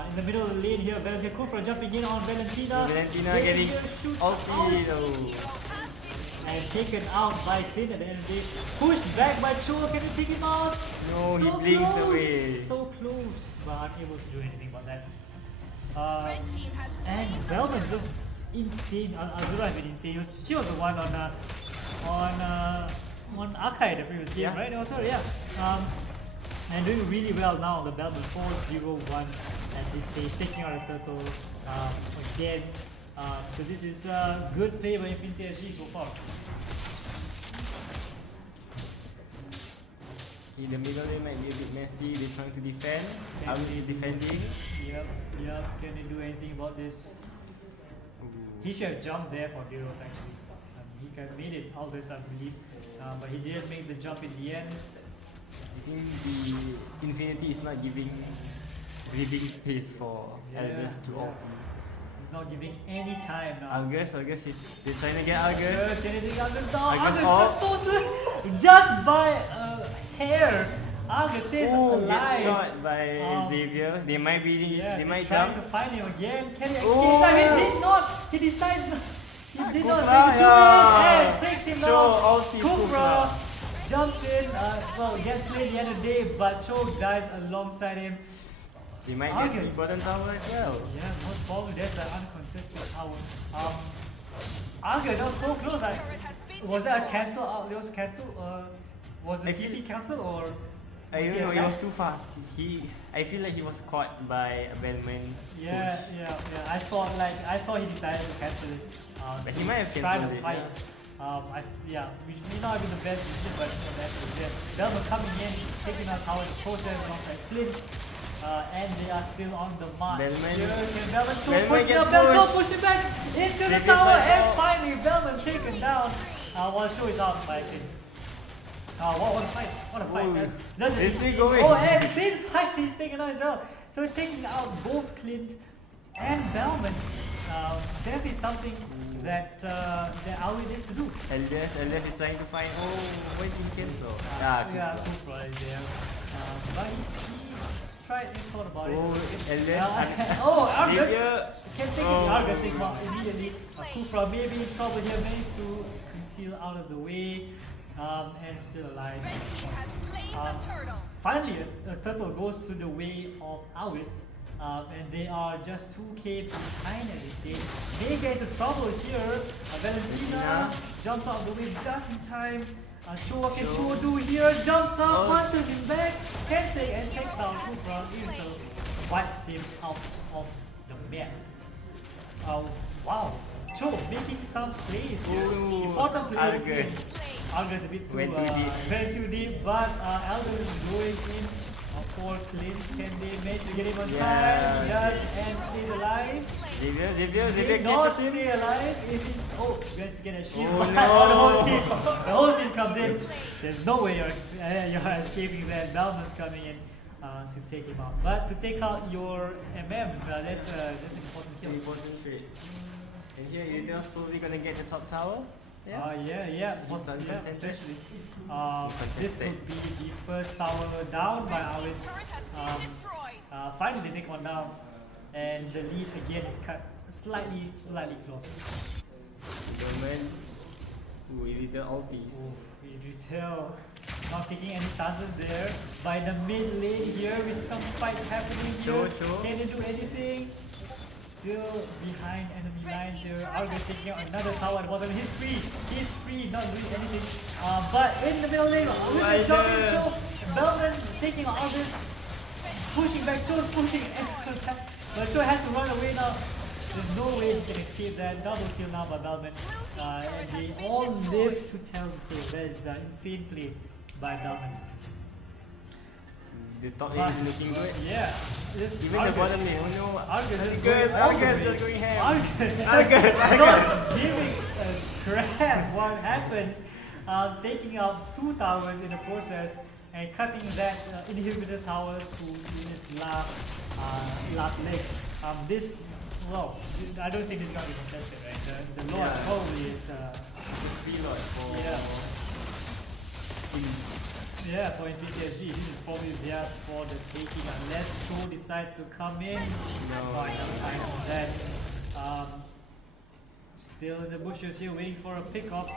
In the middle of the lane here, Valentina Kufra jumping in on Valentina. Valentina getting ulti. And taken out by Clint at the end of the day. Pushed back by Cho. Can he take him out? No, so he blinks close. away. So close, but unable to do anything about that. Red team has slain And the Bellman turret. just insane. Azura has been insane. She was the one on Akai the previous game, right? Also, yeah. And doing really well now. The Bellman 4-0-1 at this stage, taking out a turtle again. So this is good play by Infinity SG so far. Okay, the middle lane might be a bit messy. They're trying to defend. Awits is defending. Yep. Can they do anything about this? He should have jumped there for Diros actually. He could have made it all this, I believe. But he didn't make the jump in the end. I think the Infinity is not giving breathing space for Elders to ulti. He's not giving any time now. Argus they're trying to get Argus. Anything Argus down. Argus Argus off. just so slow. Just by a hair. Argus stays alive. Gets shot by Xavier. They might trying jump. to find him again. Can he escape time? He did not. He decides not. He did not. Kufra, He and takes him Cho down. ulti Kufra jumps in. Gets slain at the end of the day, but Cho dies alongside him. They might get Argus. the bottom tower as well. Yeah, most probably there's an uncontested tower. Argus, that was so close. Was that a cancel out? It was cancelled? Was the TP cancelled or? I don't know, it was too fast. I feel like he was caught by Bellman's push. Yeah. I thought he decided to cancel it. But he might have tried cancelled to it, fight. Which may not have been the best decision, but that was there. Delma coming in, taking out tower in the process alongside Flint. And they are still on the march. Bellman Bellman push him back into the Xavier tower, tries and out. finally Bellman taken down. While Cho is out by Clint. What a fight! What a fight! Ooh. Doesn't Is he he going? Oh, and Clint finally is taken out as well. So we're taking out both Clint and Bellman. Definitely something that Aoi needs to do. Elders is trying to find. Why did he cancel? Kufra is there. But he tried and thought about it. Elders. Argus! Xavier. Can't take it. Argus takes him out immediately. Kufra maybe in trouble here, managed to conceal out of the way. And still alive. Red team has slain the turtle. Finally, a turtle goes to the way of Awit, and they are just 2k behind at this stage. They get into trouble here. Valentina jumps out of the way just in time. What can Cho do here? Jumps up, punches him back, can take and takes out Kufra, even though wipes him out of the map. Wow. Cho making some plays here. Important plays here. Argus a bit too very too deep, but Aldous is going in for Clint. Can they manage to get him on time? Yes, and stays alive. Xavier Not catches him. stay alive. If he's gets to get a shield. Oh, The whole team comes in. There's no way you're escaping that. Bellman's coming in to take him out. But to take out your that's an important kill. Important trade. And here Udel's probably gonna get the top tower. Potentially. This Contested. could be the first tower down by Red team Awit. turret has been destroyed. Finally, they take one down, and the lead again is cut slightly closer. Bellman. Little ultis. Retail not taking any chances there. By the mid lane here, with some fights happening here. Cho. Can they do anything? Still behind enemy lines here. Argus taking out another tower at the bottom. He's free, not doing anything. But in the middle lane, with the jumping Cho, Bellman taking out Argus, pushing back. Cho's pushing, but Cho has to run away now. There's no way he can escape that. Double kill now by Bellman. And they all live to tell the tale. That is an insane play by Bellman. The top lane is looking good. Yeah. Even the bottom lane. Oh no. Argus is going ham. Argus giving a crap what happens. Taking out 2 towers in the process and cutting that inhibitor tower to its last leg. I don't think this is going to be contested, right? The Lord probably is Free Lord for for NPTSG. This is probably theirs for the taking unless Cho decides to come in. That. Still in the bushes here waiting for a pickoff.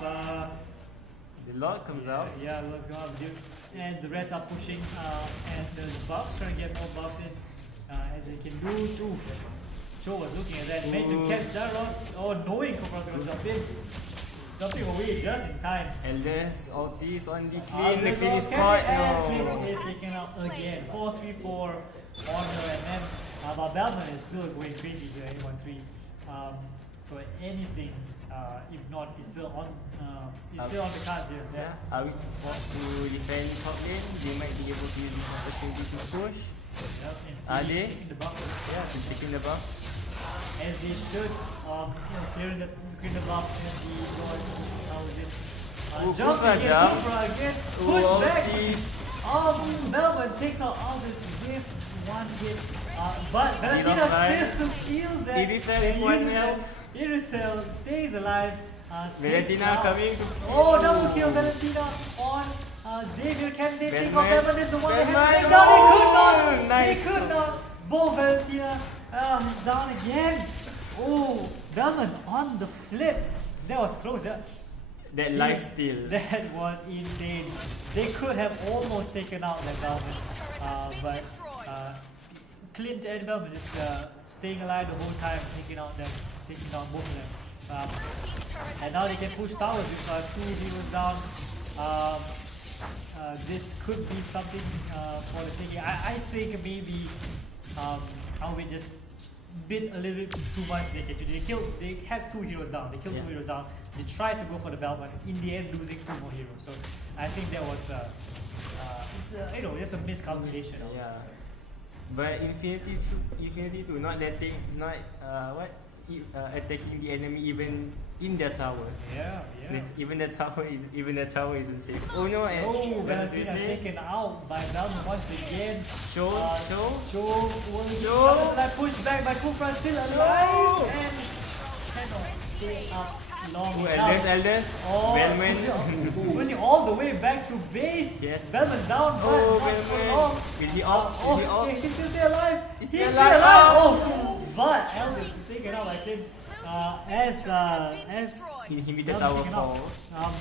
the Lord comes out. Yeah, Lord's going up, dude. And the rest are pushing and the buffs trying to get more buffs in as they can do too. Cho was looking at that, managed to catch Daros, knowing Kopra's going to jump in. Jumping away just in time. Elders, ultis on the clean. The clean is caught. And clean is taken out again. 4-3-4 on her, and then but Bellman is still going crazy here, 8-1-3. So anything, if not, is still on the cards here. Yeah, Awit is forced to defend top lane. They might be able to use this opportunity to push. Yep, and still Are they? taking the buff. Yeah, still taking the buff. As they should, clearing to clear the buff and the Lords. How is it? Jumping Kufra again, jump. Kufra again, push back. Melbourne takes out Aldous with one hit. But Valentina still steals that. Irithel with one health. Irithel stays alive. Valentina coming to... Oh, double kill Valentina on Xavier. Can they take off Batman. Batman? Is the one that Batman. has to take down. They could not. Nice. They could not. Both Valentina is down again. Oh, Batman on the flip. That was close. That life steal. That was insane. They could have almost taken out that Belman. But Clint and Belman just staying alive the whole time, taking out both of them. And now they can push towers with 2 heroes down. This could be something for the taking. I think maybe Alwyn just bit a little bit too much. They had 2 heroes down. They killed 2 heroes down. They tried to go for the Belman. In the end, losing 2 more heroes. So I think that was just a miscalculation. Yeah. But Infinity 2 not attacking the enemy even in their towers. Yeah. Even the tower isn't safe. Oh no! Valentina taken out by Belman once again. Joe Like pushed back by Kufra, still alive and cannot stay up long enough. Elders. Bellman. Pushing all the way back to base. Yes. Bellman's down, but not for long. Will he off? He's still alive. He's He's still still alive. alive. Oh, but Elders is taken out by Clint. As He made the Belman's tower taken out. fall.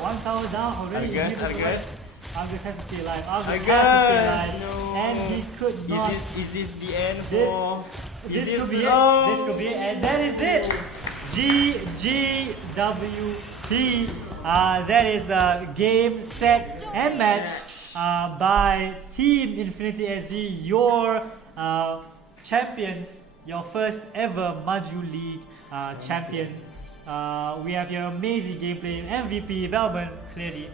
One tower down already. Argus has to stay alive. Argus has to Argus, stay alive. no. And he could not. Is this the end This- for... This Is could be no? it. This could be it. And that is it. GGWT. That is game, set, and match by Team Infinity SG, your champions, your first ever Majuleague champions. We have your amazing gameplay. MVP Belman clearly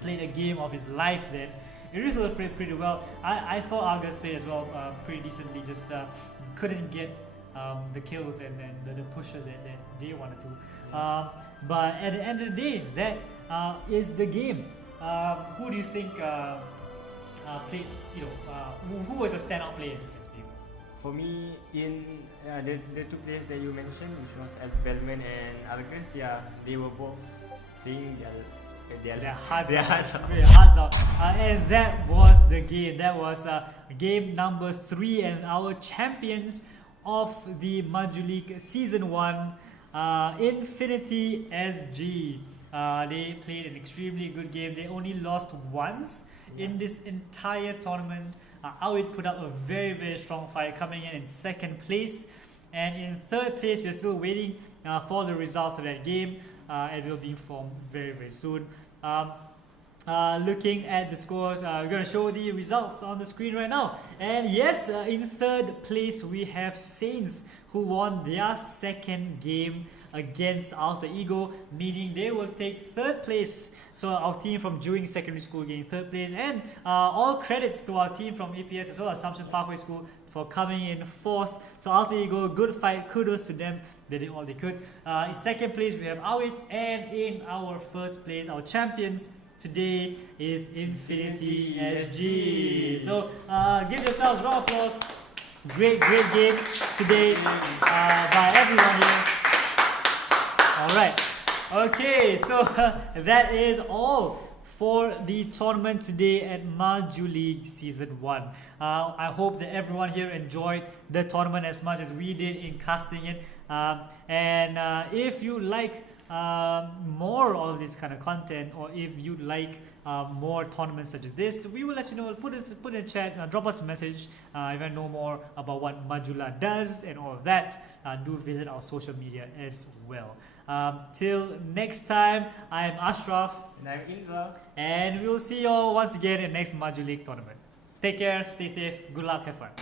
played a game of his life then. Irithel played pretty well. I thought Argus played as well pretty decently, just couldn't get the kills and the pushes that they wanted to. But at the end of the day, that is the game. Who do you think played, who was a standout player in this sense? For me, in the 2 players that you mentioned, which was Bellman and Argus, they were both playing their hearts out. And that was the game. That was game number 3, and our champions of the Majuleague Season 1, Infinity SG. They played an extremely good game. They only lost once in this entire tournament. Awit put up a very, very strong fight, coming in 2nd place. And in 3rd place, we're still waiting for the results of that game. It will be informed very, very soon. Looking at the scores, we're going to show the results on the screen right now. And yes, in 3rd place, we have Saints, who won their 2nd game against Alter Ego, meaning they will take 3rd place. So our team from Jewing Secondary School getting 3rd place, and all credits to our team from APS as well as Assumption Pathway School for coming in 4th. So Alter Ego, good fight, kudos to them. They did all they could. In 2nd place, we have Awit, and in our 1st place, our champions today is Infinity SG. So give yourselves a round of applause. Great game today by everyone here. Alright, okay, so that is all for the tournament today at Majuleague Season 1. I hope that everyone here enjoyed the tournament as much as we did in casting it. And if you like more of this kind of content, or if you like more tournaments such as this, we will let you know. Put in the chat, drop us a message if you know more about what Majulah does and all of that. Do visit our social media as well. Till next time, I am Ashraf, And I'm Indra. and we will see you all once again in next Majuleague tournament. Take care, stay safe, good luck, have fun.